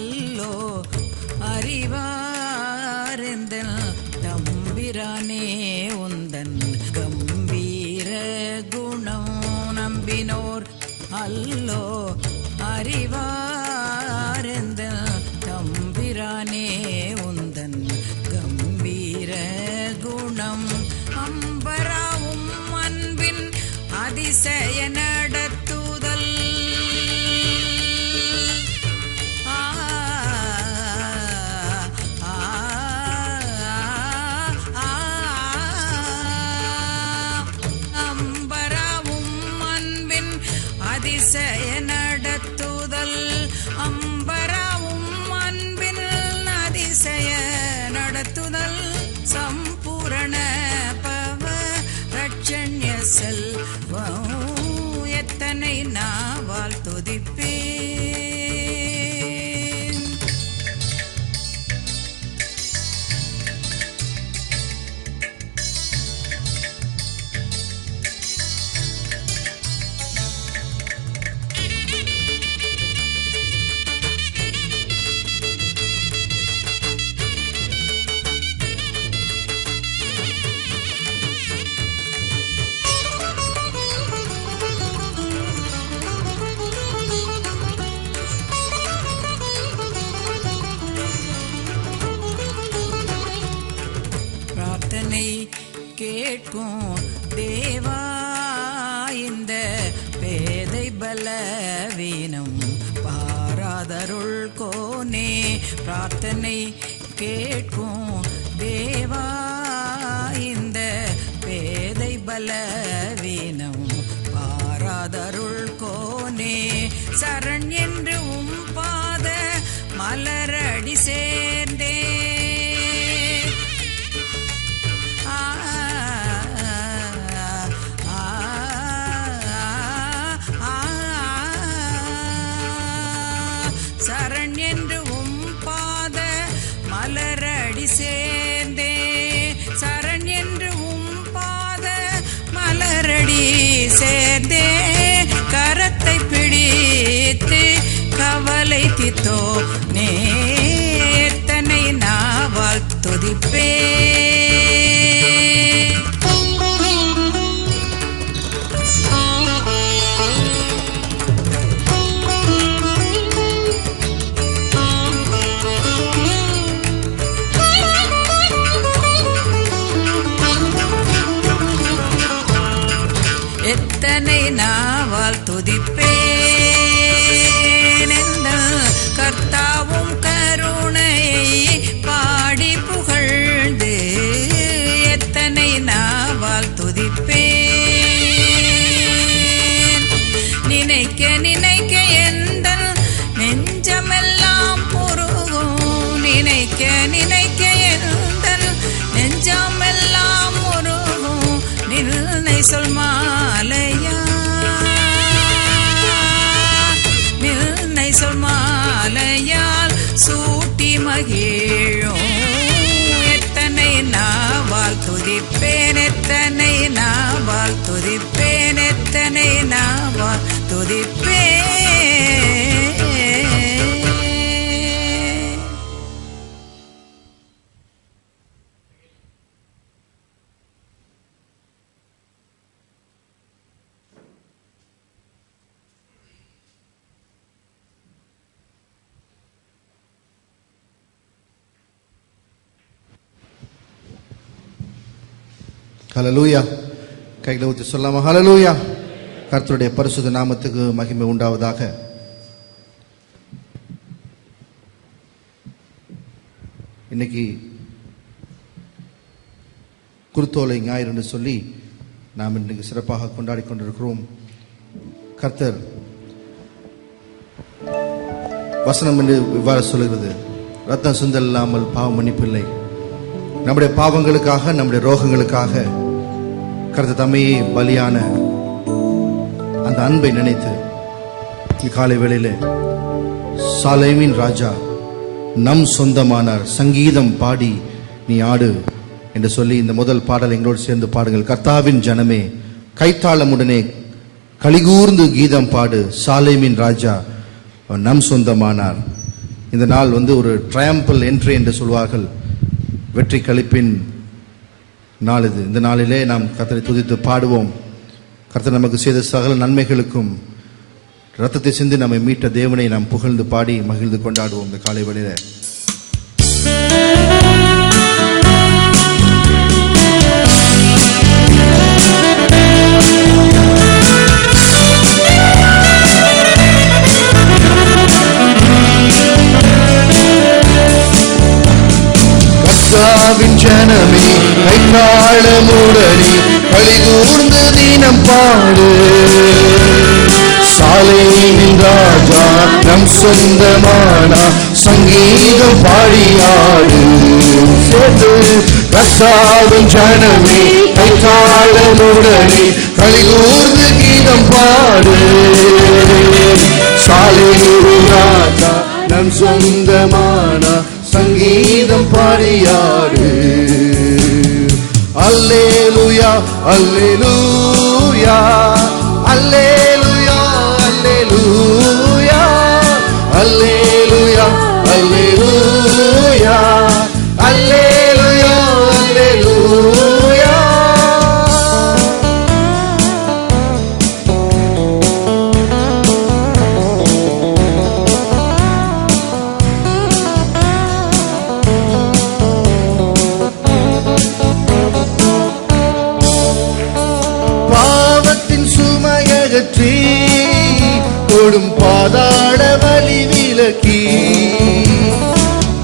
அல்லோ அறிவாரெந்தன் தம்பிரானே உந்தன் கம்பீர குணம் நம்பினோர் அல்லோ அறிவாரெந்தன் தம்பிரானே உந்தன் கம்பீர குணம் அம்பராவும் அன்பின் அதிசய நடத்துதல் அம்பராவும் அன்பின் அதிசய நடத்துதல் அம்பராவும் அன்பின் அதிசய நடத்துதல் சம்பூரண பவ ரட்சண்ய செல்வம் எத்தனை நாவால் துதிப்பேன். பிரார்த்தனை கேட்கும் தேவா இந்த பேதை பலவீனம் பாராதருள் கோனே பிரார்த்தனை கேட்கும் தேவா இந்த பேதை பலவீனம் பாராதருள் கோனே சரண் என்று பாத மலரடி சேர்ந்தே சரண் என்று பாத மலரடி சேர்ந்தே சரண் என்று பாத மலரடி சேர்ந்தே கரத்தை பிடித்து கவலை தித்தோ நேத்தனை நாவால் துதிப்பே. எத்தனை நாவால் துதிப்பேன் கர்த்தாவும் கருணையை பாடி புகழ்ந்து எத்தனை நாவால் துதிப்பேன். நினைக்க நினைக்க எந்த நெஞ்சமெல்லாம் உருகும் நினைக்க நினைக்க எந்த நெஞ்சமெல்லாம் உருகும் நின்னை சொல் மாலையா நின்னை சொல் மாலையால் சூட்டி மகிழும் எத்தனை நாவால் துதிப்பேன் எத்தனை நாவால் துதிப்பேன் எத்தனை நாவால் துதிப்பேன். ஹல்லேலூயா. கைகளை ஊற்றி சொல்லாம ஹல்லேலூயா. கர்த்தருடைய பரிசுத்த நாமத்துக்கு மகிமை உண்டாவதாக. இன்னைக்கு குருத்தோலை ஞாயிறு என்று சொல்லி நாம் இன்றைக்கு சிறப்பாக கொண்டாடி கொண்டிருக்கிறோம். கர்த்தர் வசனம் என்று இவ்வாறு சொல்கிறது, ரத்தம் சிந்தல் இல்லாமல் பாவ மன்னிப்பில்லை. நம்முடைய பாவங்களுக்காக நம்முடைய ரோகங்களுக்காக கர்த்தர் தம்மையே பலியான அந்த அன்பை நினைத்து காலை வேளையிலே சாலேமின் ராஜா நம் சொந்தமானார், சங்கீதம் பாடி நீ ஆடு என்று சொல்லி இந்த முதல் பாடல் எங்களோடு சேர்ந்து பாடுங்கள். கர்த்தாவின் ஜனமே கைத்தாளமுடனே கலிகூர்ந்து கீதம் பாடு, சாலேமின் ராஜா நம் சொந்தமானார். இந்த நாள் வந்து ஒரு ட்ரையம்பல் என்ட்ரி என்று சொல்வார்கள், வெற்றி களிப்பின் நாள் இது. இந்த நாளிலே நாம் கர்த்தரை துதித்து பாடுவோம். கர்த்தர் நமக்கு செய்த சகல நன்மைகளுக்கும் ரத்தத்தை சிந்தி நம்மை மீட்ட தேவனை நாம் புகழ்ந்து பாடி மகிழ்ந்து கொண்டாடுவோம் இந்த காலை வேளையிலே. கர்த்தாவின் ஜனமே கைத்தாளமுடனே களிகூர்ந்து தினம் பாடு. சாலேமின் ராஜா நம் சொந்தமானா சங்கீதம் பாடியாடு. சேர்ந்து கர்த்தாவின் ஜனமே கைத்தாளமுடனே களிகூர்ந்து கீதம் பாடு. சாலேமின் ராஜா நம் சொந்தமானா சங்கீதம் பாடியாடு. அல்லேலூயா அல்லேலூயா அல்லேலூயா அல்லேலூயா அல்லேலூயா அல்லேலூயா அல்லேலூயா அல்லேலூயா. பாவத்தின் சுமையகற்றி கொடும் பாதாள வலி விலக்கி.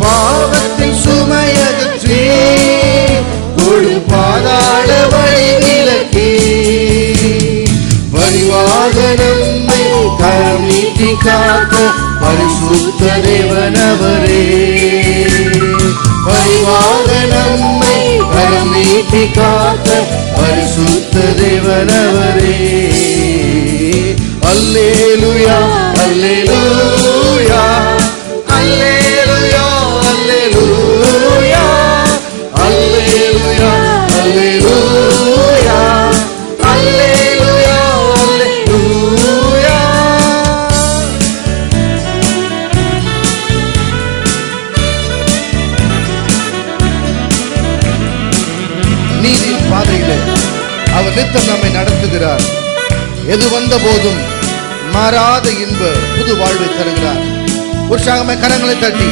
பாவத்தின் சுமையகற்றி கொடும் பாதாள வலி விலக்கி. பரிவாக நம்மை கரம் நீட்டி காக்க பரிசுத்த தேவனவரே. பரிவாக நம்மை கரம் நீட்டி காக்க பரிசுத்த தேவனவரே. அல்லேலூயா அல்லேலூயா அல்லேலூயா அல்லேலூயா அல்லேலூயா அல்லேலூயா அல்லேலூயா அல்லேலூயா. நீதியின் பாதையிலே அவர் நித்தம் நம்மை நடத்துகிறார். எது வந்த போதும் மாறாத இன்ப புது வாழ்வை தருகிறார். உற்சாகமாய் கரங்களை தட்டி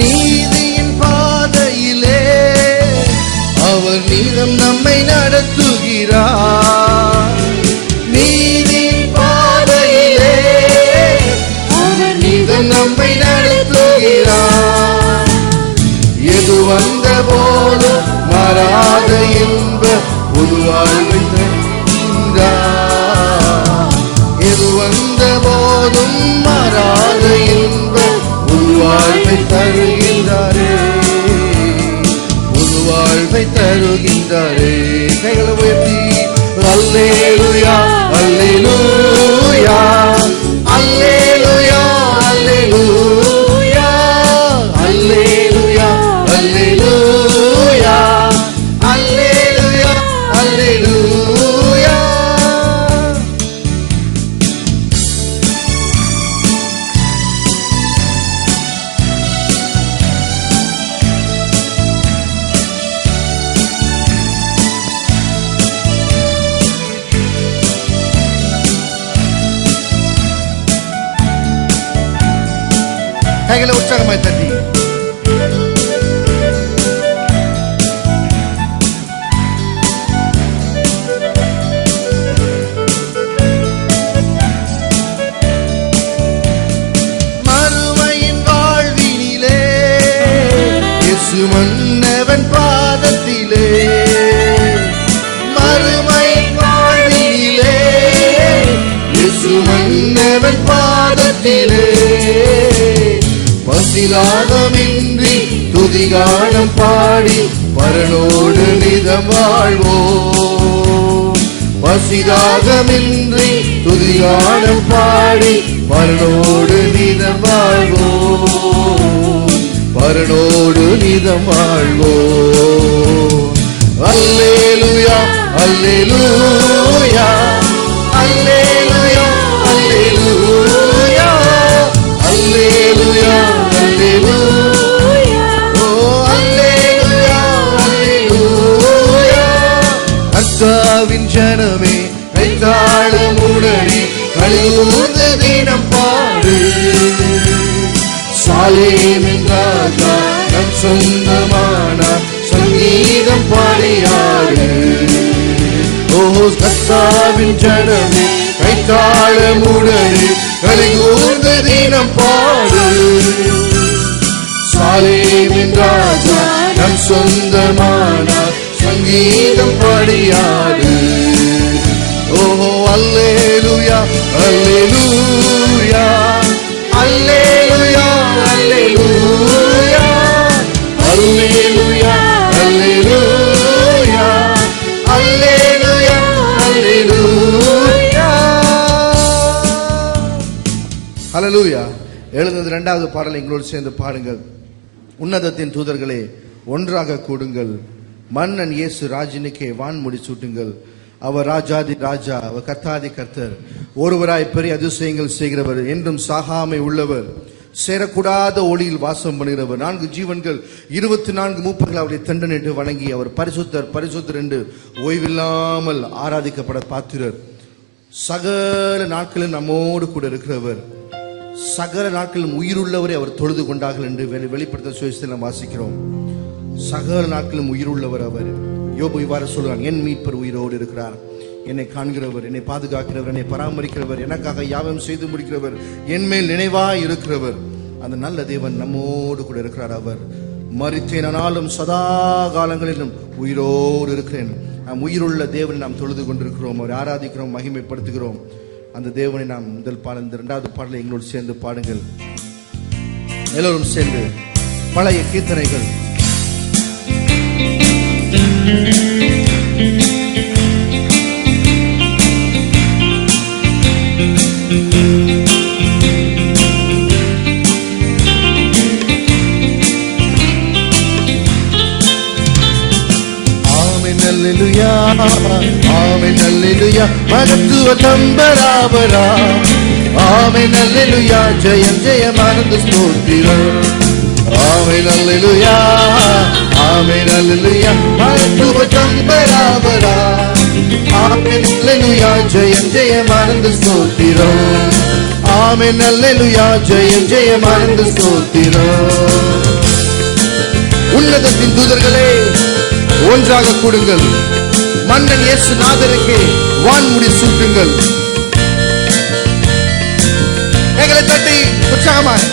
நீதியின் பாதையிலே அவர் நீதம் நம்மை நடத்துகிறார். நீதியின் பாதையிலே அவர் நீதம் நம்மை நடத்துகிறார். எது வந்த போதும் மாறாத இன்ப புது வாழ்வை தருகின்றார். எது வந்த போதும் மாறாத இன்ப புது வாழ்வை தருகின்றாரே. புது வாழ்வை தருகின்றாரே. கைகளை உயர்த்தி அல்லேலூயா அல்லேலூயா அல்லேலூயா அல்லேலூயா அல்லேலூயா அல்லேலூயா அல்லேலூயா அல்லேலூயா. கைகளை உற்சாகமாய் தட்டி மறுமையின் வாழ்வினிலே இயேசு மன்னவன் பாதத்திலே. மறுமையின் வாழ்வினிலே இயேசு மன்னவன் பாதத்திலே. பசிதாகமின்றி துதிகானம் பாடி பரனோடு நிதம் வாழ்வோம். பசிதாகமின்றி துதிகானம் பாடி பரனோடு நிதம் வாழ்வோம். பரனோடு நிதம் வாழ்வோ. அல்லேலூயா அல்லேலூயா அல்லேலூயா அல்லேலூயா அல்லேலூயா அல்லேலூயா ஓ அல்லேலூயா அல்லேலூயா. கர்த்தாவின் ஜனமே கைத்தாளமுடனே களிகூர்ந்து தினம் பாடு. சாலேமின் ராஜா நம் சொந்தமானார் சங்கீதம் பாடியாடு. ஓ கர்த்தாவின் ஜனமே கைத்தாளமுடனே களிகூர்ந்து தினம் பாடு. சாலேமின் ராஜா நம் சொந்தமானார் சங்கீதம் பாடியாடு. ஓஹோ அல்லேலூயா அல்லேலூயா அல்லேலூயா அல்லேலூயா அல்லேலூயா அல்லேலூயா அல்லேலூயா அல்லேலூயா. ஹல்லேலூயா. எழுந்தது இரண்டாவது பாடலை எங்களோடு சேர்ந்து பாடுங்கள். உன்னதத்தின் தூதர்களே ஒன்றாக கூடுங்கள், மன்னன் இயேசு ராஜனுக்கே வான்முடி சூட்டுங்கள். அவர் ராஜாதி ராஜா, அவர் கர்த்தாதி கர்த்தர், ஒருவராய் பெரிய அதிசயங்கள் செய்கிறவர், என்றும் சாகாமை உள்ளவர், சேரக்கூடாத ஒளியில் வாசம் பண்ணுகிறவர். 4 ஜீவன்கள் 24 மூப்பர்கள் அவருடைய தண்டனிட்டு வணங்கி அவர் பரிசுத்தர் பரிசுத்தர் என்று ஓய்வில்லாமல் ஆராதிக்கப்பட பாத்திரர். சகல நாட்களிலும் நம்மோடு கூட இருக்கிறவர், சகல நாட்களிலும் உயிருள்ளவரை அவர் தொழுது கொண்டார்கள் என்று வெளிப்படுத்த சுவிசேஷத்தில் நாம் வாசிக்கிறோம். சகல நாட்களிலும் உயிருள்ளவர் அவர். யோபு இவ்வாறு சொல்றான், என் மீட்பர் உயிரோடு இருக்கிறார், என்னை காண்கிறவர், என்னை பாதுகாக்கிறவர், என்னை பராமரிக்கிறவர், எனக்காக யாவும் செய்து முடிக்கிறவர், என் மேல் நினைவாய் இருக்கிறவர். அந்த நல்ல தேவன் நம்மோடு கூட இருக்கிறார். அவர் மரித்தேனாலும் சதா காலங்களிலும் உயிரோடு இருக்கிறேன். நாம் உயிருள்ள தேவனை நாம் தொழுது கொண்டிருக்கிறோம், அவரை ஆராதிக்கிறோம், மகிமைப்படுத்துகிறோம். அந்த தேவனை நாம் முதல் பாடல், இந்த இரண்டாவது பாடலை எங்களோடு சேர்ந்து பாடுங்கள். எல்லோரும் சேர்ந்து பழைய கீர்த்தனைகள். அல்லேலூயா ஆமென் அல்லேலூயா மகத்துவ தம்பராபரா. ஆமென் அல்லேலூயா ஜெயம் ஜெயம் ஆனந்த ஸ்தோத்திரம். ஆமென் அல்லேலூயா ஆமென் அல்லேலூயா மகத்துவ தம்பராபரா. ஆமென் அல்லேலூயா ஜெயம் ஜெயம் ஆனந்த ஸ்தோத்திரம். ஆமென் அல்லேலூயா ஜெயம் ஜெயம் ஆனந்த ஸ்தோத்திரம். உன்னதத்தின் தூதர்களே ஒன்றாக கூடுங்கள், மன்னன் இயேசு நாதருக்கு வான்முடி சூட்டுங்கள். எங்களை தட்டி உற்சாகமாய்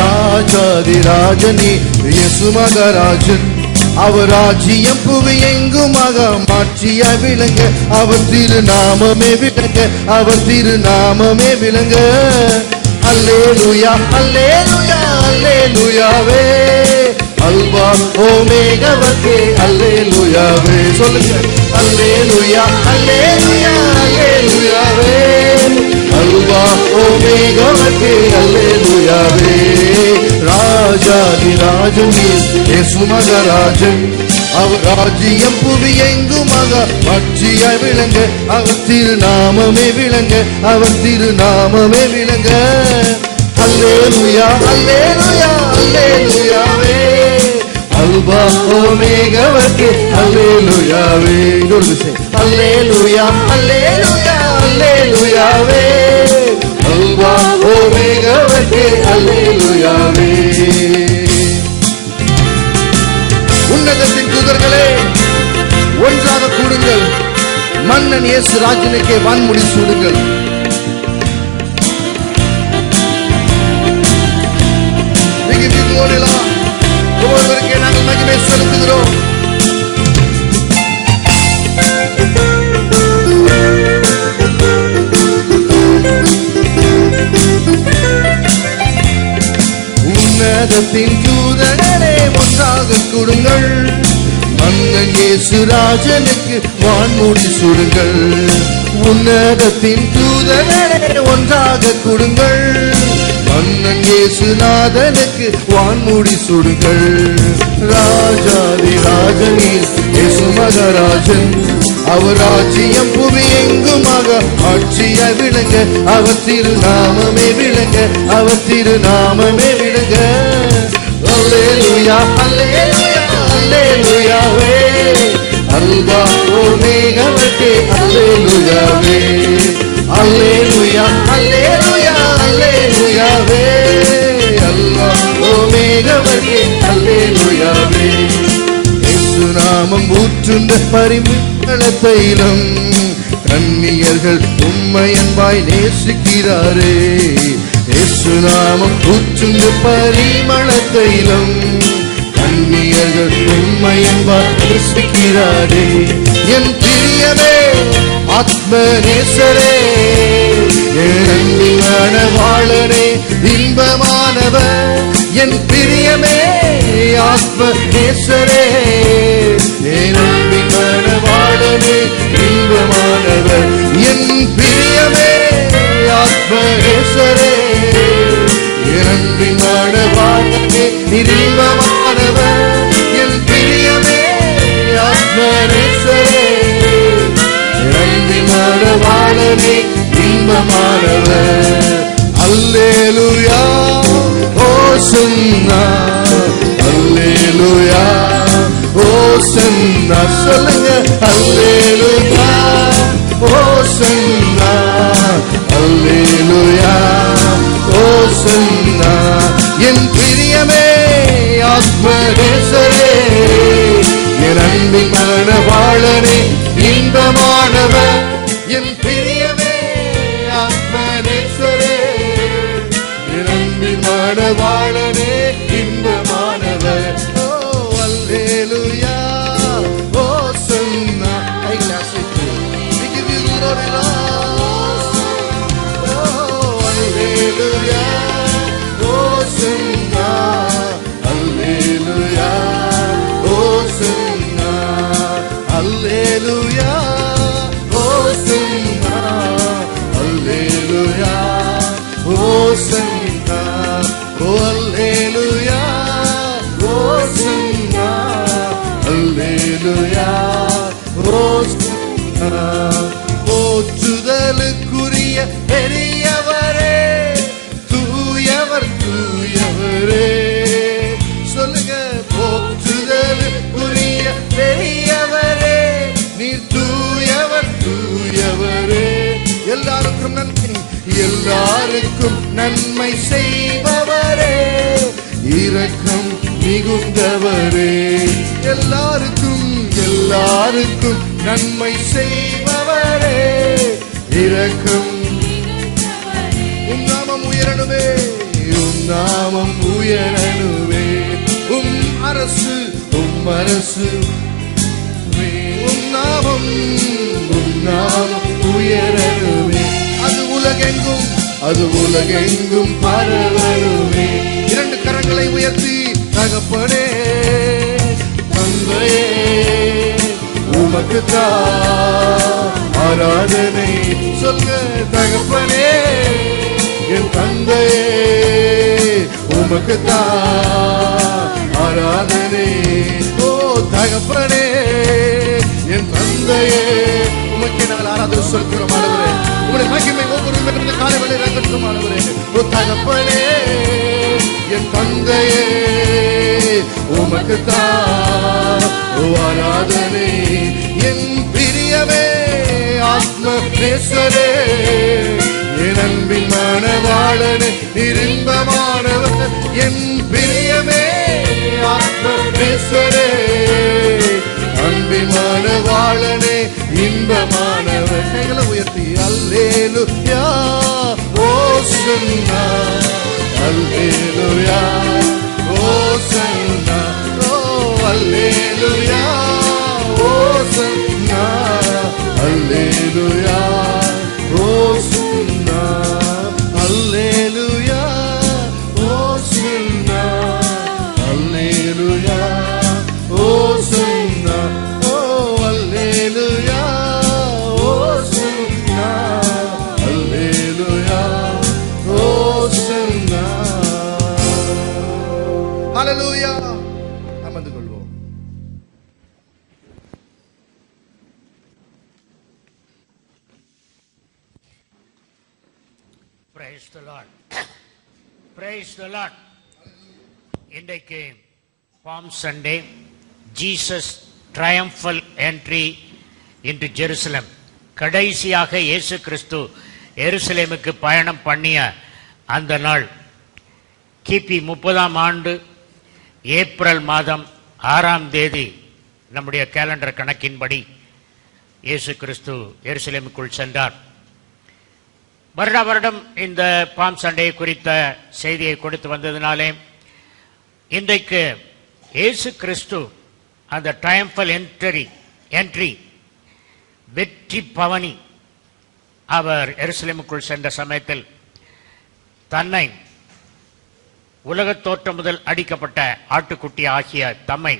ராஜாதி ராஜனே இயேசு மகராஜன், அவர் ராஜ்யம் புவி எங்குமாக மாற்றிய விளங்க, அவர் திருநாமமே விளங்க, அவர் திருநாமமே விளங்க. அல்லேலூயா அல்லேலூயா அல்லேலூயாவே அல்வா ஓமேகாவே அல்லேலூயாவே. சொல்லுங்க அல்லேலூயா அல்லேலூயா அல்லேலூயாவே அல்வா ஓமேகாவே அல்லேலூயாவே. ராஜாதி ராஜன் இயேசு மகராஜன், அவர் ராஜ்யம் புவி எங்குமாக மாற்றிய விளங்க, அவர் திருநாமமே விளங்க, அவர் திருநாமமே விளங்க. அல்லேலூயா அல்லேலூயா அல்லேலூயாவே அல்பா ஓமேகாவே அல்லேலூயாவே. இன்னொரு விஷயம், அல்லேலூயா அல்லேலூயா அல்லேலூயாவே அல்பா ஓமேகாவே அல்லேலூயாவே. உன்னதத்தின் தூதர்களே ஒன்றாக கூடுங்கள், மன்னன் இயேசு ராஜனுக்கே வான்முடி சூடுங்கள். ஒவ்வொருவருக்கே நாங்கள் மகிமை செலுத்துகிறோம். உன்னதத்தின் தூதர்களே ஒன்றாக கூடுங்கள், மன்னன் இயேசு ராஜனுக்கு வான்முடி சூடுங்கள். உன்னதத்தின் தூதர்களே ஒன்றாக கூடுங்கள், மன்னன் இயேசுநாதனுக்கு வான்முடி சுடுங்கள். ராஜாதி ராஜன் இயேசு மகராஜன், அவர் ராஜ்யம் புவி எங்குமாக ஆட்சியாய் விளங்க, அவர் திருநாமமே விளங்க, அவர் திருநாமமே விளங்க. அல்லேலூயா அல்லேலூயா அல்லேலூயாவே, அல்பா ஓமேகாவே அல்லேலூயாவே, அல்லேலூயா அல்லேலூயா அல்லேலூயாவே, அல்பா ஓமேகாவே அல்லேலூயாவே. இயேசு நாமம் ஊற்றுண்ட பரிமள தைலம், கன்னியர்கள் உம்மை அன்பாய் நேசிக்கிறாரே. இயேசு நாமம் ஊற்றுண்ட பரிமள தைலம், கன்னியர்கள் உம்மை அன்பாய் நேசிக்கிறாரே. என் பிரியமே ஆத்ம நேசரே, என் அன்பின் வாழனே இன்பமானவர். என் பிரியமே ஆத்ம நேசரே, என் அன்பின் வாழனே இன்பமானவர். என் பிரியமே ஆத்ம நேசரே, என் அன்பின் வாழனே இன்பமானவர். என் பிரியமே ஆத்ம நேசரே, என் அன்பின் வாழனே இன்பமானவர். அல்லேலூயா ஓசன்னா, அல்லேலூயா ஓசன்னா, சொல்லுங்க அல்லேலூயா ஓசன்னா, அல்லேலூயா ஓசன்னா. என் பிரியமே ஆத்ம நேசரே, என் அன்பின் மணவாளனே இன்பமானவர். என் பிரியமே ஆத்ம நேசரே, என் அன்பின் மணவாளனே இன்பமானவர். ஓ அல்லேலூயா ஓசன்னா. I classic. We give you glory, Lord. Oh அல்லேலூயா ஓசன்னா, அல்லேலூயா ஓசன்னா, அல்லேலூயா ஓசன்னா, அல்லேலூயா ஓசன்னா. ஓ அல்லேலூயா ஓசன்னா, அல்லேலூயா ஓசன்னா. போற்றுதலுக்குரிய பெரியவரே, தூயவர் தூயவரே, சொல்லுங்க போற்றுதலுக்குரிய பெரியவரே, நீர் தூயவர் தூயவரே. எல்லாருக்கும் நன்மை, எல்லாருக்கும் நன்மை செய்பவரே, இரக்கம் மிகுந்தவரே. எல்லாருக்கும் எல்லாருக்கும் நன்மை செய்பவரே, இரக்கம். உம் நாமம் உயரணுமே, உம் நாமம் உயரணுமே. உம் அரசு உம் நாமம் உயரணுமே. அது உலகெங்கும் பரவணுமே. இரண்டு கரங்களை உயர்த்தி தகப்பனே தந்தையே உமக்குத்தான் ஆராதனை. சொல்ல தகப்பனே என் தந்தையே உமக்குத்தான் ஆராதனை. ஓ தகப்பனே என் தந்தையே உமக்கு நாங்கள் ஆராதனை சொல்கிறோம். ஆண்டவரே உங்களுடைய மகிமை ஒவ்வொரு காலை வேளை ரங்கட்டும். ஆண்டவரே ஓ தகப்பனே என் தந்தையே உமக்குத்தான் ஆராதனை. என் பிரியமே ஆத்ம நேசரே, என் அன்பின் மணவாளனே இன்பமானவர். என் பிரியமே ஆத்ம நேசரே, அன்பின் மணவாளனே இன்பமானவர். கைகளை உயர்த்தி அல்லேலூயா ஓசன்னா, அல்லேலூயா ஓசன்னா, ஓ அல்லேலூயா ஓசன்னா, அல்லேலூயா ஓசன்னா, அல்லேலூயா ஓசன்னா, அல்லேலூயா ஓசன்னா, ஓ அல்லேலூயா ஓசன்னா. Praise the Lord. Praise the Lord. இன்றைக்கு palm Sunday, Jesus triumphal entry into Jerusalem. கடைசியாக இயேசு கிறிஸ்து எருசலேமுக்கு பயணம் பண்ணிய அந்த நாள் கிபி 30ஆம் ஆண்டு ஏப்ரல் மாதம் 6ஆம் தேதி நம்முடைய கேலண்டர் கணக்கின்படி இயேசு கிறிஸ்து எருசலேமுக்குள் சென்றார். வருட வருடம் இந்த பாம் சண்டே குறித்த செய்தியை கொடுத்து வந்ததினாலே இன்றைக்கு இயேசு கிறிஸ்து அந்த ட்ரையம்ஃபல் என்ட்ரி வெற்றி பவனி அவர் எருசலேமுக்குள் சென்ற சமயத்தில் தன்னை உலகத் தோற்றம் முதல் அடிக்கப்பட்ட ஆட்டுக்குட்டி ஆகிய தம்மை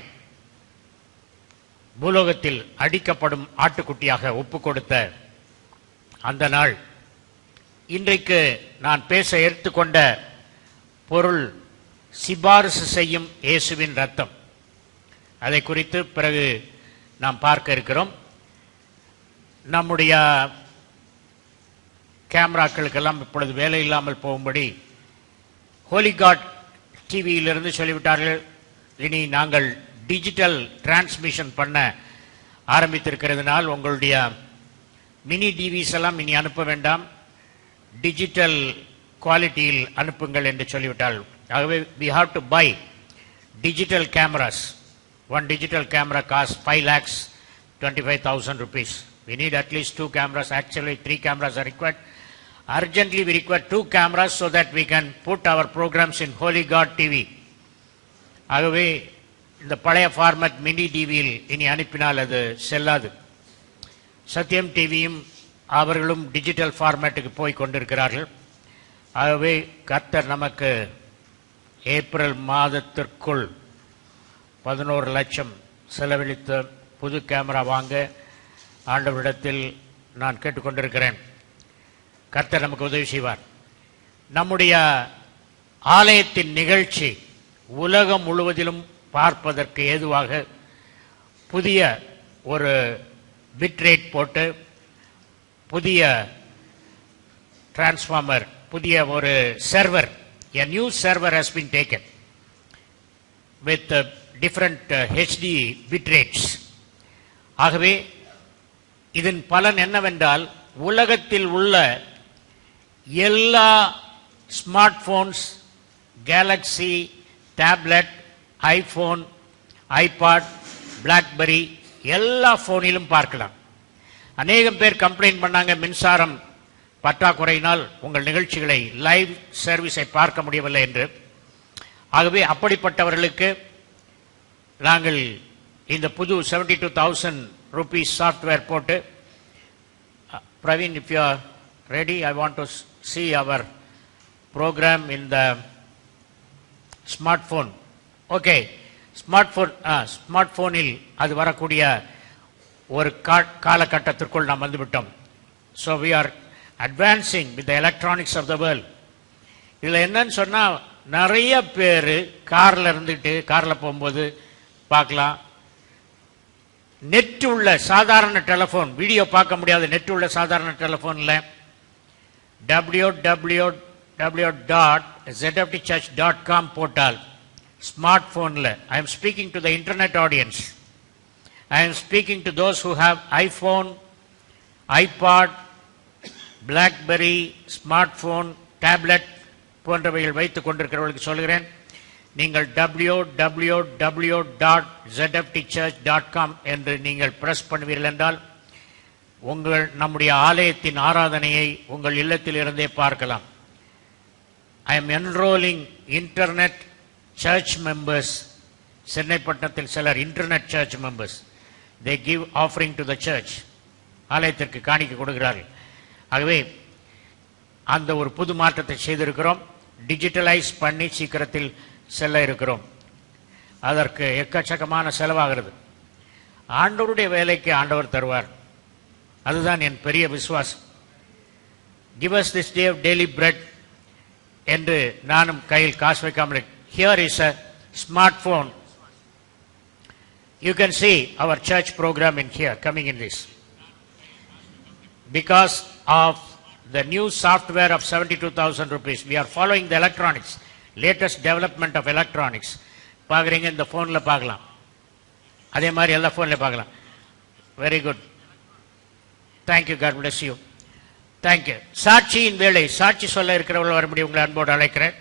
பூலோகத்தில் அடிக்கப்படும் ஆட்டுக்குட்டியாக ஒப்பு கொடுத்த அந்த நாள். இன்றைக்கு நான் பேச எடுத்துக்கொண்ட பொருள் சிபாரிசு செய்யும் இயேசுவின் ரத்தம். அதை குறித்து பிறகு நாம் பார்க்க இருக்கிறோம். நம்முடைய கேமராக்களுக்கெல்லாம் இப்பொழுது வேலை இல்லாமல் போகும்படி ஹோலி காட் டிவியிலிருந்து சொல்லிவிட்டார்கள், இனி நாங்கள் டிஜிட்டல் டிரான்ஸ்மிஷன் பண்ண ஆரம்பித்திருக்கிறதுனால் உங்களுடைய மினி டிவிஸ் எல்லாம் இனி அனுப்ப வேண்டாம், டிஜிட்டல் குவாலிட்டியில் அனுப்புங்கள் என்று சொல்லிவிட்டால். ஆகவே we have to buy digital cameras. One digital camera costs 5,25,000 rupees. We need at least 2 cameras. Actually 3 cameras are required. Urgently we require 2 cameras so that we can put our programs in Holy God TV. ஆகவே இந்த பழைய format mini டிவியில் இனி அனுப்பினால் அது செல்லாது. சத்யம் டிவியும் அவர்களும் டிஜிட்டல் ஃபார்மேட்டுக்கு போய் கொண்டிருக்கிறார்கள். ஆகவே கர்த்தர் நமக்கு ஏப்ரல் மாதத்திற்குள் 11 லட்சம் செலவழித்த புது கேமரா வாங்க ஆண்டவரிடத்தில் நான் கேட்டுக்கொண்டிருக்கிறேன். கர்த்தர் நமக்கு உதவி செய்வார். நம்முடைய ஆலயத்தின் நிகழ்ச்சி உலகம் முழுவதிலும் பார்ப்பதற்கு ஏதுவாக புதிய ஒரு பிட்ரேட் போட்டு புதிய டிரான்ஸ்ஃபார்மர், புதிய ஒரு server, a new server has been taken with different HD bitrates. ஆகவே இதன் பலன் என்னவென்றால் உலகத்தில் உள்ள எல்லா smart phones, Galaxy, tablet, iPhone, iPad, BlackBerry எல்லா போனிலும் பார்க்கலாம். அநேகம் பேர் கம்ப்ளைண்ட் பண்ணாங்க, மின்சாரம் பற்றாக்குறையினால் உங்கள் நிகழ்ச்சிகளை லைவ் சர்வீஸை பார்க்க முடியவில்லை என்று. ஆகவே அப்படிப்பட்டவர்களுக்கு நாங்கள் இந்த புது 72,000 rupees சாஃப்ட்வேர் போட்டு, Praveen, if you are ready, I want to see our program in the smartphone. Okay, ஸ்மார்ட்போனில் அது வரக்கூடிய ஒரு காலகட்டத்திற்குள் நாம் வந்துவிட்டோம். So we are advancing with the electronics of the world. இதில் என்னன்னு சொன்னால் நிறைய பேர் காரில் போகும்போது பார்க்கலாம், நெட் உள்ள சாதாரண டெலிஃபோன், வீடியோ பார்க்க முடியாத நெட் உள்ள சாதாரண டெலிஃபோனில் www.zftchurch.com போட்டால் ஸ்மார்ட் போனில், I am speaking to the internet audience, I am speaking to those who have iPhone, iPad, BlackBerry, smart phone, tablet போன்றவைகள் வைத்துக் கொண்டிருக்கிறவர்களுக்கு சொல்கிறேன், நீங்கள் www.zftchurch.com என்று நீங்கள் பிரஸ் பண்ணுவீர்கள் என்றால் நம்முடைய ஆலயத்தின் ஆராதனையை உங்கள் இல்லத்தில் இருந்தே பார்க்கலாம். I am enrolling internet church members. சென்னைப்பட்டினத்தில் சிலர் internet church members, they give offering to the church, ஆலயத்திற்கு காணிக்கை கொடுக்கிறார்கள். ஆகவே அந்த ஒரு புது மாற்றத்தை செய்திருக்கிறோம். டிஜிட்டலைஸ் பண்ணி சீக்கிரத்தில் செல்ல இருக்கிறோம். அதற்கு எக்கச்சக்கமான செலவாகிறது. ஆண்டவருடைய வேலைக்கு ஆண்டவர் தருவார், அதுதான் என் பெரிய விசுவாசம். Give us this day of daily bread என்று நானும் கையில் காசு வைக்காமல், here is a smart phone, you can see our church program in here coming in this. Because of the new software of 72,000 rupees. We are following the electronics, latest development of electronics. பார்க்குறீங்க, இந்த ஃபோனில் பார்க்கலாம், அதே மாதிரி எல்லா ஃபோனில் பார்க்கலாம். Very good, thank you, God bless you, thank you. சாட்சியின் வேலை, சாட்சி சொல்ல இருக்கிறவர்கள் வரும்படி உங்களை அன்போடு அழைக்கிறேன்.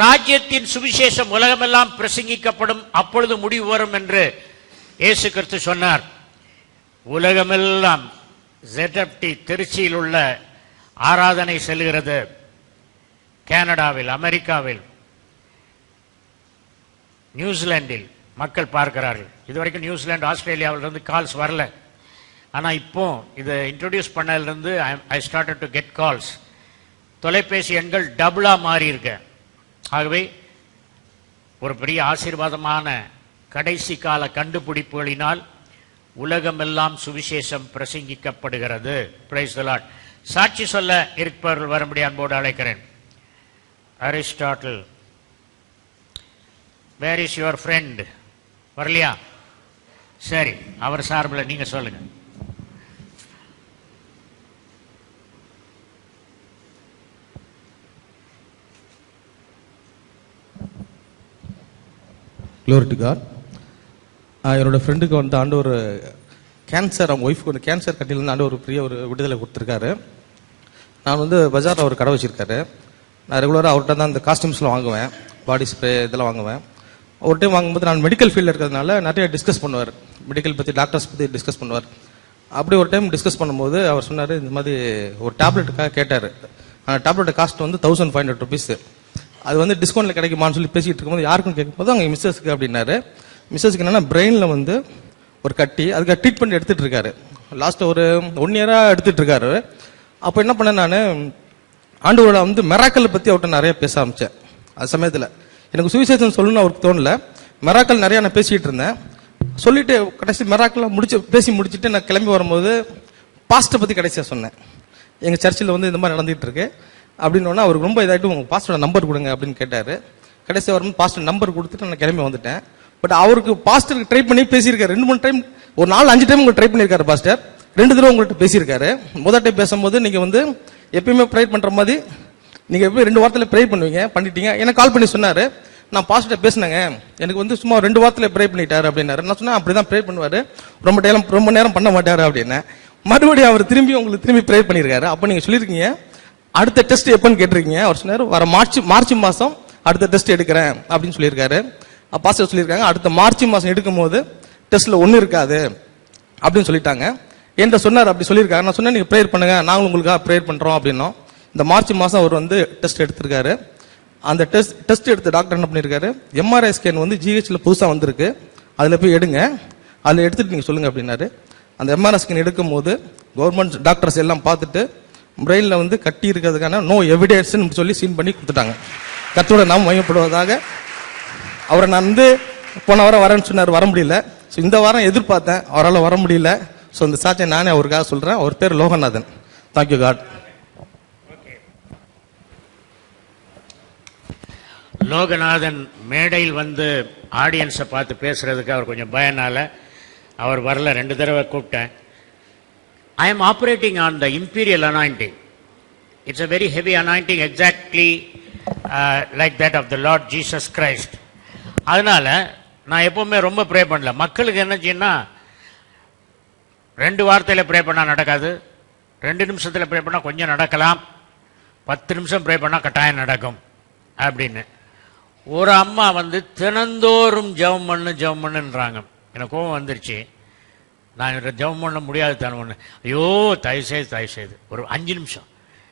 ராஜ்யத்தின் சுவிசேஷம் உலகமெல்லாம் பிரசங்கிக்கப்படும், அப்பொழுது முடிவு வரும் என்று இயேசு கிறிஸ்து சொன்னார். உலகமெல்லாம் ZFT திருச்சியில் உள்ள ஆராதனை செல்கிறது. கனடாவில், அமெரிக்காவில், நியூசிலாண்டில் மக்கள் பார்க்கிறார்கள். இதுவரைக்கும் நியூசிலாந்து, ஆஸ்திரேலியாவிலிருந்து கால்ஸ் வரல. ஆனால் இப்போ இதை இன்ட்ரோடியூஸ் பண்ணதிலிருந்து I started to get calls. தொலைபேசி எண்கள் டபுளாக மாறி இருக்கு. ஆகவே ஒரு பெரிய ஆசீர்வாதமான கடைசி கால கண்டுபிடிப்புகளினால் உலகமெல்லாம் சுவிசேஷம் பிரசங்கிக்கப்படுகிறது. Price the Lord. சாட்சி சொல்ல இருப்பவர்கள் வரும்படி அன்போடு அழைக்கிறேன். Aristotle, where is your friend? வரலையா? சரி, அவர் சார்பில் நீங்க சொல்லுங்க. Glory to God. என்னோட ஃப்ரெண்டுக்கு வந்து ஆண்டவர் கேன்சர், அவங்க ஒய்ஃபுக்கு வந்து கேன்சர் கட்டியிலேருந்து ஆண்டவர் பெரிய ஒரு விடுதலை கொடுத்துருக்காரு. நான் வந்து பஜாரில் ஒரு கடை வச்சிருக்காரு. நான் ரெகுலராக அவர்கிட்ட தான் இந்த காஸ்டியூம்ஸ்லாம் வாங்குவேன், பாடி ஸ்ப்ரே இதெல்லாம் வாங்குவேன். ஒரு டைம் வாங்கும்போது நான் மெடிக்கல் ஃபீல்டில் இருக்கிறதுனால நிறைய டிஸ்கஸ் பண்ணுவார், மெடிக்கல் பற்றி, டாக்டர்ஸ் பற்றி டிஸ்கஸ் பண்ணுவார். அப்படி ஒரு டைம் டிஸ்கஸ் பண்ணும்போது அவர் சொன்னார், இந்த மாதிரி ஒரு டேப்லெட்டுக்காக கேட்டார். அந்த டேப்லெட் காஸ்ட் வந்து 1500 rupees. அது வந்து டிஸ்கவுண்ட்டில் கிடைக்குமான்னு சொல்லி பேசிகிட்டு இருக்கும்போது யாருக்கும் கேட்கும்போது அவங்க மிஸ்ஸஸ்க்கு அப்படின்னாரு. மிஸ்ஸஸ்க்கு என்னன்னா பிரெயினில் வந்து ஒரு கட்டி, அதுக்காக ட்ரீட்மெண்ட் எடுத்துகிட்டு இருக்காரு. லாஸ்ட் ஒரு 1 year எடுத்துகிட்டு இருக்காரு. அப்போ என்ன பண்ணேன், நான் ஆண்டவரோட வந்து மெராக்கல் பற்றி அவர்கிட்ட நிறைய பேச ஆரம்பித்தேன். அது சமயத்தில் எனக்கு சுவிசேஷம் சொல்லணும்னு அவருக்கு தோணல. மெராக்கல் நிறையா நான் பேசிகிட்டு இருந்தேன். சொல்லிட்டு கடைசி மெராக்கெல்லாம் பேசி முடிச்சுட்டு நான் கிளம்பி வரும்போது பாஸ்ட்டை பற்றி கடைசியாக சொன்னேன். எங்கள் சர்ச்சில் வந்து இந்த மாதிரி நடந்துகிட்டு இருக்கு அப்படின்னு. அவருக்கு ரொம்ப இதாகிட்டு, உங்கள் பாஸ்டரோட நம்பர் கொடுங்க அப்படின்னு கேட்டார். கடைசியாக வரும்போது பாஸ்டர் நம்பர் கொடுத்துட்டு நான் கிளம்பி வந்துட்டேன். பட் அவருக்கு பாஸ்டருக்கு ட்ரை பண்ணி பேசியிருக்காரு 2-3 டைம், ஒரு 4-5 டைம் உங்களுக்கு ட்ரை பண்ணியிருக்காரு பாஸ்டர். 2 தடவை உங்கள்கிட்ட பேசியிருக்காரு. முதல் டைம் பேசும்போது நீங்கள் வந்து எப்பயுமே ப்ரே பண்ணுற மாதிரி நீங்கள் எப்பயும் 2 வாரத்தில் ப்ரே பண்ணுவீங்க, பண்ணிட்டீங்க. எனக்கு கால் பண்ணி சொன்னார், நான் பாஸ்டர் பேசினேங்க, எனக்கு வந்து சும்மா 2 வாரத்தில் ப்ரே பண்ணிட்டாரு அப்படின்னாரு. நான் சொன்னேன், அப்படி தான் ப்ரே பண்ணுவார், ரொம்ப நேரம் பண்ண மாட்டார் அப்படின்னு. மறுபடியும் அவர் உங்களுக்கு திரும்பி ப்ரே பண்ணியிருக்காரு. அப்போ நீங்கள் சொல்லியிருக்கீங்க அடுத்த டெஸ்ட் எப்போன்னு கேட்டிருக்கீங்க. அவர் சொன்னார், வர மார்ச் மாதம் அடுத்த டெஸ்ட் எடுக்கிறேன் அப்படின்னு சொல்லியிருக்காரு. பாஸ்டர் சொல்லியிருக்காங்க, அடுத்த மார்ச் மாதம் எடுக்கும் போது டெஸ்ட்டில் ஒன்றும் இருக்காது அப்படின்னு சொல்லிட்டாங்க. என்கிட்ட சொன்னார், அப்படி சொல்லியிருக்காரு. நான் சொன்னேன், நீங்கள் ப்ரேயர் பண்ணுங்க, நாங்களும் உங்களுக்காக ப்ரேயர் பண்ணுறோம் அப்படின்னோம். இந்த மார்ச் மாதம் அவர் வந்து டெஸ்ட் எடுத்திருக்காரு. அந்த டெஸ்ட் எடுத்த டாக்டர் என்ன பண்ணியிருக்காரு, MRI ஸ்கேன் வந்து GHல புதுசாக வந்திருக்கு, அதில் போய் எடுங்க, அதில் எடுத்துட்டு நீங்கள் சொல்லுங்கள் அப்படின்னாரு. அந்த MRI ஸ்கேன் எடுக்கும் போது கவர்மெண்ட் டாக்டர்ஸ் எல்லாம் பார்த்துட்டு பிரெயினில் வந்து கட்டி இருக்கிறதுக்கான நோ எவிடன்ஸ்ன்னு சொல்லி சீன் பண்ணி கொடுத்துட்டாங்க. கர்த்தரோட நாம் மையப்படுவதாக. அவரை நான் வந்து போன வாரம் வரேன்னு சொன்னார், வர முடியல. ஸோ இந்த வாரம் எதிர்பார்த்தேன், அவரால் வர முடியல. ஸோ இந்த சாட்சியை நானே அவருக்காக சொல்கிறேன். அவர் பேர் லோகநாதன். Thank you God. லோகநாதன் மேடையில் வந்து ஆடியன்ஸை பார்த்து பேசுறதுக்கு அவர் கொஞ்சம் பயனால அவர் வரல. 2 தடவை கூப்பிட்டேன். I am operating on the imperial anointing. It's a very heavy anointing, exactly like that of the Lord Jesus Christ. அதனால நான் எப்பவுமே ரொம்ப ப்ரே பண்ணல. மக்களுக்கு என்ன செய்யணும்னா, 2 வார்த்தையில் ப்ரே பண்ணால் நடக்காது, 2 நிமிஷத்தில் ப்ரே பண்ணால் கொஞ்சம் நடக்கலாம், 10 நிமிஷம் ப்ரே பண்ணால் கட்டாயம் நடக்கும் அப்படின்னு. ஒரு அம்மா வந்து தினந்தோறும் ஜெபம் பண்ணுன்றாங்க. எனக்கு கோபம் வந்துருச்சு. நான் ஜெபம் பண்ண முடியாது தானே ஒன்று. ஐயோ தயவுசெய்து ஒரு 5 நிமிஷம்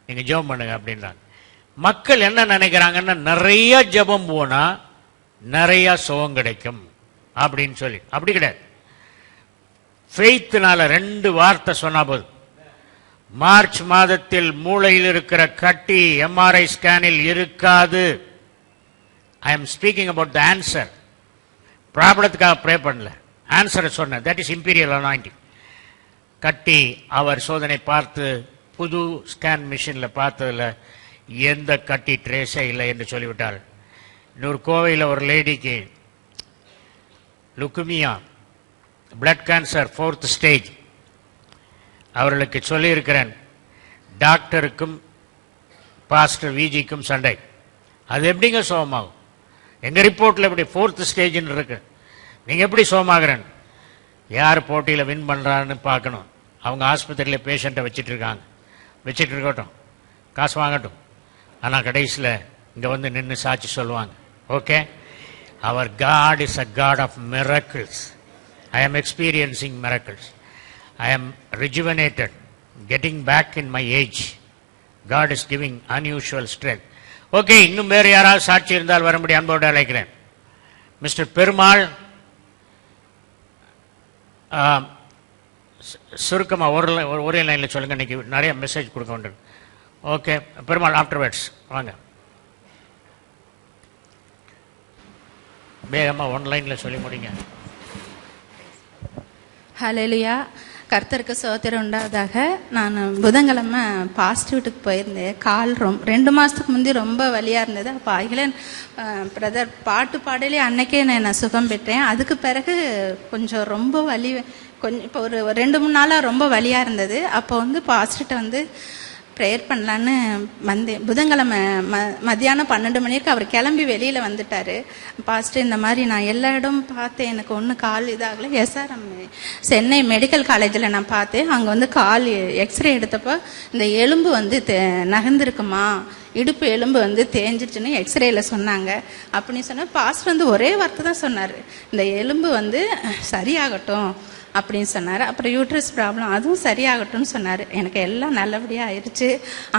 நீங்கள் ஜெபம் பண்ணுங்க அப்படின்றாங்க. மக்கள் என்ன நினைக்கிறாங்கன்னா, நிறைய ஜெபம் போனால் நிறைய சுகம் கிடைக்கும் அப்படின்னு சொல்லி. அப்படி கிடையாது. ஃபெய்த்னால 2 வார்த்தை சொன்னா போதும். மார்ச் மாதத்தில் மூளையில் இருக்கிற கட்டி MRI ஸ்கேனில் இருக்காது. I am speaking about the answer. ப்ராப்ளத்துக்காக ப்ரே பண்ணல, ஆன்சரை சொன்னேன். That is imperial anointing. கட்டி அவர் சோதனை பார்த்து புது ஸ்கேன் மிஷினில் பார்த்ததில் எந்த கட்டி ட்ரேஸே இல்லை என்று சொல்லிவிட்டார். இன்னொரு கோவையில் ஒரு லேடிக்கு லுக்குமியா, பிளட் கேன்சர் 4th ஸ்டேஜ். அவர்களுக்கு சொல்லியிருக்கிறேன், டாக்டருக்கும் பாஸ்டர் விஜிக்கும் சண்டை. அது எப்படிங்க சோகமாகும்? எங்கள் ரிப்போர்ட்டில் எப்படி 4th ஸ்டேஜ்னு இருக்கு. நீங்கள் எப்படி சோகமாகறேன்? யார் போட்டியில் வின் பண்ணுறான்னு பார்க்கணும். அவங்க ஆஸ்பத்திரியில் பேஷண்ட்டை வச்சுட்டு இருக்காங்க. வச்சுட்டு இருக்கட்டும், காசு வாங்கட்டும். ஆனால் கடைசியில் இங்கே வந்து நின்று சாட்சி சொல்லுவாங்க. ஓகே, அவர் God is a God of miracles. I am experiencing miracles. I am rejuvenated, getting back in my age. God is giving unusual strength. Okay, இன்னும் வேறு யாராவது சாட்சி இருந்தால் வரும்படி அன்போடு அழைக்கிறேன். மிஸ்டர் பெருமாள், சுருக்கமாக ஒரே லைனில் சொல்லுங்கள். இன்னைக்கு நிறைய மெசேஜ் கொடுக்க வேண்டியது. ஓகே பெருமாள், ஆஃப்டர்வேர்ட்ஸ் வாங்க. வேகமாக ஒன்லைனில் சொல்லி முடிங்க. ஹல்லேலூயா, கர்த்தருக்கு சோத்திரம் உண்டாவதாக. நான் புதன்கிழமை பாஸ்ட் வீட்டுக்கு போயிருந்தேன். கால் 2 மாதத்துக்கு முந்தி ரொம்ப வலியாக இருந்தது. அப்போ அகிலன் பிரதர் பாட்டு பாடலே அன்னைக்கே நான் சுகம் பெற்றேன். அதுக்கு பிறகு கொஞ்சம் ரொம்ப வலி, கொஞ்சம் இப்போ ஒரு 2-3 நாளாக ரொம்ப வலியாக இருந்தது. அப்போ வந்து பாஸ்ட்டு வந்து ப்ரேயர் பண்ணலான்னு வந்தேன். புதன்கிழமை மத்தியானம் 12 மணிக்கு அவர் கிளம்பி வெளியில் வந்துட்டார். பாஸ்ட்டு இந்த மாதிரி நான் எல்லா இடமும் பார்த்தேன், எனக்கு ஒன்றும் கால் இதாகலை. எஸ்ஆர்எம் சென்னை மெடிக்கல் காலேஜில் நான் பார்த்தேன். அங்கே வந்து கால் எக்ஸ்ரே எடுத்தப்போ இந்த எலும்பு வந்து நகர்ந்துருக்குமா, இடுப்பு எலும்பு வந்து தேஞ்சிருச்சுன்னு எக்ஸ்ரேயில் சொன்னாங்க. அப்படின்னு சொன்னால் பாஸ்டர் வந்து ஒரே வார்த்தை தான் சொன்னார், இந்த எலும்பு வந்து சரியாகட்டும் அப்படின்னு சொன்னார். அப்புறம் யூட்ரஸ் ப்ராப்ளம் அதுவும் சரியாகட்டும்னு சொன்னார். எனக்கு எல்லாம் நல்லபடியாக ஆயிடுச்சு.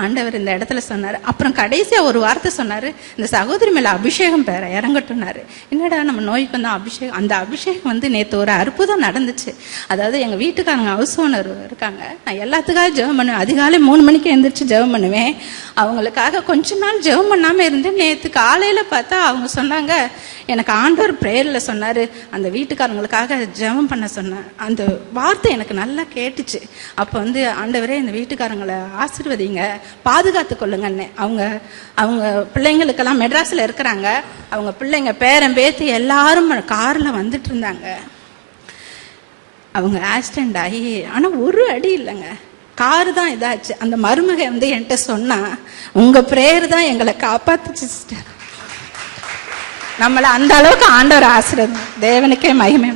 ஆண்டவர் இந்த இடத்துல சொன்னார். அப்புறம் கடைசியாக ஒரு வார்த்தை சொன்னார், இந்த சகோதரி மேலே அபிஷேகம் இறங்கட்டும்னாரு. என்னடா நம்ம நோய்க்கு வந்து அபிஷேகம், அந்த அபிஷேகம் வந்து நேற்று ஒரு அற்புதம் நடந்துச்சு. அதாவது எங்கள் வீட்டுக்காரங்க ஹவுஸ் ஓனர் இருக்காங்க. நான் எல்லாத்துக்காக ஜெபம் பண்ணுவேன். அதிகாலை 3 மணிக்கு எழுந்திரிச்சு ஜெபம் பண்ணுவேன். அவங்களுக்காக கொஞ்ச நாள் ஜெபம் பண்ணாமல் இருந்தேன். நேற்று காலையில் பார்த்தா அவங்க சொன்னாங்க, எனக்கு ஆண்டவர் ப்ரேயரில் சொன்னார், அந்த வீட்டுக்காரங்களுக்காக ஜெபம் பண்ண சொன்னார். அந்த வார்த்தை எனக்கு நல்லா கேட்டுச்சு. அப்போ வந்து ஆண்டவரே இந்த வீட்டுக்காரங்களை ஆசீர்வதிங்க, பாதுகாத்து கொள்ளுங்கன்னு. அவங்க பிள்ளைங்களுக்கெல்லாம் மெட்ராஸில் இருக்கிறாங்க. அவங்க பிள்ளைங்க பேரன் பேத்தி எல்லாரும் காரில் வந்துட்டு இருந்தாங்க. அவங்க ஆக்சிடெண்ட் ஆகி, ஆனால் ஒரு அடி இல்லைங்க, காரு தான் இதாச்சு. அந்த மருமகை வந்து என்கிட்ட சொன்னா, உங்கள் ப்ரேயர் தான் எங்களை காப்பாத்துச்சு சிஸ்டர். நம்மளை அந்த அளவுக்கு ஆண்டவர் ஆசீர்வாதம். தேவனுக்கே மகிமை.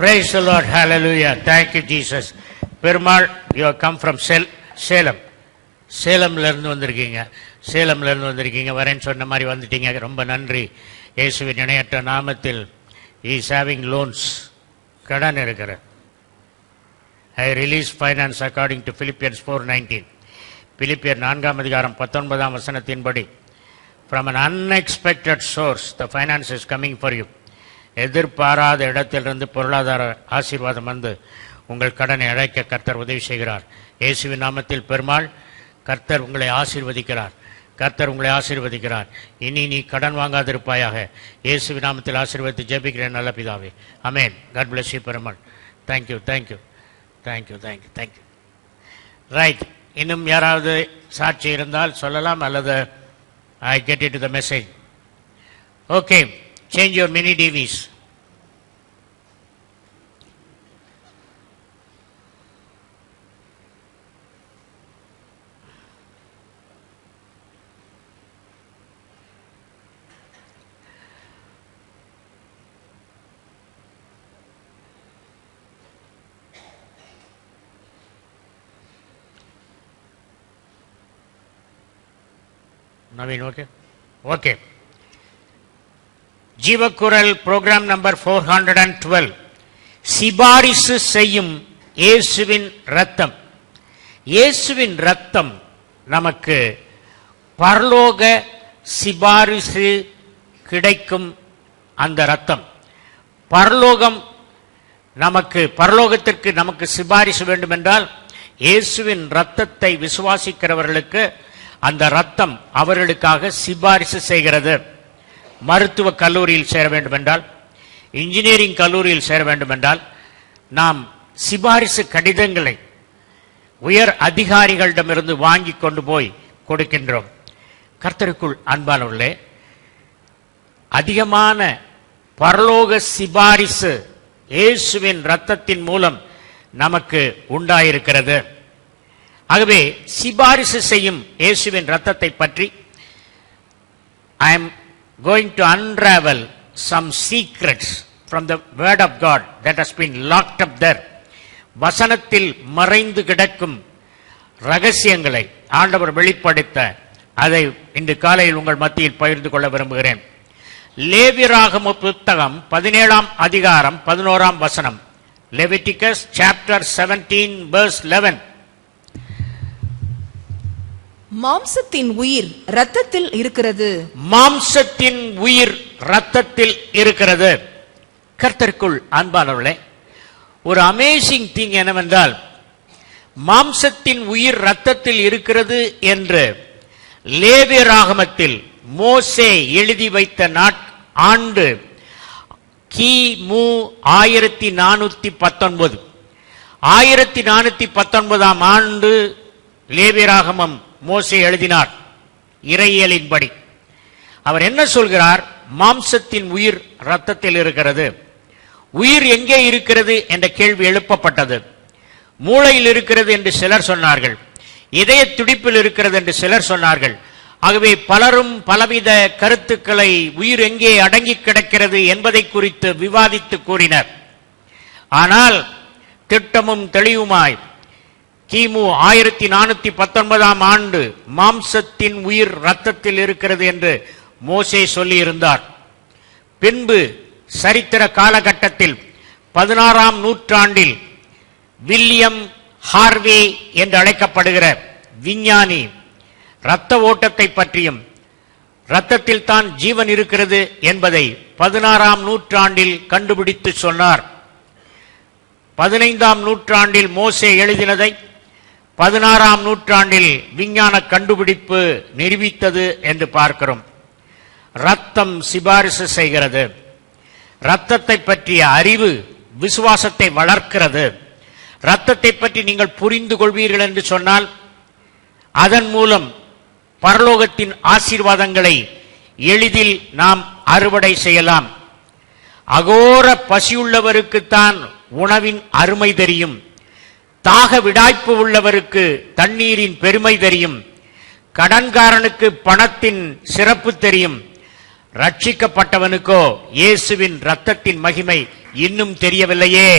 Praise the Lord. Hallelujah. Thank you, Jesus. Perumal, you have come from Salem. சேலம்ல இருந்து வந்திருக்கீங்க. சேலம்ல இருந்து வந்திருக்கீங்க. வரேன்னு சொன்ன மாதிரி வந்துட்டீங்க. ரொம்ப நன்றி. இயேசுவின் இணையற்ற நாமத்தில் he is having loans. கடன் இருக்கிற. I release finance according to Philippians 4:19. பிலிப்பியர் 4ஆம் அதிகாரம் 19ஆம் வசனத்தின்படி, from an unexpected source the finance is coming for you. எதிர்பாராத இடத்திலிருந்து பொருளாதார ஆசீர்வாதம் வந்து உங்கள் கடனை அழைக்க கர்த்தர் உதவி செய்கிறார். இயேசுவின் நாமத்தில் பெருமாள், கர்த்தர் உங்களை ஆசீர்வதிக்கிறார். கர்த்தர் உங்களை ஆசீர்வதிக்கிறார். இனி நீ கடன் வாங்காதிருப்பாயாக. இயேசுவின் நாமத்தில் ஆசீர்வதித்து ஜெபிக்கிறேன் நல்ல பிதாவே. ஆமென். God bless you Perumal. Thank you thank you thank you thank you thank you. Right, இன்னும் யாராவது சாட்சி இருந்தால் சொல்லலாம், அல்லது I get into the message. Okay, change your mini DVs. Naveen, okay? Okay. ஜீவக்குரல் ப்ரோக்ராம் நம்பர் 412. சிபாரிசு செய்யும் இயேசுவின் ரத்தம். இயேசுவின் ரத்தம் நமக்கு பரலோக சிபாரிசு கிடைக்கும். அந்த ரத்தம் பரலோகம் நமக்கு, பரலோகத்திற்கு நமக்கு சிபாரிசு வேண்டும் என்றால் இயேசுவின் ரத்தத்தை விசுவாசிக்கிறவர்களுக்கு அந்த ரத்தம் அவர்களுக்காக சிபாரிசு செய்கிறது. மருத்துவ கல்லூரியில் சேர வேண்டும் என்றால், இன்ஜினியரிங் கல்லூரியில் சேர வேண்டும் என்றால் நாம் சிபாரிசு கடிதங்களை உயர் அதிகாரிகளிடமிருந்து வாங்கி கொண்டு போய் கொடுக்கின்றோம். கர்த்தருக்குள் அன்பானவர்களே, அதிகமான பரலோக சிபாரிசு இயேசுவின் இரத்தத்தின் மூலம் நமக்கு உண்டாயிருக்கிறது. ஆகவே சிபாரிசு செய்யும் இயேசுவின் ரத்தத்தை பற்றி I am going to unravel some secrets from the word of God that has been locked up there. வசனத்தில் மறைந்து கிடக்கும் ரகசியங்களை ஆண்டவர் வெளிப்படுத்த அதை இன்று காலையில் உங்கள் மத்தியில் பகிர்ந்து கொள்ள விரும்புகிறேன். லேவியராகம புத்தகம் 17ஆம் அதிகாரம் 11ஆம் வசனம். Leviticus chapter 17 verse 11. மாம்சத்தின் உயிர் இரத்தத்தில் இருக்கிறது. மாம்சத்தின் உயிர் இரத்தத்தில் இருக்கிறது. கர்த்தருக்குள் அன்பானவர்களே, ஒரு அமேசிங் திங் என்னவென்றால், மாம்சத்தின் உயிர் இரத்தத்தில் இருக்கிறது என்று லேவியராகமத்தில் மோசே எழுதி வைத்த ஆண்டு கிமு 1419. 1419ஆம் ஆண்டு லேவியராகமம் மோசே எழுதினார். இறையியலின்படி அவர் என்ன சொல்கிறார்? மாம்சத்தின் உயிர் இரத்தத்தில் இருக்கிறது. உயிர் எங்கே இருக்கிறது என்ற கேள்வி எழுப்பப்பட்டது. மூளையில் இருக்கிறது என்று சிலர் சொன்னார்கள், இதய துடிப்பில் இருக்கிறது என்று சிலர் சொன்னார்கள். ஆகவே பலரும் பலவித கருத்துக்களை உயிர் எங்கே அடங்கி கிடக்கிறது என்பதை குறித்து விவாதித்து கூறினர். ஆனால் திட்டமும் தெளிவுமாய் கிமு 1419ஆம் ஆண்டு மாம்சத்தின் உயிர் இரத்தத்தில் இருக்கிறது என்று மோசே சொல்லியிருந்தார். பின்பு சரித்திர காலகட்டத்தில் 16ஆம் நூற்றாண்டில் வில்லியம் ஹார்வே என்று அழைக்கப்படுகிற விஞ்ஞானி இரத்த ஓட்டத்தை பற்றியும் இரத்தத்தில் தான் ஜீவன் இருக்கிறது என்பதை 16ஆம் நூற்றாண்டில் கண்டுபிடித்து சொன்னார். 15ஆம் நூற்றாண்டில் மோசே எழுதினதை 16ஆம் நூற்றாண்டில் விஞ்ஞான கண்டுபிடிப்பு நிரூபித்தது என்று பார்க்கிறோம். இரத்தம் சிபாரிசு செய்கிறது. இரத்தத்தை பற்றிய அறிவு விசுவாசத்தை வளர்க்கிறது. இரத்தத்தை பற்றி நீங்கள் புரிந்து கொள்வீர்கள் என்று சொன்னால் அதன் மூலம் பரலோகத்தின் ஆசீர்வாதங்களை எளிதில் நாம் அறுவடை செய்யலாம். அகோர பசியுள்ளவருக்குத்தான் உணவின் அருமை தெரியும். தாக விடாய்ப்பு உள்ளவருக்கு தண்ணீரின் பெருமை தெரியும். கடன்காரனுக்கு பணத்தின் சிறப்பு தெரியும். ரட்சிக்கப்பட்டவனுக்கோ இயேசுவின் இரத்தத்தின் மகிமை இன்னும் தெரியவில்லையே.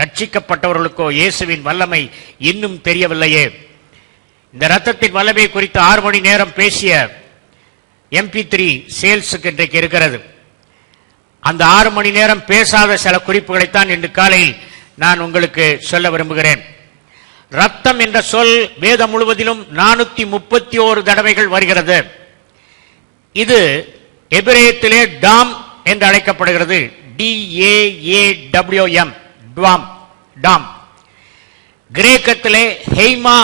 ரட்சிக்கப்பட்டவர்களுக்கோ இயேசுவின் வல்லமை இன்னும் தெரியவில்லையே. இந்த இரத்தத்தின் வல்லமை குறித்து 6 மணி நேரம் பேசிய MP3 சேல்ஸுக்கு இன்றைக்கு இருக்கிறது. அந்த 6 மணி நேரம் பேசாத சில குறிப்புகளைத்தான் இன்று காலையில் நான் உங்களுக்கு சொல்ல விரும்புகிறேன். ரத்தம் என்ற சொல் வேதம் முழுவதிலும் 431 தடவைகள் வருகிறது. இது எபிரேயத்திலே டாம் என்று அழைக்கப்படுகிறது. DAAWM, Tom. கிரேக்கத்திலே ஹெய்மா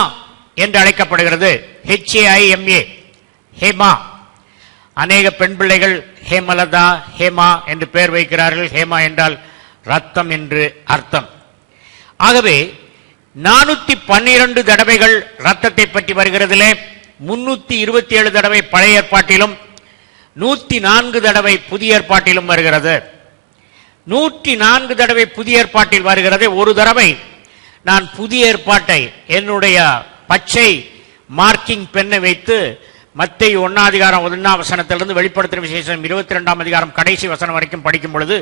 என்று அழைக்கப்படுகிறது. HAIMA, ஹேமா. அநேக பெண் பிள்ளைகள் ஹேமலதா, ஹேமா என்று பெயர் வைக்கிறார்கள். ஹேமா என்றால் ரத்தம் என்று அர்த்தம். ஆகவே 412 தடவைகள் ரத்தத்தை பற்றி வருகிறதிலே 327 தடவை பழைய ஏற்பாட்டிலும் 104 தடவை புதிய ஏற்பாட்டிலும் வருகிறது. 104 தடவை புதிய ஏற்பாட்டில் வருகிறது. ஒரு தடவை நான் புதிய ஏற்பாட்டை என்னுடைய பச்சை மார்க்கிங் பெண்ணை வைத்து மத்தேயு 1ஆம் அதிகாரம் 1ஆம் வசனத்திலிருந்து வெளிப்படுத்தின விசேஷம் 22ஆம் அதிகாரம் கடைசி வசனம் வரைக்கும் படிக்கும் பொழுது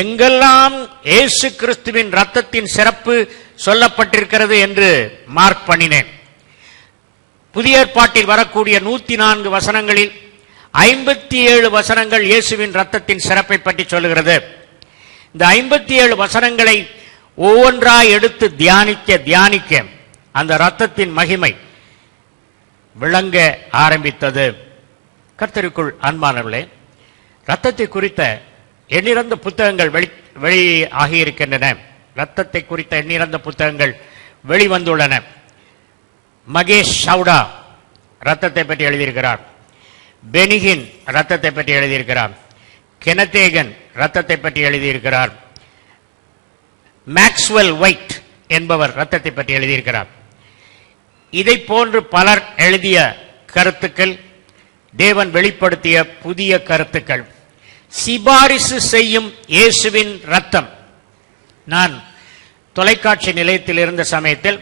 எங்கெல்லாம் இயேசு கிறிஸ்துவின் ரத்தத்தின் சிறப்பு சொல்லப்பட்டிருக்கிறது என்று மார்க் பண்ணினேன். புதிய ஏற்பாட்டில் வரக்கூடிய 104 வசனங்களில் 57 வசனங்கள் இயேசுவின் ரத்தத்தின் சிறப்பை பற்றி சொல்லுகிறது. இந்த 57 வசனங்களை ஒவ்வொன்றாய் எடுத்து தியானிக்க அந்த ரத்தத்தின் மகிமை விளங்க ஆரம்பித்தது. கர்த்தருக்குள் அன்பானவர்களே, ரத்தத்தை குறித்த எண்ணிறந்த புத்தகங்கள் வெளியாகியிருக்கின்றன. ரத்தத்தை குறித்த எண்ணிறந்த புத்தகங்கள் வெளிவந்துள்ளன. மகேஷ் சவுடா ரத்தத்தை பற்றி எழுதியிருக்கிறார். பெனிகின் ரத்தத்தை பற்றி எழுதியிருக்கிறார். கெனத்தேகன் ரத்தத்தை பற்றி எழுதியிருக்கிறார். மேக்ஸ்வெல் ஒயிட் என்பவர் ரத்தத்தை பற்றி எழுதியிருக்கிறார். இதை போன்று பலர் எழுதிய கருத்துக்கள், தேவன் வெளிப்படுத்திய புதிய கருத்துக்கள். சிபாரிசு செய்யும் இயேசுவின் ரத்தம். நான் தொலைக்காட்சி நிலையத்தில் இருந்த சமயத்தில்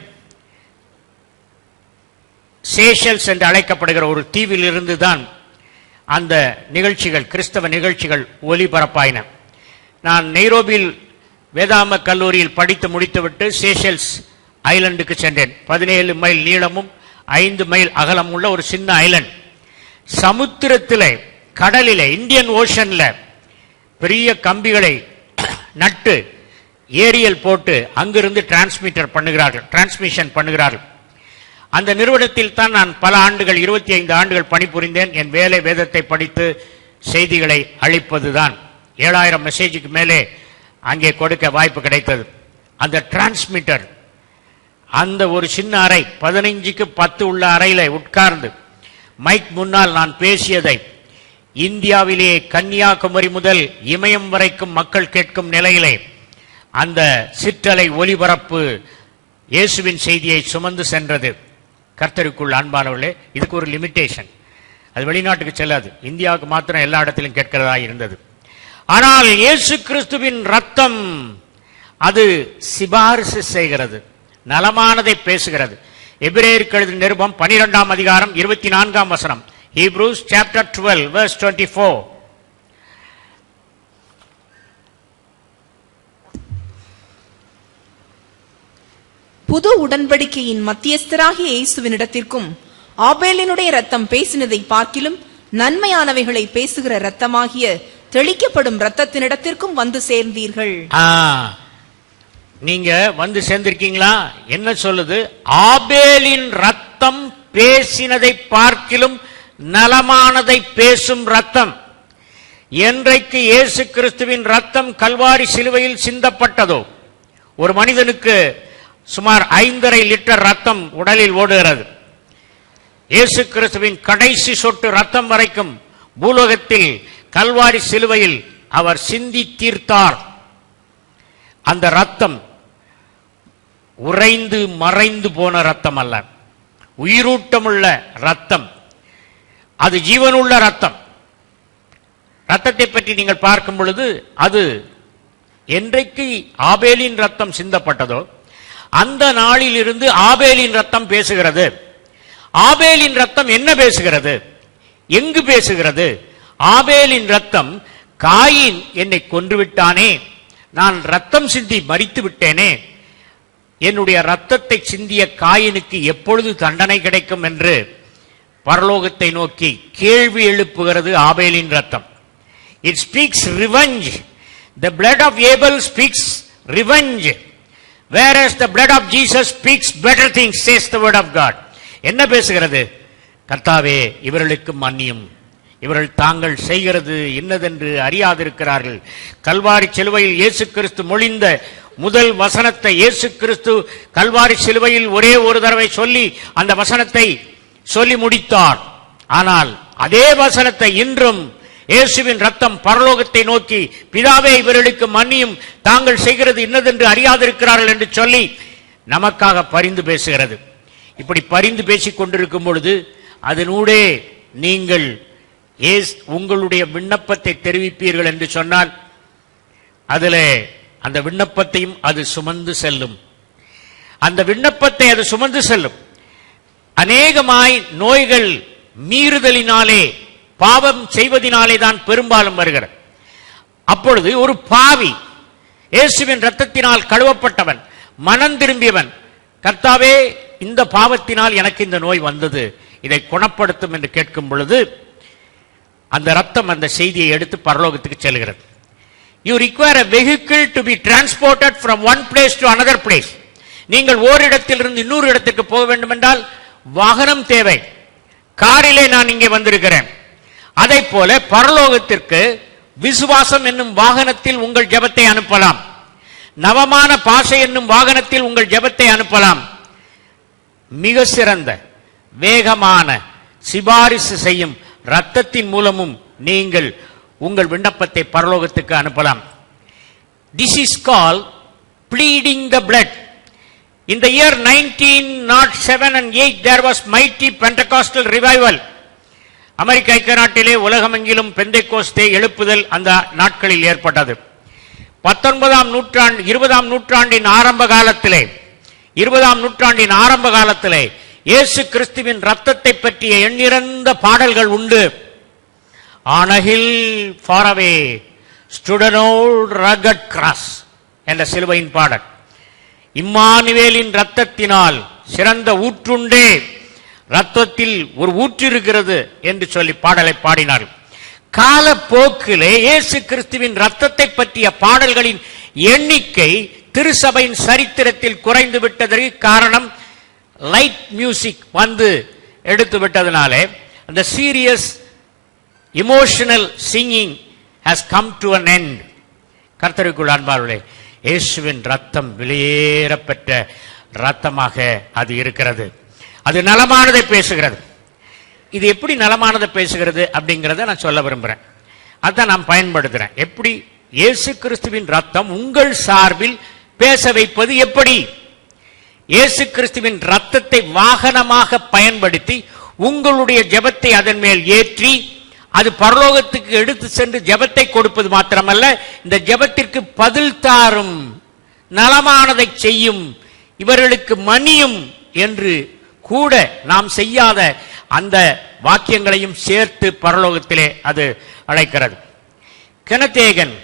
சேஷல்ஸ் என்று அழைக்கப்படுகிற ஒரு தீவில் இருந்து தான் அந்த நிகழ்ச்சிகள், கிறிஸ்தவ நிகழ்ச்சிகள் ஒலிபரப்பாயின. நான் நைரோபியில் வேதாம கல்லூரியில் படித்து முடித்துவிட்டு சேஷல்ஸ் ஐலண்டுக்கு சென்றேன். 17 மைல் நீளமும் 5 மைல் அகலம் உள்ள ஒரு சின்ன ஐலண்ட். சமுத்திரத்திலே, கடலிலே, இந்தியன் ஓஷன்ல பெரிய கம்பிகளை நட்டு ஏரியல் போட்டு அங்கிருந்து டிரான்ஸ்மிஷன் பண்ணுகிறார்கள். அந்த நிறுவனத்தில் தான் நான் பல ஆண்டுகள், 25 ஆண்டுகள் பணிபுரிந்தேன். என் வேலை வேதத்தை படித்து செய்திகளை அளிப்பதுதான். 7000 மெசேஜுக்கு மேலே அங்கே கொடுக்க வாய்ப்பு கிடைத்தது. அந்த டிரான்ஸ்மிட்டர், அந்த ஒரு சின்ன அறை, 15க்கு 10 உள்ள அறையில உட்கார்ந்து மைக் முன்னால் நான் பேசியதை இந்தியாவிலே கன்னியாகுமரி முதல் இமயம் வரைக்கும் மக்கள் கேட்கும் நிலையிலே அந்த சிற்றலை ஒலிபரப்பு இயேசுவின் செய்தியை சுமந்து சென்றது. கர்த்தருக்குள் அன்பானவர்களே, இதுக்கு ஒரு லிமிட்டேஷன். அது வெளிநாட்டுக்கு செல்லாது, இந்தியாவுக்கு மாத்திரம் எல்லா இடத்திலும் கேட்கிறதா இருந்தது. ஆனால் இயேசு கிறிஸ்துவின் ரத்தம் அது சிபாரிசு செய்கிறது, நலமானதை பேசுகிறது. எபிரேயருக்கு எழுதின நிருபம் 12ஆம் அதிகாரம் 24ஆம் வசனம். Hebrews chapter 12 verse 24. புது உடன்படிக்கையின் மத்தியஸ்தராகிய இயேசுவினிடத்திற்கும் ஆபேலினுடைய ரத்தம் பேசினதை பார்க்கிலும் நன்மையானவைகளை பேசுகிற ரத்தமாகிய தெளிக்கப்படும் ரத்தத்தினிடத்திற்கும் வந்து சேர்ந்தீர்கள். நீங்க வந்து சேர்ந்திருக்கீங்களா? என்ன சொல்லுது? ஆபேலின் ரத்தம் பேசினதை பார்க்கிலும் நலமானதை பேசும் ரத்தம். என்றைக்கு இயேசு கிறிஸ்துவின் ரத்தம் கல்வாரி சிலுவையில் சிந்தப்பட்டதோ, ஒரு மனிதனுக்கு சுமார் 5.5 லிட்டர் ரத்தம் உடலில் ஓடுகிறது. இயேசு கிறிஸ்துவின் கடைசி சொட்டு ரத்தம் வரைக்கும் பூலோகத்தில் கல்வாரி சிலுவையில் அவர் சிந்தி தீர்த்தார். அந்த ரத்தம் உறைந்து மறைந்து போன ரத்தம் அல்ல, உயிரூட்டமுள்ள ரத்தம். அது ஜீவனுள்ள ரத்தம். ரத்தத்தை பற்றி நீங்கள் பார்க்கும் பொழுது, அது என்றைக்கு ஆபேலின் ரத்தம் சிந்தப்பட்டதோ அந்த நாளில் இருந்து ஆபேலின் ரத்தம் பேசுகிறது. ஆபேலின் ரத்தம் என்ன பேசுகிறது? எங்கு பேசுகிறது? ஆபேலின் ரத்தம், காயின் என்னை கொன்றுவிட்டானே, நான் ரத்தம் சிந்தி மரித்து விட்டேனே, என்னுடைய ரத்தத்தை சிந்திய காயினுக்கு எப்பொழுது தண்டனை கிடைக்கும் என்று பரலோகத்தை நோக்கி கேள்வி எழுப்புகிறது ஆபேலின் ரத்தம். It speaks revenge. The blood of Abel speaks revenge, whereas the blood of Jesus speaks better things, says the word of God. என்ன பேசுகிறது? கர்த்தாவே, இவர்களுக்கு மன்னியும், இவர்கள் தாங்கள் செய்கிறது இன்னதென்று அறியாதிருக்கிறார்கள். கல்வாரி சிலுவையில் இயேசு கிறிஸ்து மொழிந்த முதல் வசனத்தை இயேசு கிறிஸ்து கல்வாரி சிலுவையில் ஒரே ஒரு தடவை சொல்லி அந்த வசனத்தை சொல்லி முடித்தார். ஆனால் அதே வசனத்தை இன்றும் இயேசுவின் ரத்தம் பரலோகத்தை நோக்கி, பிதாவே, இவர்களுக்கு மன்னியும், தாங்கள் செய்கிறது இன்னதென்று அறியாதிருக்கிறார்கள் என்று சொல்லி நமக்காக பரிந்து பேசுகிறது. இப்படி பரிந்து பேசிக் கொண்டிருக்கும் பொழுது அதனூடே நீங்கள் உங்களுடைய விண்ணப்பத்தை தெரிவிப்பீர்கள் என்று சொன்னால், அதில் அந்த விண்ணப்பத்தையும் அது சுமந்து செல்லும். அந்த விண்ணப்பத்தை அது சுமந்து செல்லும். அநேகமாய் நோய்கள் மீறுதலினாலே, பாவம் செய்வதினாலே தான் பெரும்பாலும் வருகிறது. அப்பொழுது ஒரு பாவி, இயேசுவின் ரத்தத்தினால் கழுவப்பட்டவன், மனம் திரும்பியவன், கர்த்தாவே, இந்த பாவத்தினால் எனக்கு இந்த நோய் வந்தது, இதை குணப்படுத்தும் என்று கேட்கும் பொழுது அந்த ரத்தம் அந்த செய்தியை எடுத்து பரலோகத்துக்கு செல்கிறது. You require a vehicle to be transported from one place to another place. நீங்கள் ஓரிடத்திலிருந்து இன்னொரு இடத்துக்கு போக வேண்டும் என்றால் வாகனம் தேவை. காரிலே நான் இங்கே வந்திருக்கிறேன். அதை போல பரலோகத்திற்கு விசுவாசம் என்னும் வாகனத்தில் உங்கள் ஜெபத்தை அனுப்பலாம். நவமான பாசை என்னும் வாகனத்தில் உங்கள் ஜெபத்தை அனுப்பலாம். மிக சிறந்த வேகமான சிபாரிசு செய்யும் இரத்தத்தின் மூலமும் நீங்கள் உங்கள் விண்ணப்பத்தை பரலோகத்துக்கு அனுப்பலாம். This is called pleading the blood. In the year 1907 and 8 there was mighty Pentecostal revival. அமெரிக்க ஐக்கிய நாட்டிலே உலகமெங்கிலும் பெந்தைக்கோஸ்தே எழுப்புதல் அந்த நாட்களில் ஏற்பட்டது. 19ஆம் நூற்றாண்டு 20ஆம் நூற்றாண்டின் ஆரம்ப காலத்திலே இயேசு கிறிஸ்துவின் ரத்தத்தை பற்றிய எண்ணிறந்த பாடல்கள் உண்டு. On a hill far away stood an old rugged cross என்ற சிலுவையின் பாடல். இம்மானுவேலின் ரத்தத்தினால் சிறந்த ஊற்றுண்டே, ரத்தத்தில் ஒரு ஊற்று இருக்கிறது என்று சொல்லி பாடலை பாடினார்கள். காலப்போக்கிலே இயேசு கிறிஸ்துவின் ரத்தத்தை பற்றிய பாடல்களின் எண்ணிக்கை திருசபையின் சரித்திரத்தில் குறைந்து விட்டதற்கு காரணம் லைட் மியூசிக் வந்து எடுத்து விட்டதனாலே அந்த serious emotional singing has come to an end. கர்த்தருக்குள் அன்பார்களே, இயேசுவின் ரத்தம் வெளியேறப்பெற்ற ரத்தமாக அது இருக்கிறது. அது நலமானதை பேசுகிறது. இது எப்படி நலமானதை பேசுகிறது அப்படிங்கிறத நான் சொல்ல விரும்புகிறேன். அதான் நான் பயன்படுத்துகிறேன். எப்படி இயேசு கிறிஸ்துவின் ரத்தம் உங்கள் சார்பில் பேச வைப்பது எப்படி? இயேசு கிறிஸ்துவின் ரத்தத்தை வாகனமாக பயன்படுத்தி உங்களுடைய ஜெபத்தை அதன் மேல் ஏற்றி அது பரலோகத்துக்கு எடுத்து சென்று ஜெபத்தை கொடுப்பது மாத்திரமல்ல, இந்த ஜெபத்திற்கு பதில் தாரும், நலமானதை செய்யும், இவர்களுக்கு மன்னியும் என்று கூட நாம் செய்யாத அந்த வாக்கியங்களையும் சேர்த்து பரலோகத்திலே அது அழைக்கிறது. கென்னத் ஹேகன்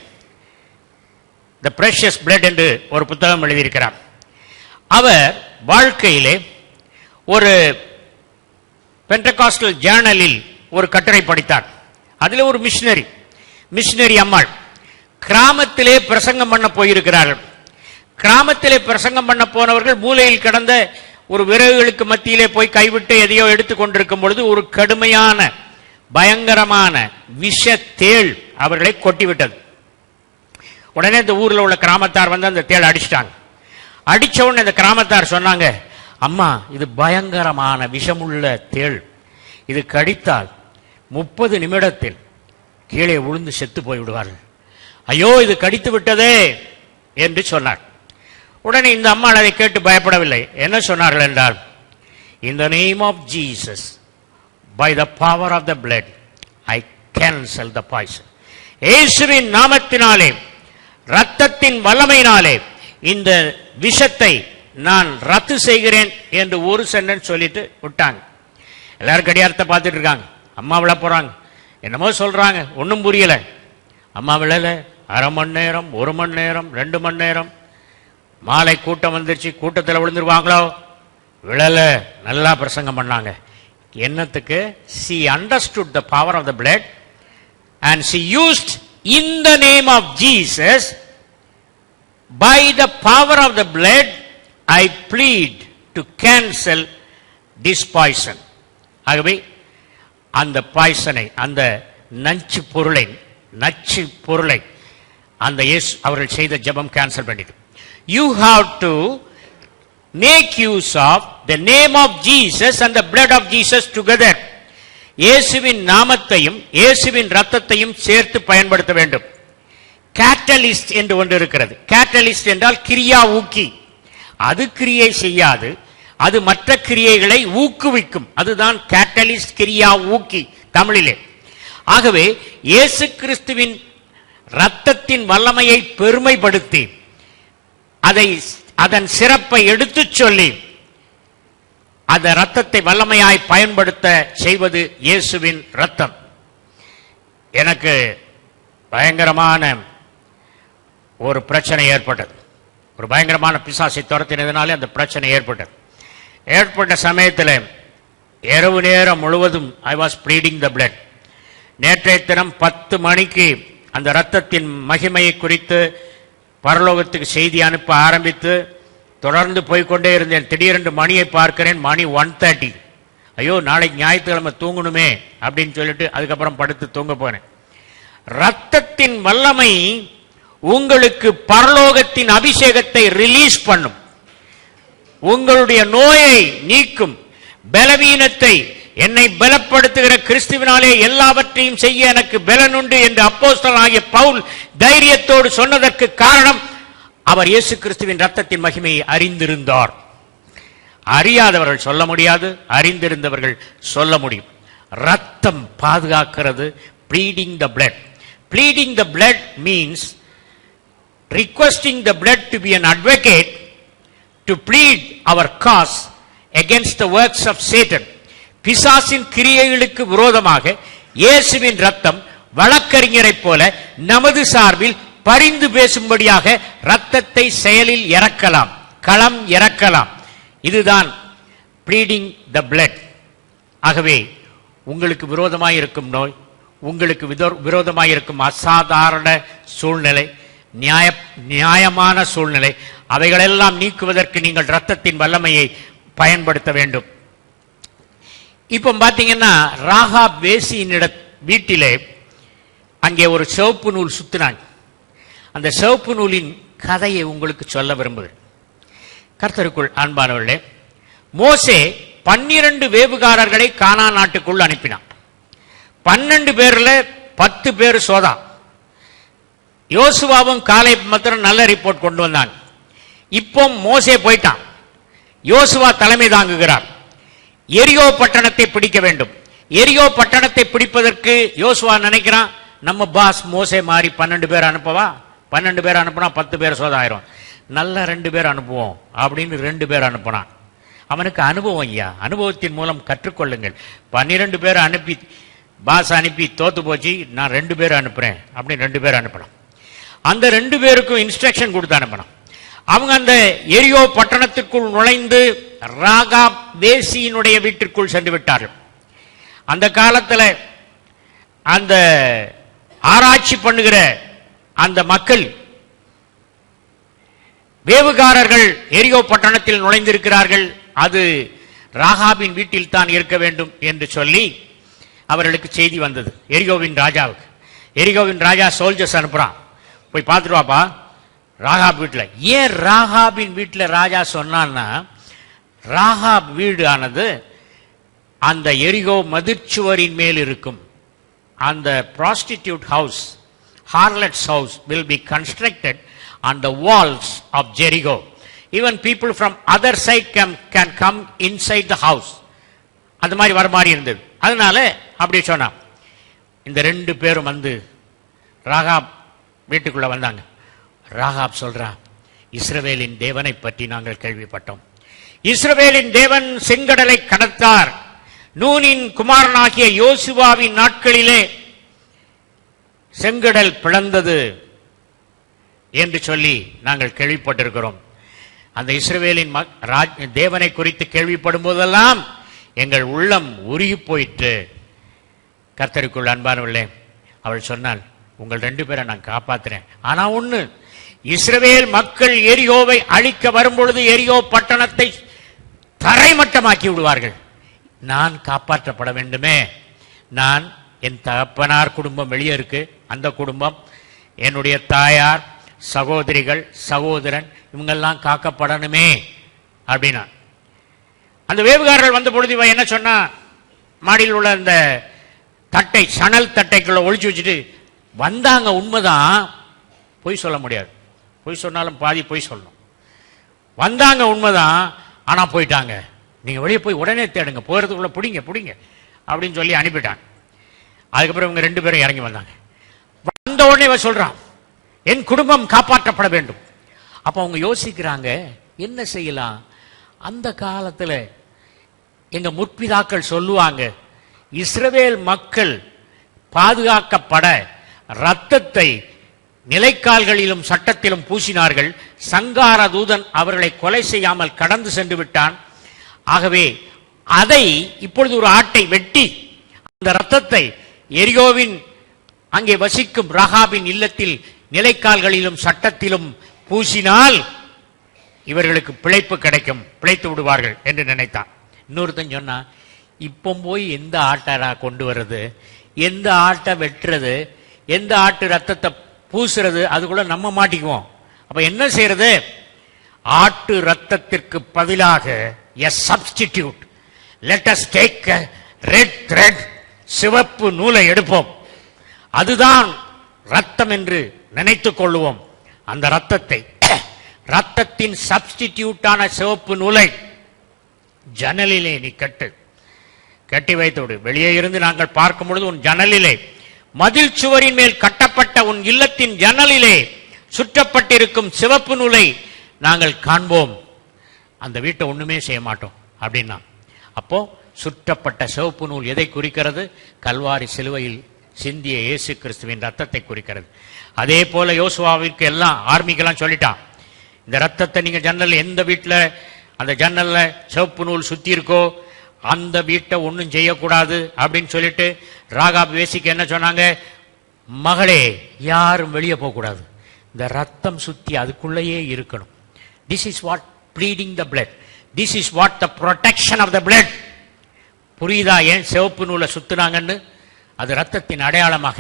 தி பிரஷியஸ் பிளட் என்று ஒரு புத்தகம் எழுதியிருக்கிறார். அவர் வாழ்க்கையிலே ஒரு பெண்டகாஸ்டல் ஜேர்னலில் ஒரு கட்டுரை படித்தார். அதில் ஒரு மிஷினரி அம்மாள் கிராமத்திலே பிரசங்கம் பண்ண போயிருக்கிறார்கள். கிராமத்திலே பிரசங்கம் பண்ண போனவர்கள் மூலையில் கிடந்த ஒரு விறகுகளுக்கு மத்தியிலே போய் கைவிட்டு எதையோ எடுத்துக் கொண்டிருக்கும் பொழுது ஒரு கடுமையான பயங்கரமான விஷ தேள் அவர்களை கொட்டிவிட்டது. உடனே இந்த ஊர்ல உள்ள கிராமத்தார் வந்து அந்த தேள் அடிச்சிட்டாங்க. அடிச்ச உடனே இந்த கிராமத்தார் சொன்னாங்க, அம்மா இது பயங்கரமான விஷமுள்ள தேள், இது கடித்தால் 30 நிமிடத்தில் கீழே விழுந்து செத்து போய்விடுவார்கள். ஐயோ இது கடித்து விட்டதே என்று சொன்னார். உடனே இந்த அம்மாள் அதை கேட்டு பயப்படவில்லை. என்ன சொன்னார்கள் என்றால், in the name of Jesus, by the power of the blood, I cancel the poison. இயேசுவின் நாமத்தினாலே, இரத்தத்தின் வல்லமையினாலே இந்த விஷத்தை நான் ரத்து செய்கிறேன் என்று ஒரு சென்டென்ஸ் சொல்லிட்டு விட்டாங்க. எல்லாரும் கடியாரத்தை பார்த்துட்டு இருக்காங்க. அம்மா விழ போறாங்க, என்னமோ சொல்றாங்க, ஒன்றும் புரியல. அம்மா விழல. அரை மணி நேரம், 1 மணி நேரம், 2 மணி நேரம், மாலை கூட்டம் வந்துருச்சு. கூட்டத்தில் விழுந்துருவாங்களோ? விழல. நல்லா பிரசங்கம் பண்ணாங்க. என்னத்துக்கு? she understood the power of the blood and she used in the name of Jesus, by the power of the blood I plead to cancel this poison. ஆகவே அந்த பாய்சனை, அந்த நச்சு பொருளை அந்த இயேசு அவர்கள் செய்த ஜெபம் கேன்சல் பண்ணிட்டு, you have to make use of the name of Jesus and the blood of Jesus together. இயேசுவின் நாமத்தையும் இயேசுவின் இரத்தத்தையும் சேர்த்து பயன்படுத்த வேண்டும். கேட்டலிஸ்ட் என்று ஒன்று இருக்கிறது. கேட்டலிஸ்ட் என்றால் கிரியா ஊக்கி. அது கிரியை செய்யாது, அது மற்ற கிரியைகளை ஊக்குவிக்கும். அதுதான் கேட்டலிஸ்ட், கிரியா ஊக்கி தமிழிலே. ஆகவே இயேசு கிறிஸ்துவின் இரத்தத்தின் வல்லமையை பெருமைப்படுத்தி அதன் சிறப்பை எடுத்துச் சொல்லி அந்த இரத்தத்தை வல்லமையாய் பயன்படுத்த செய்வது இயேசுவின் இரத்தம். எனக்கு பயங்கரமான ஒரு பிரச்சனை ஏற்பட்டது. ஒரு பயங்கரமான பிசாசை துரத்தினதுனாலே அந்த பிரச்சனை ஏற்பட்ட சமயத்தில் இரவு நேரம் முழுவதும் I was bleeding the blood. நேற்றைய தினம் 10 மணிக்கு அந்த இரத்தத்தின் மகிமையை குறித்து பரலோகத்துக்கு செய்தி அனுப்ப ஆரம்பித்து தொடர்ந்து போய்கொண்டே இருந்தேன். திடீரென்று மணியை பார்க்கிறேன், மணி 1:30. ஐயோ நாளைக்கு ஞாயிற்றுக்கிழமை தூங்கணுமே அப்படின்னு சொல்லிட்டு அதுக்கப்புறம் படுத்து தூங்க போனேன். இரத்தத்தின் வல்லமை உங்களுக்கு பரலோகத்தின் அபிஷேகத்தை ரிலீஸ் பண்ணும். உங்களுடைய நோயை நீக்கும். பலவீனத்தை, என்னை பலப்படுத்துகிற கிறிஸ்துவினாலே எல்லாவற்றையும் செய்ய எனக்கு பலன் உண்டு என்று அப்போஸ்தலனாகிய பவுல் தைரியத்தோடு சொன்னதற்கு காரணம், அவர் இயேசு கிறிஸ்துவின் இரத்தத்தின் மகிமையை அறிந்திருந்தார். அறியாதவர்கள் சொல்ல முடியாது, அறிந்திருந்தவர்கள் சொல்ல முடியும். ரத்தம் பாதுகாக்கிறது. Bleeding the blood. Bleeding the blood means requesting the blood to be an advocate to plead our cause against the works of Satan. பிசாசின் கிரியைகளுக்கு விரோதமாக இயேசுவின் ரத்தம் வழக்கறிஞரைப் போல நமது சார்பில் பரிந்து பேசும்படியாக ரத்தத்தை செயலில் இறக்கலாம், களம் இறக்கலாம். இதுதான் ப்ளீடிங் த பிளட். ஆகவே உங்களுக்கு விரோதமாயிருக்கும் நோய், உங்களுக்கு விரோதமாயிருக்கும் அசாதாரண சூழ்நிலை, நியாயமான சூழ்நிலை, அவைகளெல்லாம் நீக்குவதற்கு நீங்கள் ரத்தத்தின் வல்லமையை பயன்படுத்த வேண்டும். இப்போ பாத்தீங்கன்னா ராகாப் வேசியினிட வீட்டிலே அங்கே ஒரு சிவப்பு நூல் சுத்தினாங்க. அந்த சிவப்பு நூலின் கதையை உங்களுக்கு சொல்ல விரும்புகிறேன். கர்த்தருக்குள் அன்பானவர்களே, மோசே 12 வேவுகாரர்களை கானான் நாட்டுக்குள் அனுப்பினான். 12 பேர்ல 10 பேர் சோதா. யோசுவாவும் காலேப் மாத்திரம் நல்ல ரிப்போர்ட் கொண்டு வந்தாங்க. இப்போ மோசே போயிட்டான், யோசுவா தலைமை தாங்குகிறார். எரியோ பட்டணத்தை பிடிக்க வேண்டும். எரியோ பட்டணத்தை பிடிப்பதற்கு யோசுவா நினைக்கிறான், நம்ம பாஸ் மோசே மாதிரி 12 பேர் அனுப்பவா, 12 பேர் அனுப்புனா 10 பேர் சோதா ஆயிரும், நல்ல 2 பேர் அனுப்புவோம் அப்படின்னு 2 பேர் அனுப்புனான். அவனுக்கு அனுபவம் ஐயா, அனுபவத்தின் மூலம் கற்றுக்கொள்ளுங்கள். 12 பேர் அனுப்பி பாஸ் அனுப்பி தோத்து போச்சு, நான் 2 பேர் அனுப்புறேன் அப்படின்னு 2 பேர் அனுப்பணும். அந்த 2 பேருக்கும் இன்ஸ்ட்ரக்ஷன் கொடுத்து அனுப்பணும். அவங்க அந்த எரியோ பட்டணத்திற்குள் நுழைந்து ராகாப் வேசியினுடைய வீட்டிற்குள் சென்று விட்டார்கள். அந்த காலத்தில் அந்த ஆராய்ச்சி பண்ணுகிற அந்த மக்கள், வேவுகாரர்கள் எரியோ பட்டணத்தில் நுழைந்திருக்கிறார்கள், அது ராகாபின் வீட்டில் தான் இருக்க வேண்டும் என்று சொல்லி அவர்களுக்கு செய்தி வந்தது எரியோவின் ராஜாவுக்கு. எரியோவின் ராஜா சோல்ஜர்ஸ் அனுப்புறான், போய் பார்த்துட்டு வாப்பா ராகாப் வீட்டில். ஏன் ராகாபின் வீட்டில் ராஜா சொன்னான்னா, ராகாப் வீடு ஆனது அந்த எரிகோ மதிர்ச்சுவரின் மேல் இருக்கும். அந்த prostitute house, harlot's house will be constructed on the walls of Jericho. Even people from other side can come inside the house. அந்த மாதிரி வர மாதிரி இருந்தது. அதனால அப்படி சொன்னா. இந்த 2 பேரும் வந்து ராகாப் வீட்டுக்குள்ள வந்தாங்க. ராகாப் சொல்றா, இஸ்ரவேலின் தேவனை பற்றி நாங்கள் கேள்விப்பட்டோம். இஸ்ரவேலின் தேவன் செங்கடலை கடந்தார், நூனின் குமாரனாகிய யோசுவாவின் நாட்களிலே செங்கடல் பிளந்தது என்று சொல்லி நாங்கள் கேள்விப்பட்டிருக்கிறோம். அந்த இஸ்ரவேலின் தேவனை குறித்து கேள்விப்படும் போதெல்லாம் எங்கள் உள்ளம் உருகி போயிற்று. கர்த்தருக்குள் அன்பானவர்களே, அவள் சொன்னாள், உங்கள் 2 பேரை நான் காப்பாத்துறேன். ஆனா ஒண்ணு, இஸ்ரவேல் மக்கள் எரியோவை அழிக்க வரும்பொழுது எரியோ பட்டணத்தை தரைமட்டமாக்கி விடுவார்கள். நான் காப்பாற்றப்பட வேண்டுமே. நான், என் தகப்பனார் குடும்பம் வெளியே இருக்கு, அந்த குடும்பம், என்னுடைய தாயார், சகோதரிகள், சகோதரன், இவங்கெல்லாம் காக்கப்படணுமே அப்படின்னா. அந்த வேவுகாரர்கள் வந்த பொழுது இவன் என்ன சொன்னா, மாடியில் உள்ள அந்த தட்டை, சணல் தட்டைக்குள்ள ஒழிச்சு வச்சுட்டு வந்தாங்க. உண்மைதான், பொய் சொல்ல முடியாது, பொய் சொன்னாலும் பாதி பொய் சொல்லணும். வந்தாங்க உண்மைதான், ஆனா போயிட்டாங்க, நீங்க வெளியே போய் உடனே தேடுங்க, போறதுக்குள்ள பிடிங்க பிடிங்க அப்படின்னு சொல்லி அனுப்பிட்டாங்க. அதுக்கப்புறம் இவங்க 2 பேரும் இறங்கி வந்தாங்க. வந்த உடனே இவன் சொல்றான், என் குடும்பம் காப்பாற்றப்பட வேண்டும். அப்ப அவங்க யோசிக்கிறாங்க, என்ன செய்யலாம். அந்த காலத்துல எங்க முற்பிதாக்கள் சொல்லுவாங்க, இஸ்ரவேல் மக்கள் பாதுகாக்கப்பட ரத்தத்தை நிலைக்கால்களிலும் சட்டத்திலும் பூசினார்கள். சங்கார தூதன் அவர்களை கொலை செய்யாமல் கடந்து சென்று விட்டான். ஆகவே அதை இப்பொழுது ஒரு ஆட்டை வெட்டி அந்த ரத்தத்தை எரியோவின் அங்கே வசிக்கும் ராகாபின் இல்லத்தில் நிலைக்கால்களிலும் சட்டத்திலும் பூசினால் இவர்களுக்கு பிழைப்பு கிடைக்கும், பிழைத்து விடுவார்கள் என்று நினைத்தான். இன்னொருத்தன் சொன்னா, இப்போ போய் எந்த ஆட்டை கொண்டு வர்றது, எந்த ஆட்டை வெட்டுறது, எந்த ஆட்டு ரத்தத்தை பூசுறது, அது கூட நம்ம மாட்டிக்குவோம். அப்ப என்ன செய்யறது? ஆட்டு ரத்தத்திற்கு பதிலாக a substitute, let us take a red thread, சிவப்பு நூலை எடுப்போம், அதுதான் ரத்தம் என்று நினைத்துக் கொள்வோம். அந்த ரத்தத்தை, ரத்தத்தின் சப்ஸ்டிடியூட்டான சிவப்பு நூலை ஜன்னலிலே நீ கட்டி வைத்து விடு. வெளியே இருந்து நாங்கள் பார்க்கும் பொழுது உன் ஜன்னலிலே, மதில் சுவரின் மேல் கட்டப்பட்ட உன் இல்லத்தின் ஜன்னலிலே சுற்றப்பட்டிருக்கும் சிவப்பு நூலை நாங்கள் காண்போம். அந்த வீட்டை ஒண்ணுமே செய்ய மாட்டோம், அப்படின்னா. அப்போ சுற்றப்பட்ட சிவப்பு நூல் எதை குறிக்கிறது? கல்வாரி சிலுவையில் சிந்திய இயேசு கிறிஸ்துவின் ரத்தத்தை குறிக்கிறது. அதே போல யோசுவாவிற்கு எல்லாம் ஆர்மிக்கெல்லாம் சொல்லிட்டான், இந்த ரத்தத்தை நீங்க ஜன்னல் எந்த வீட்டில் அந்த ஜன்னல்ல சிவப்பு நூல் சுத்தி இருக்கோ அந்த வீட்டை ஒன்றும் செய்யக்கூடாது அப்படின்னு சொல்லிட்டு ராகாப் வேசிக்கு என்ன சொன்னாங்க? மகளே, யாரும் வெளியே போகக்கூடாது, இந்த ரத்தம் சுத்தி அதுக்குள்ளேயே இருக்கணும். This is what bleeding the blood, this is what the protection of the blood. புரியுதா ஏன் சிவப்பு நூலை சுத்துனாங்கன்னு? அது ரத்தத்தின் அடையாளமாக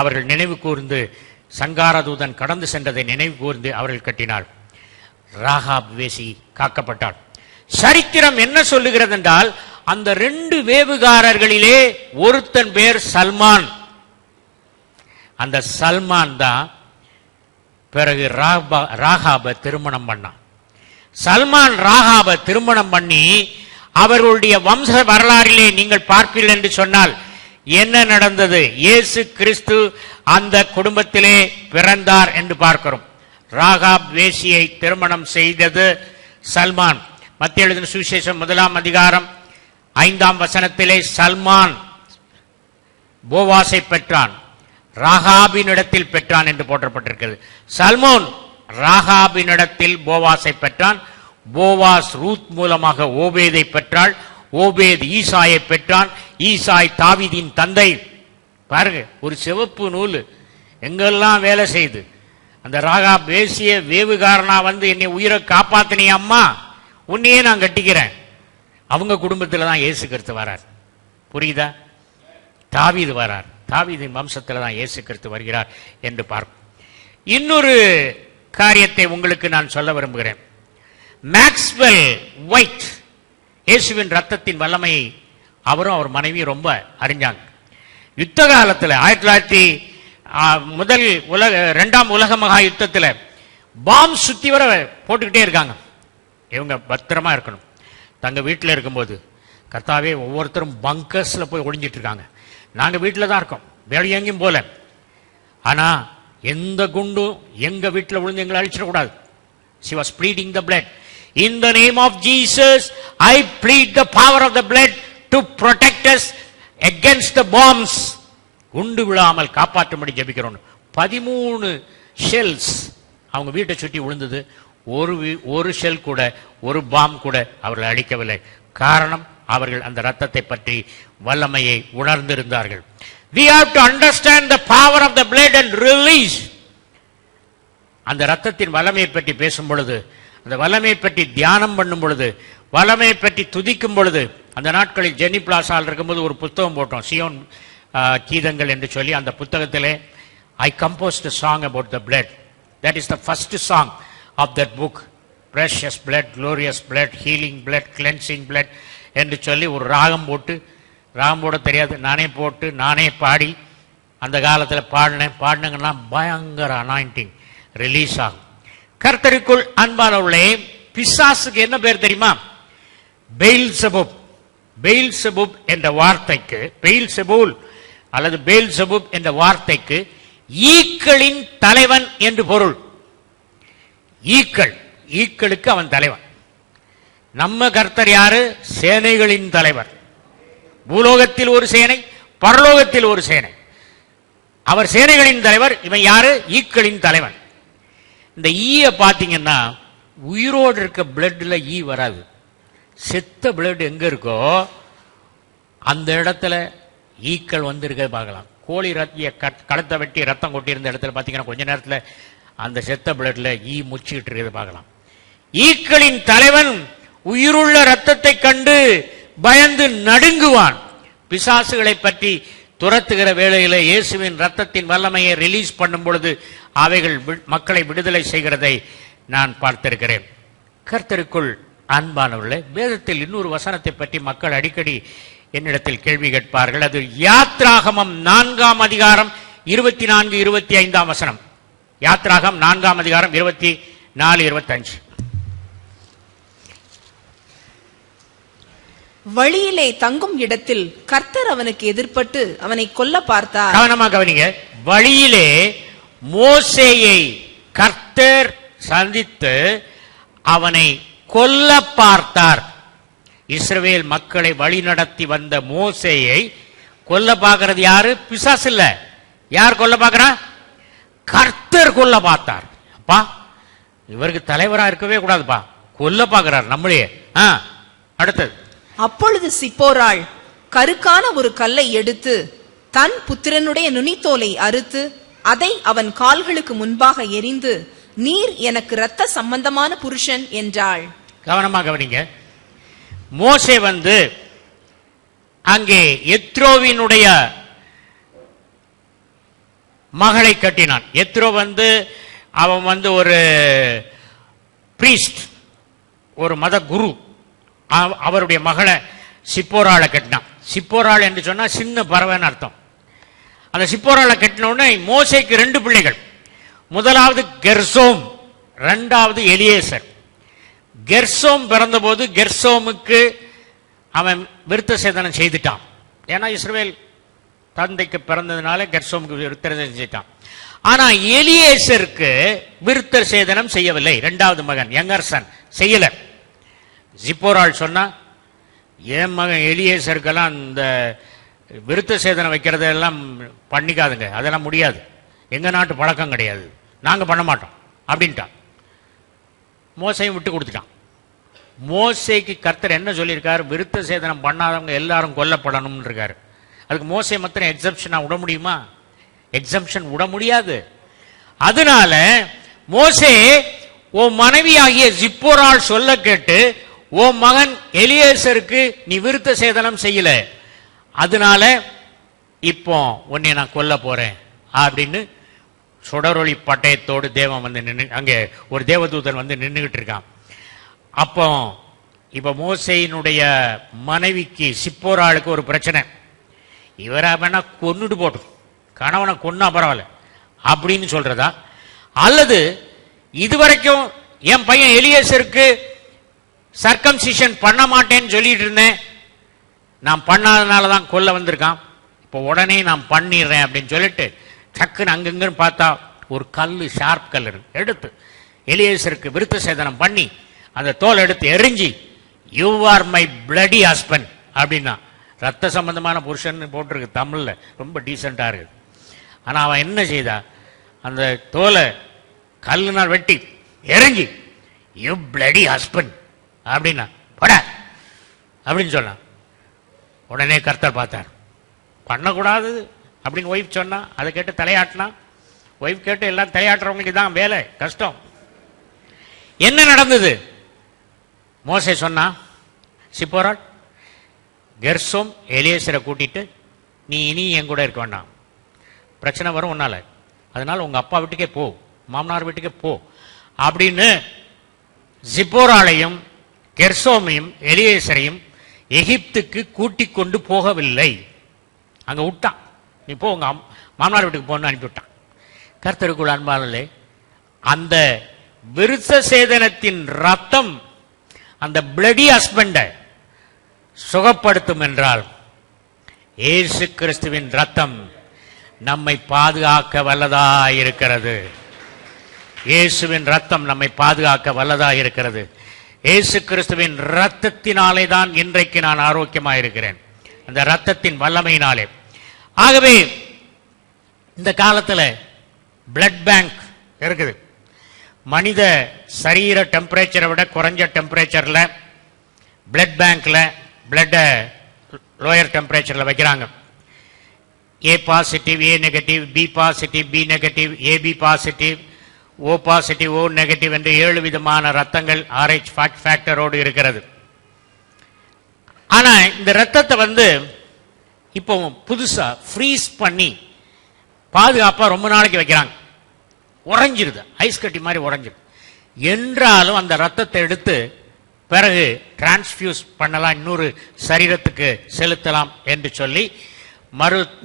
அவர்கள் நினைவு கூர்ந்து, சங்காரதூதன் கடந்து சென்றதை நினைவு கூர்ந்து அவர்கள் கட்டினார். ராகாப் வேசி காக்கப்பட்டாள். சரித்திரம் என்ன சொல்லுகிறது என்றால், அந்த 2 வேவுகாரர்களிலே ஒருத்தன் பேர் சல்மான். அந்த சல்மான் தான் பிறகு ராகாப திருமணம் பண்ணான். சல்மான் ராகாப திருமணம் பண்ணி அவர்களுடைய வம்ச வரலாறிலே நீங்கள் பார்ப்பீர்கள் என்று சொன்னால் என்ன நடந்தது? இயேசு கிறிஸ்து அந்த குடும்பத்திலே பிறந்தார் என்று பார்க்கிறோம். ராகாப் வேசியை திருமணம் செய்தது சல்மான். மத்திய எழுதின சுவிசேஷம் 1ஆம் அதிகாரம் 5ஆம் வசனத்திலே சல்மான் போவாசை பெற்றான், ராகாபினிடத்தில் பெற்றான் என்று போற்றப்பட்டிருக்கிறது. சல்மோன் ராகாபினிடத்தில் போவாசை பெற்றான். போவாஸ் ரூத் மூலமாக ஓபேதை பெற்றாள். ஓபேத் ஈசாயை பெற்றான். ஈசாய் தாவீதின் தந்தை. பாருங்க, ஒரு சிவப்பு நூல் எங்கெல்லாம் வேலை செய்து. அந்த ராகாப் வேசிய வேவுகாரனா வந்து என்னை உயிரை காப்பாத்தினே அம்மா, உன்னையே நான் கட்டிக்கிறேன். அவங்க குடும்பத்தில் தான் இயேசு கிறிஸ்து வரார். புரியுதா? தாவீது வரார், தாவீதின் வம்சத்தில் தான் இயேசு கிறிஸ்து வருகிறார் என்று பார்ப்போம். இன்னொரு காரியத்தை உங்களுக்கு நான் சொல்ல விரும்புகிறேன். மேக்ஸ்வெல் ஒயிட் இயேசுவின் ரத்தத்தின் வல்லமையை அவரும் அவர் மனைவியும் ரொம்ப அறிஞ்சாங்க. யுத்த காலத்தில் 2ஆம் உலக மகா யுத்தத்தில் பாம் சுத்தி வர போட்டுக்கிட்டே இருக்காங்க. இவங்க பத்திரமா இருக்கணும். தங்க வீட்டில் இருக்கும்போது, கர்த்தாவே, ஒவ்வொருத்தரும் பங்கர்ஸ்ல போய் ஒளிஞ்சிட்டு இருக்காங்க, நாங்க வீட்டில் தான் இருக்கோம், வேலை எங்கேயும் போல. ஆனா எந்த குண்டும் எங்க வீட்டில் விழுந்து எங்களை அழிச்சிடக்கூடாது. She was pleading the blood. In the name of Jesus, I plead the power of the blood to protect us against the bombs. குண்டு விழாமல் காப்பாற்றும்படி ஜெபிக்கிறோம். 13 ஷெல்ஸ் அவங்க வீட்டை சுற்றி விழுந்தது. ஒரு ஷெல் கூட, ஒரு பாம் கூட அவர்கள் அழிக்கவில்லை. காரணம், அவர்கள் அந்த ரத்தத்தை பற்றி வல்லமையை உணர்ந்திருந்தார்கள். We have to understand the power of the blood and release. அந்த ரத்தத்தின் வல்லமையை பற்றி பேசும் பொழுது, அந்த வல்லமையை பற்றி தியானம் பண்ணும் பொழுது, வல்லமையை பற்றி துதிக்கும் பொழுது, அந்த நாட்களில் ஜெனி பிளாசால் இருக்கும்போது ஒரு புத்தகம் போட்டோம், சியோன் கீதங்கள் என்று சொல்லி. அந்த புத்தகத்திலே I composed a song about the blood. That is the first song of that book. Precious blood, glorious blood, healing blood, cleansing blood என்று சொல்லி ஒரு ராகம் போட்டு, ராகம் போட தெரியாது, நானே போட்டு நானே பாடி அந்த காலத்தில் பாடினங்கன்னா பயங்கர அனாயிண்டிங் ரிலீஸ் ஆகும். கர்த்தருக்குள் அன்பானவர்களே, பிசாசுக்கு என்ன பேர் தெரியுமா? பெயில்செபூப். பெயில்செபூப் என்ற வார்த்தைக்கு, பெயில்செபூல் அல்லது பெயில்செபூப் என்ற வார்த்தைக்கு ஈக்களின் தலைவன் என்று பொருள். ஈக்களுக்கு அவன் தலைவன். நம்ம கர்த்தர் யாரு? சேனைகளின் தலைவர். பூலோகத்தில் ஒரு சேனை, பரலோகத்தில் ஒரு சேனை. அவர் சேனைகளின் தலைவர். இவன் யாரு? ஈக்களின் தலைவன். இந்த ஈய பாத்தீங்கன்னா, உயிரோடு இருக்க பிளட்ல ஈ வராது. செத்த பிளட் எங்க இருக்கோ அந்த இடத்துல ஈக்கள் வந்திருக்க பார்க்கலாம். கோழி ரத்திய களத்தை வெட்டி ரத்தம் கொட்டி இருந்த இடத்துல பாத்தீங்கன்னா கொஞ்ச நேரத்துல அந்த செத்த பிளட்ல ஈ முச்சிட்டு இருக்கிறது பார்க்கலாம். ஈக்களின் தலைவன் உயிருள்ள ரத்தத்தை கண்டு பயந்து நடுங்குவான். பிசாசுகளை பற்றி துரத்துகிற வேளையில இயேசுவின் ரத்தத்தின் வல்லமையை ரிலீஸ் பண்ணும் பொழுது அவைகள் மக்களை விடுதலை செய்கிறதை நான் பார்த்திருக்கிறேன். கர்த்தருக்குள் அன்பானவர்களே, வேதத்தில் இன்னொரு வசனத்தை பற்றி மக்கள் அடிக்கடி என்னிடத்தில் கேள்வி கேட்பார்கள். அது யாத்ராகமம் 4ஆம் அதிகாரம் 24, 25ஆம் வசனம். யாத்ராகம் 4ஆம் அதிகாரம் 24, 25. வழியிலே தங்கும் இடத்தில் கர்த்தர் அவனுக்கு எதிர்ப்பட்டு அவனை கொல்ல பார்த்தார். கவனமா கவனிங்க. வழியிலே மோசேயை கர்த்தர் சந்தித்து அவனை கொல்ல பார்த்தார். இஸ்ரவேல் மக்களை வழிநடத்தி வந்த மோசேயை கொல்ல பார்க்கிறது யாரு? பிசாசு இல்ல. யார் கொல்ல பார்க்கிறா? கர்த்தர் கொல்ல பார்த்தார். அப்பா, இவருக்கு தலைவரா இருக்கவே கூடாதுப்பா, கொல்ல பார்க்கிறார் நம்மளே. அடுத்தது, அப்பொழுது சிப்போராள் கருக்கான ஒரு கல்லை எடுத்து தன் புத்திரனுடைய நுனித்தோலை அறுத்து அதை அவன் கால்களுக்கு முன்பாக எரிந்து, நீர் எனக்கு இரத்த சம்பந்தமான புருஷன் என்றாள். கவனமா கவனிங்க. மோசே அங்கே எத்ரோவினுடைய மகளை கட்டினான். எத்ரோ அவன் ஒரு பிரீஸ்ட், ஒரு மத குரு. அவருடைய மகளை சிப்போராளை கட்டினான். சிப்போராள் என்று சொன்னா சின்ன பறவைன்னு அர்த்தம். அந்த சிப்போராளை கட்டின உடனே மோசேக்கு 2 பிள்ளைகள். முதலாவது கெர்சோம், 2வது எலியேசர். கெர்சோம் பிறந்தபோது கெர்சோமுக்கு அவன் விருத்த சேதனம் செய்துட்டான். ஏன்னா இஸ்ரவேல் தந்தைக்கு பிறந்ததுனால கெர்சோமுக்கு விருத்த சேதனம் செய்தான். ஆனா எலியேசருக்கு விருத்த சேதனம் செய்யவில்லை. 2வது மகன் யங்கர்சன் செய்யல. சிப்போராள் சொன்னா, என் மகன் எலியேசருக்கெல்லாம் இந்த விருத்த சேதனம் வைக்கிறதெல்லாம் பண்ணிக்காதுங்க, அதெல்லாம் முடியாது, எங்க நாட்டு பழக்கம் கிடையாது, நாங்க பண்ண மாட்டோம் அப்படின்ட்டான். மோசையும் விட்டு கொடுத்துட்டான். மோசைக்கு கர்த்தர் என்ன சொல்லியிருக்காரு? விருத்த சேதனம் பண்ணாதவங்க எல்லாரும் கொல்லப்படணும் இருக்காரு. அதுக்கு மோசை மாத்திரம் எக்ஸம்ஷனா விட முடியுமா? எக்ஸம்ஷன் விட முடியாது. அதனால மோசே உன் மனைவியாகிய சிப்போராள் சொல்ல கேட்டு உன் மகன் எலியேசருக்கு நீ விருத்த சேதனம் செய்யல, அதனால இப்போ உன்னை நான் கொல்ல போறேன் அப்படின்னு சுடரொளி பட்டயத்தோடு தேவன் நின்று அங்கே ஒரு தேவதூதன் நின்றுகிட்டு இருக்கான். அப்போ இப்ப மோசையினுடைய மனைவிக்கு சிப்போராளுக்கு ஒரு பிரச்சனை. இவரை வேணா கொன்னுட்டு போட்டு, கணவனை கொன்னா பரவாயில்ல அப்படின்னு சொல்றதா, அல்லது இதுவரைக்கும் என் பையன் எலியேசருக்கு சர்க்கம்சிஷன் பண்ண மாட்டேன்னு சொல்லிட்டு இருந்தேன், நான் பண்ணாதனால தான் கொல்ல வந்திருக்கான், இப்போ உடனே நான் பண்ணிடுறேன் அப்படின்னு சொல்லிட்டு டக்குன்னு அங்கங்கன்னு பார்த்தா ஒரு கல்லு, ஷார்ப் கல் எடுத்து எலியேசருக்கு விருத்த சேதனம் பண்ணி அந்த தோல் எடுத்து எரிஞ்சி, you are my bloody husband அப்படின்னா, ரத்த சம்பந்தமான புருஷன் போட்டிருக்கு தமிழ்ல, ரொம்ப டீசெண்டா இருக்கு. ஆனா அவன் என்ன செய்தா, அந்த தோலை கல்லுனால் வெட்டி எரிஞ்சி, யூ பிளடி ஹஸ்பண்ட் அப்படின்னா பட அப்படின்னு சொன்னான். உடனே கர்த்தர் பார்த்தார், பண்ணக்கூடாது அப்படின்னு ஒய்ஃப் சொன்னா, அதை கேட்டு தலையாட்டினா. ஒய்ஃப் கேட்டு எல்லாம் தலையாட்டுறவங்களுக்கு தான் வேலை கஷ்டம். என்ன நடந்தது? மோசே சொன்னா, சிப்போராள் கெர்சோம் எலியேசரை கூட்டிட்டு நீ இனி என் கூட இருக்க வேண்டாம், பிரச்சனை வரும் உன்னால, அதனால உங்க அப்பா வீட்டுக்கே போ, மாமனார் வீட்டுக்கே போ அப்படின்னு சிப்போராளையும் கெர்சோமையும் எலியேசரையும் எகிப்துக்கு கூட்டிக் கொண்டு போகவில்லை. அங்க விட்டான், நீ போ உங்க மாமனார் வீட்டுக்கு போன்னு அனுப்பிவிட்டான். கர்த்தருக்குள் அன்பாளே, அந்த விருத்த சேதனத்தின் ரத்தம் அந்த பிளடி ஹஸ்பண்ட சுகப்படுத்தும் என்றால், இயேசு கிறிஸ்துவின் ரத்தம் நம்மை பாதுகாக்க வல்லதா இருக்கிறது. இயேசுவின் ரத்தம் நம்மை பாதுகாக்க வல்லதா இருக்கிறது. இயேசு கிறிஸ்துவின் ரத்தத்தினாலே தான் இன்றைக்கு நான் ஆரோக்கியமாக இருக்கிறேன், அந்த ரத்தத்தின் வல்லமையினாலே. ஆகவே இந்த காலத்தில் பிளட் பேங்க் இருக்குது. மனித சரீர டெம்பரேச்சரை விட குறைஞ்ச டெம்பரேச்சர்ல பிளட் பேங்க்ல பிளட் லோயர் டெம்பரேச்சர்ல வைக்கிறாங்க. A positive, A negative, B positive, B negative, AB positive, O positive, O negative என்று 7 விதமான ரத்தங்கள் RH ஃபேக்டரோடு இருக்கிறது. ஆனா இந்த ரத்தத்தை இப்போ புதுசா ஃப்ரீஸ் பண்ணி பாதுகாப்பா ரொம்ப நாளைக்கு வைக்கிறாங்க. உறைஞ்சிருது, ஐஸ் கட்டி மாதிரி உறைஞ்சிருது. என்றாலும் அந்த ரத்தத்தை எடுத்து பிறகு டிரான்ஸ்ஃபியூஸ் பண்ணலாம், இன்னொரு சரீரத்துக்கு செலுத்தலாம் என்று சொல்லி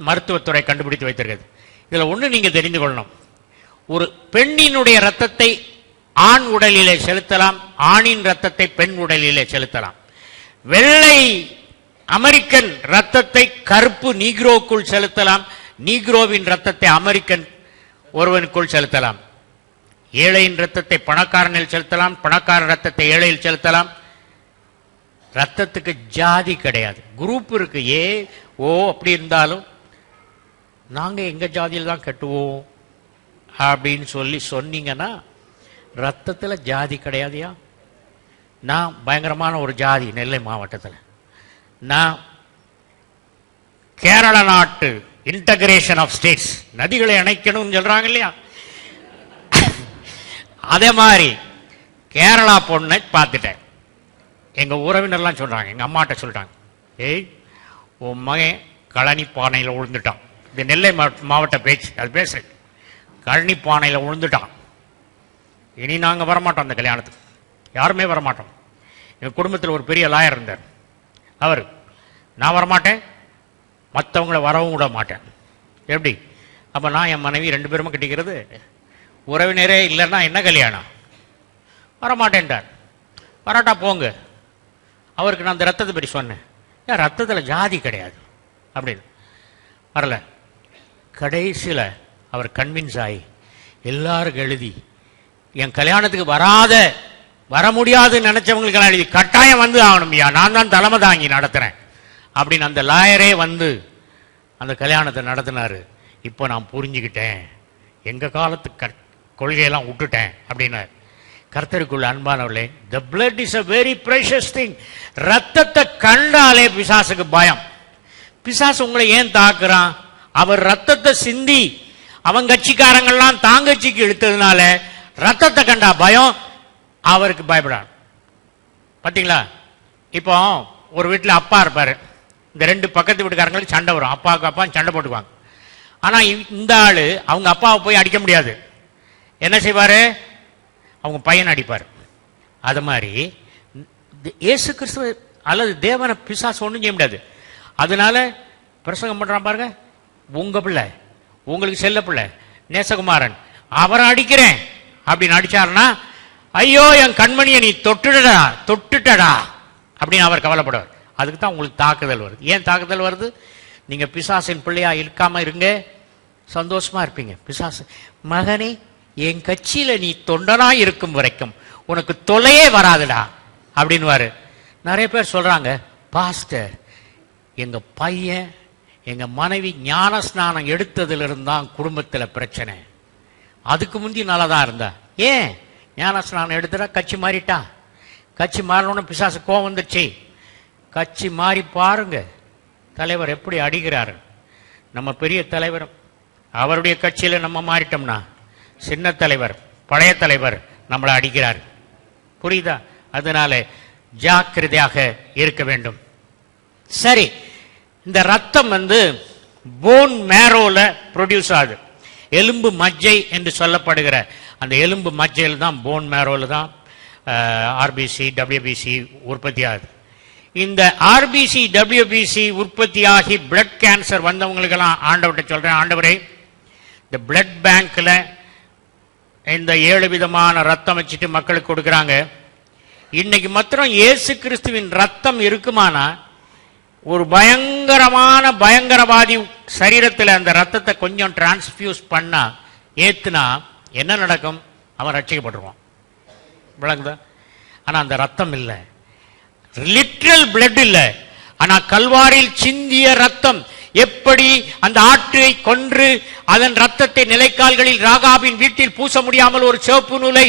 மருத்துவத்துறை கண்டுபிடித்து வைத்திருக்கிறது. இதுல ஒண்ணு நீங்க தெரிந்து கொள்ளணும், ஒரு பெண்ணினுடைய ரத்தத்தை ஆண் உடலிலே செலுத்தலாம், ஆணின் ரத்தத்தை பெண் உடலிலே செலுத்தலாம். வெள்ளை அமெரிக்கன் ரத்தத்தை கருப்பு நீக்ரோக்குள் செலுத்தலாம், நீக்ரோவின் ரத்தத்தை அமெரிக்கன் ஒருவனுக்குள் செலுத்தலாம். ஏழையின் ரத்தத்தை பணக்காரனில் செலுத்தலாம், பணக்கார ரத்தத்தை ஏழையில் செலுத்தலாம். ரத்தத்துக்கு ஜாதி கிடையாது. குரூப் இருக்கு, ஏ ஓ அப்படி இருந்தாலும் நாங்க எங்க ஜாதியில் தான் கட்டுவோம் அப்படின்னு சொன்னீங்கன்னா ரத்தத்துல ஜாதி கிடையாதுயா. நான் பயங்கரமான ஒரு ஜாதி நெல்லை மாவட்டத்தில். நான் கேரள நாட்டு இன்டகிரேஷன் ஆஃப் ஸ்டேட்ஸ், நதிகளை இணைக்கணும்னு சொல்றாங்க இல்லையா, அதே மாதிரி கேரளா பொண்ணை பார்த்துட்டேன். எங்க உறவினர்லாம் சொல்றாங்க, எங்க அம்மாட்ட சொல்றாங்க, ஏய் உன் மகன் கழனி பானையில் விழுந்துட்டான். இது நெல்லை மாவட்ட பேச்சு, அது பேச கழனி பானையில் விழுந்துட்டான். இனி நாங்கள் வரமாட்டோம் அந்த கல்யாணத்துக்கு, யாருமே வரமாட்டோம். எங்கள் குடும்பத்தில் ஒரு பெரிய லாயர் இருந்தார். அவர், நான் வரமாட்டேன், மற்றவங்கள வரவும் விட மாட்டேன். எப்படி? அப்போ நான் என் மனைவி 2 பேருமே கட்டிக்கிறது, உறவினரே இல்லைன்னா என்ன கல்யாணம்? வரமாட்டேன்ட்டார். வராட்டா போங்க. அவருக்கு நான் அந்த ரத்தத்தை பற்றி சொன்னேன், ஏன் ரத்தத்தில் ஜாதி கிடையாது அப்படின்னு. வரல. கடைசியில் அவர் கன்வின்ஸ் ஆகி எல்லாருக்கும் எழுதி, என் கல்யாணத்துக்கு வர முடியாதுன்னு நினைச்சவங்களுக்கெல்லாம் எழுதி, கட்டாயம் வந்து ஆகணும்யா, நான் தான் தலைமை தாங்கி நடத்துறேன் அப்படின்னு அந்த லாயரே வந்து அந்த கல்யாணத்தை நடத்தினாரு. இப்போ நான் புரிஞ்சுக்கிட்டேன், எங்க காலத்து கொள்கையெல்லாம் விட்டுட்டேன் அப்படின்னாரு. கர்த்தருக்குள்ள அன்பானவர்களே, the blood is a very precious thing. ரத்தத்தை கண்டாலே பிசாசுக்கு பயம். பிசாசு உங்களை ஏன் தாக்குறான்? அவர் ரத்தத்தை சிந்தி அவன் கட்சிக்காரங்கள்லாம் தாங்கச்சிக்கு இழுத்ததுனால ரத்தத்தை கண்டா பயம், அவருக்கு பயப்படான். பாத்தீங்களா? இப்போ ஒரு வீட்டில் அப்பா இருப்பாரு, இந்த 2 பக்கத்து வீட்டுக்காரங்களுக்கு சண்டை வரும், அப்பாவுக்கு அப்பா சண்டை போட்டுக்குவாங்க. ஆனா இந்த ஆளு அவங்க அப்பாவை போய் அடிக்க முடியாது, என்ன செய்வாரு? அவங்க பையன் அடிப்பார். அது மாதிரி இயேசு கிறிஸ்துவ அல்லது தேவனை பிசாசு ஒன்றும் செய்ய முடியாது. அதனால பிரசங்கம் பண்றான் பாருங்க, உங்க பிள்ளை, உங்களுக்கு செல்ல பிள்ளை நேசகுமாரன், அவரை அடிக்கிறேன் அப்படின்னு அடிச்சாருன்னா, ஐயோ என் கண்மணியை நீ தொட்டுட்டடா அப்படின்னு அவர் கவலைப்படுவார். அதுக்கு தான் உங்களுக்கு தாக்குதல் வருது. ஏன் தாக்குதல் வருது? நீங்க பிசாசின் பிள்ளையா இருக்காம இருங்க, சந்தோஷமா இருப்பீங்க. பிசாசு, மகனே என் கட்சியில நீ தொண்டனா இருக்கும் வரைக்கும் உனக்கு தொலையே வராதுடா அப்படின்னு. நிறைய பேர் சொல்றாங்க, பாஸ்டர் எங்க பையன் எங்க மனைவி ஞான ஸ்நானம் எடுத்ததுல இருந்தான் குடும்பத்துல பிரச்சனை, அதுக்கு முந்தி நல்லா தான் இருந்தா. ஏன் ஞான ஸ்நானம் எடுத்துட்டா கட்சி மாறிட்டா? கட்சி மாறணும்னு பிசாசு கோவம் வந்துச்சு. கட்சி மாறி பாருங்க தலைவர் எப்படி அடிக்கிறாரு. நம்ம பெரிய தலைவர், அவருடைய கட்சியில நம்ம மாறிட்டோம்னா சின்ன தலைவர் பழைய தலைவர் நம்மளை அடிக்கிறார். புரியுதா? அதனால ஜாக்கிரதையாக இருக்க வேண்டும். சரி, இந்த ரத்தம் போன் மேரோல ப்ரொடியூஸ் ஆகுது. எலும்பு மஜ்ஜை என்று சொல்லப்படுகிற அந்த எலும்பு மஜ்ஜையில் தான், போன் மேரோல தான் ஆர்பிசி டபிள்யூபிசி உற்பத்தி ஆகுது. இந்த ஆர்பிசி டபிள்யூபிசி உற்பத்தியாகி பிளட் கேன்சர் வந்தவங்களுக்கெல்லாம் ஆண்டவர்கிட்ட சொல்றேன், ஆண்டவரே இந்த பிளட் பேங்க்ல இந்த 7 விதமான ரத்தம் வச்சுட்டு மக்களுக்கு கொடுக்குறாங்க. இன்னைக்கு மாத்திரம் இயேசு கிறிஸ்துவின் ரத்தம் இருக்குமானா, ஒரு பயங்கரவாதி சரீரத்தில் அந்த ரத்தத்தை கொஞ்சம் டிரான்ஸ்பியூஸ் பண்ணா ஏத்துனா என்ன நடக்கும்? அவன் ரட்சிக்கப்பட்டுருவான். விளங்குதா? ஆனா அந்த ரத்தம் இல்லை, லிட்ரல் பிளட் இல்லை. ஆனா கல்வாரியில் சிந்திய ரத்தம் எப்படி அந்த ஆட்டை கொன்று அதன் ரத்தத்தை நிலைக்கால்களில் ராகாபின் வீட்டில் பூச முடியாமல் ஒரு சிவப்பு நூலை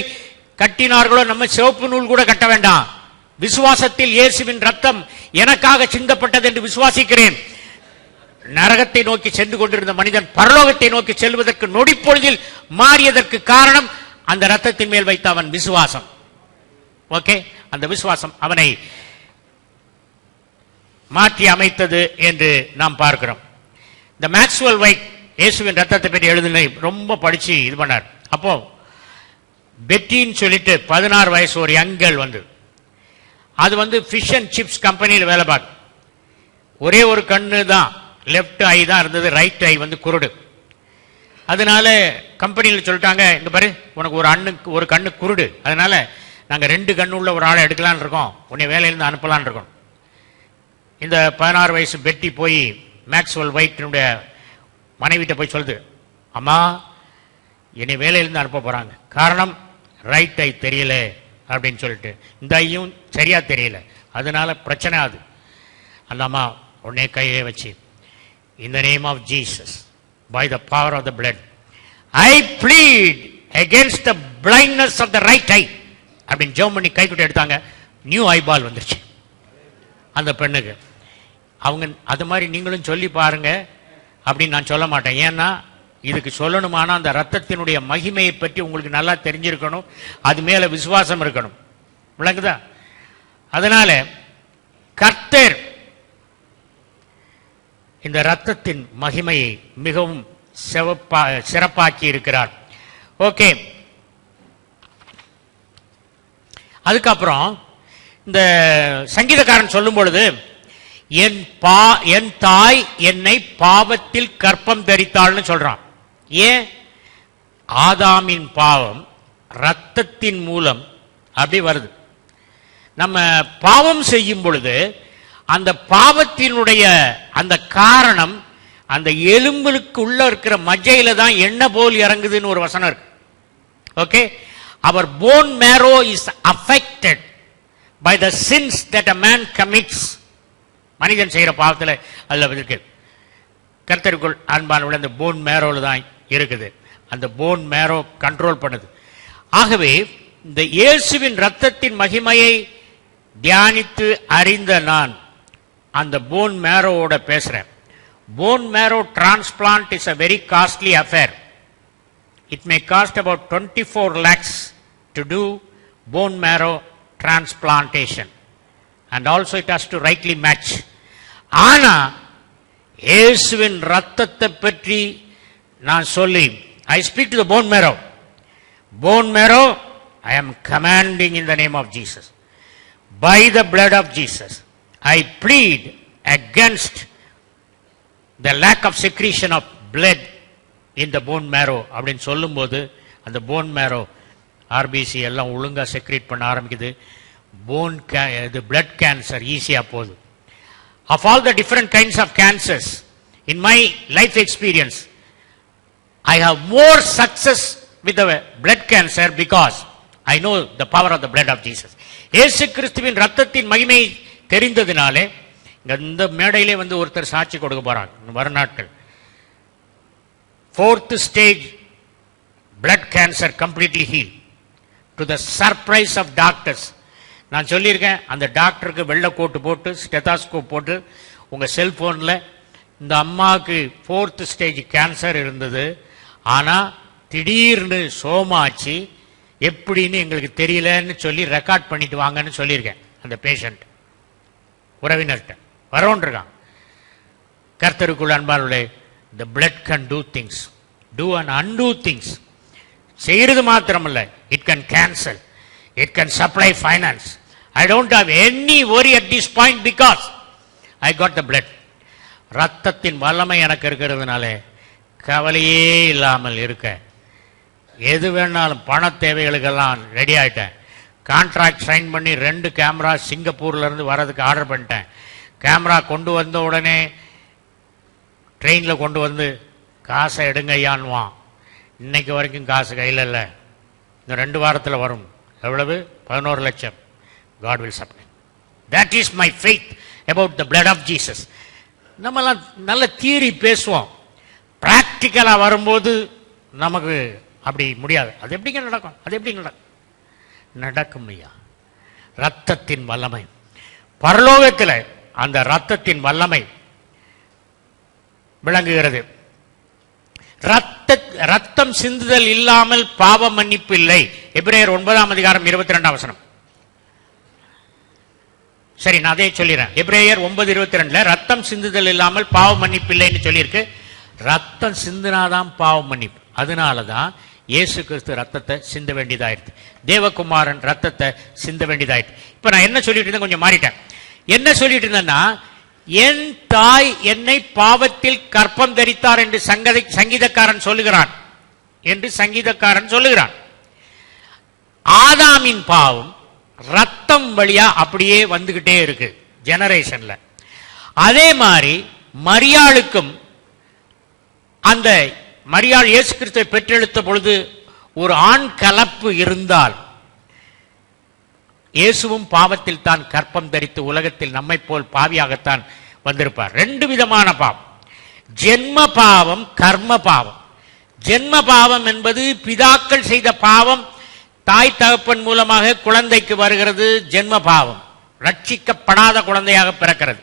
கட்டினார்களோ, நம்ம சிவப்பு நூல் கூட கட்ட வேண்டாம். விசுவாசத்தில் இயேசுவின் ரத்தம் எனக்காக சிந்தப்பட்டது என்று விசுவாசிக்கிறேன். நரகத்தை நோக்கி சென்று கொண்டிருந்த மனிதன் பரலோகத்தை நோக்கி செல்வதற்கு நொடிப்பொழுதில் மாறியதற்கு காரணம் அந்த ரத்தத்தின் மேல் வைத்த அவன் விசுவாசம். ஓகே, அந்த விசுவாசம் அவனை மாற்றி அமைத்தது என்று நாம் பார்க்கிறோம். இந்த மேக்ஸ்வெல் வைட் இயேசுவின் ரத்தத்தை பற்றி எழுதின ரொம்ப படிச்சு இது பண்ணார். அப்போ பெட்டின்னு சொல்லிட்டு 16 வயசு ஒரு யங் கேர்ள் அது ஃபிஷ் அண்ட் சிப்ஸ் கம்பெனியில் வேலை பார்க்க. ஒரே ஒரு கண்ணு தான், லெப்ட் ஐ தான் இருந்தது, ரைட் ஐ குருடு. அதனால கம்பெனியில் சொல்லிட்டாங்க, இங்க பாரு உனக்கு ஒரு கண்ணு குருடு, அதனால நாங்க 2 கண்ணு உள்ள ஒரு ஆளை எடுக்கலான்னு இருக்கோம், உன்னை வேலையிலிருந்து அனுப்பலான்னு இருக்கோம். இந்த 16 வயசு பெட்டி போய் மேக்ஸ்வெல் வைட்டினுடைய மனைவிட்ட போய் சொல்லுது, அம்மா என்னை வேலையிலிருந்து அனுப்ப போறாங்க, காரணம் ரைட் ஐ தெரியல அப்படின்னு சொல்லிட்டு, இந்த ஐயும் சரியா தெரியல, அதனால பிரச்சனை அது. அந்த அம்மா உடனே கையை வச்சு, in the name of Jesus, by the power of the blood, I plead against the blindness of the right eye அப்படின்னு ஜெபம் பண்ணி கைக்குட்டை எடுத்தாங்க. நியூ ஐபால் வந்துருச்சு அந்த பெண்ணுக்கு. அவங்க அது மாதிரி நீங்களும் சொல்லி பாருங்க அப்படின்னு நான் சொல்ல மாட்டேன். ஏன்னா இதுக்கு சொல்லணுமானா அந்த ரத்தத்தினுடைய மகிமையை பற்றி உங்களுக்கு நல்லா தெரிஞ்சிருக்கணும், அது மேல விசுவாசம் இருக்கணும். விளங்குதா? அதனால கர்த்தர் இந்த ரத்தத்தின் மகிமையை மிகவும் சிறப்பாக்கி இருக்கிறார். ஓகே, அதுக்கப்புறம் இந்த சங்கீதக்காரன் சொல்லும் பொழுது, என் தாய் என்னை பாவத்தில் கற்பம் தரித்தாள்னு சொல்றான். ஏன்? ஆதாமின் பாவம் ரத்தத்தின் மூலம் அப்படி வருது. நம்ம பாவம் செய்யும் பொழுது அந்த பாவத்தினுடைய அந்த காரணம் அந்த எலும்புக்கு உள்ள இருக்கிற மஜ்ஜையில தான் எண்ணெய் போல் இறங்குதுன்னு ஒரு வசனம் இருக்கு. Okay, our bone marrow is affected by the sins that a man commits. மனிதன் செய்யற பாவத்துல அதுல இருக்கு. கர்த்தருக்குள் அன்பானவர்களே, அந்த போன் மேரோல தான் இருக்குது. அந்த போன் மேரோ கண்ட்ரோல் பண்ணுது. ஆகவே இந்த இயேசுவின் ரத்தத்தின் மகிமையை தியானித்து அறிந்த நான் அந்த போன் மேரோவோட பேசுறேன். Phone மேரோ transplant is a very costly affair. It may cost about 24 lakhs to do bone marrow transplantation, and also it has to rightly match. ஆனா இயேசுவின் ரத்தத்தை பற்றி நான் சொல்லி, I speak to the bone marrow. Bone marrow, I am commanding in the name of Jesus. By the blood of Jesus, I plead against the lack of secretion of blood in the bone marrow. அப்படின்னு சொல்லும்போது அந்த bone marrow RBC எல்லாம் ஒழுங்கா secrete பண்ண ஆரம்பிக்குது. blood cancer ஈஸியா போகுது. Of all the different kinds of cancers, in my life experience, I have more success with the blood cancer because I know the power of the blood of Jesus. இயேசு கிறிஸ்துவின் ரத்தத்தின் மகிமை தெரிந்ததினாலே இந்த மேடையிலே வந்து ஒருத்தர் சாட்சி கொடுக்க போறாங்க வர நாட்கள். 4th stage blood cancer completely healed to the surprise of doctors. நான் சொல்லியிருக்கேன், அந்த டாக்டருக்கு வெள்ளை கோட்டு போட்டு ஸ்டெதாஸ்கோப் போட்டு உங்க செல்போன்ல இந்த அம்மாவுக்கு 4th stage கேன்சர் இருந்தது, ஆனா திடீர்னு சோமாச்சு, எப்படின்னு எங்களுக்கு தெரியலன்னு சொல்லி ரெக்கார்ட் பண்ணிட்டு வாங்கன்னு சொல்லியிருக்கேன். அந்த பேஷண்ட் உறவினர்கிட்ட வரோன்றிருக்கான். கர்த்தருக்குள் அன்பார்களே, the blood can do things, do and undo things. செய்யறது மாத்திரமல்ல, it can cancel, it can supply finance. I don't have any worry at this point because I got the blood. ரத்தத்தின் வல்லமை எனக்கு இருக்கிறதுனால கவலையே இல்லாமல் இருக்க, எது வேணாலும் பண தேவைகளுக்கெல்லாம் ரெடி ஆயிட்டேன். கான்ட்ராக்ட் சைன் பண்ணி 2 கேமரா சிங்கப்பூர்ல இருந்து வரதுக்கு ஆர்டர் பண்ணிட்டேன். கேமரா கொண்டு வந்த உடனே ட்ரெயின்ல கொண்டு வந்து காசை எடுங்க ஐயான்வான். இன்னைக்கு வரைக்கும் காசு கையில் இல்லை, இந்த 2 வாரத்தில் வரும். எவ்வளவு? 11 லட்சம். God will supply. That is my faith about the blood of Jesus. நம்மலாம் நல்ல தியரி பேசுவோம், பிராக்டிக்கலா வரும்போது நமக்கு அப்படி முடியாது. அது எப்படிங்க நடக்கும்? அது எப்படி நடக்கும் ஐயா? ரத்தத்தின் வல்லமை பரலோகத்தில் அந்த ரத்தத்தின் வல்லமை விளங்குகிறது. ரத்தம் சிந்துதல் இல்லாமல் பாவ மன்னிப்பு இல்லை. எபிரேயர் 9:22. சரி, நான் அதே சொல்லிடுறேன். எபிரேயர் 9:22 ரத்தம் சிந்துதல் இல்லாமல் பாவ மன்னிப்பு இல்லைன்னு சொல்லியிருக்கு. ரத்தம் சிந்தினாதான் பாவ மன்னிப்பு. அதனாலதான் இயேசு கிறிஸ்து ரத்தத்தை சிந்த வேண்டியதாயிருக்கு, தேவகுமாரன் ரத்தத்தை சிந்த வேண்டியதாயிருக்கு. இப்ப நான் என்ன சொல்லிட்டு இருந்தேன், கொஞ்சம் மாறிட்டேன். என்ன சொல்லிட்டு இருந்தேன்னா, என் தாய் என்னை பாவத்தில் கற்பம் தரித்தார் என்று சங்கீதக்காரன் சொல்லுகிறான். ஆதாமின் பாவம் ரத்தம் வழியா அப்படியே வந்துகிட்டே இருக்கு ஜெனரேஷன்ல. அதே மாதிரி மரியாளுக்கும், அந்த மரியாள் இயேசு கிறிஸ்துவை பெற்றெடுத்த பொழுது ஒரு ஆண் கலப்பு இருந்தால் இயேசுவும் பாவத்தில் தான் கற்பம் தரித்து உலகத்தில் நம்மை போல் பாவியாகத்தான் வந்திருப்பார். ரெண்டு விதமான பாவம், ஜென்ம பாவம், கர்ம பாவம். ஜென்ம பாவம் என்பது பிதாக்கள் செய்த பாவம் தாய் தகப்பன் மூலமாக குழந்தைக்கு வருகிறது. ஜென்ம பாவம் ரட்சிக்கப்படாத குழந்தையாக பிறக்கிறது.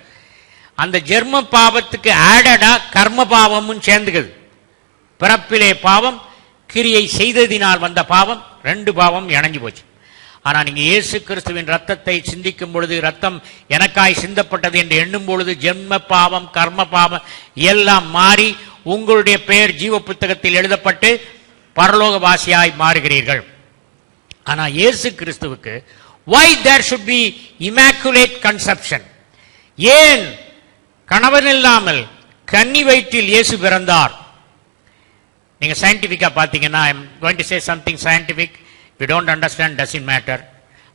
அந்த ஜென்ம பாவத்துக்கு ஆடடா கர்ம பாவமும் சேர்ந்துக்குது. பிறப்பிலே பாவம், கிரியை செய்ததினால் வந்த பாவம், ரெண்டு பாவம் இணைஞ்சு போச்சு. ஆனா நீங்க இயேசு கிறிஸ்துவின் ரத்தத்தை சிந்திக்கும் பொழுது, ரத்தம் எனக்காய் சிந்தப்பட்டது என்று எண்ணும் பொழுது, ஜென்ம பாவம் கர்ம பாவம் எல்லாம் மாறி உங்களுடைய பெயர் ஜீவ புத்தகத்தில் எழுதப்பட்டு பரலோகவாசியாய் மாறுகிறீர்கள். ஆனா இயேசு கிறிஸ்துவுக்கு why there should be immaculate conception? ஏன் கணவன் இல்லாமல் கன்னி வயிற்றில் இயேசு பிறந்தார்? நீங்க சயின்டிபிக்கா பாத்தீங்கன்னா, I am going to say something scientific. If you don't understand, doesn't matter.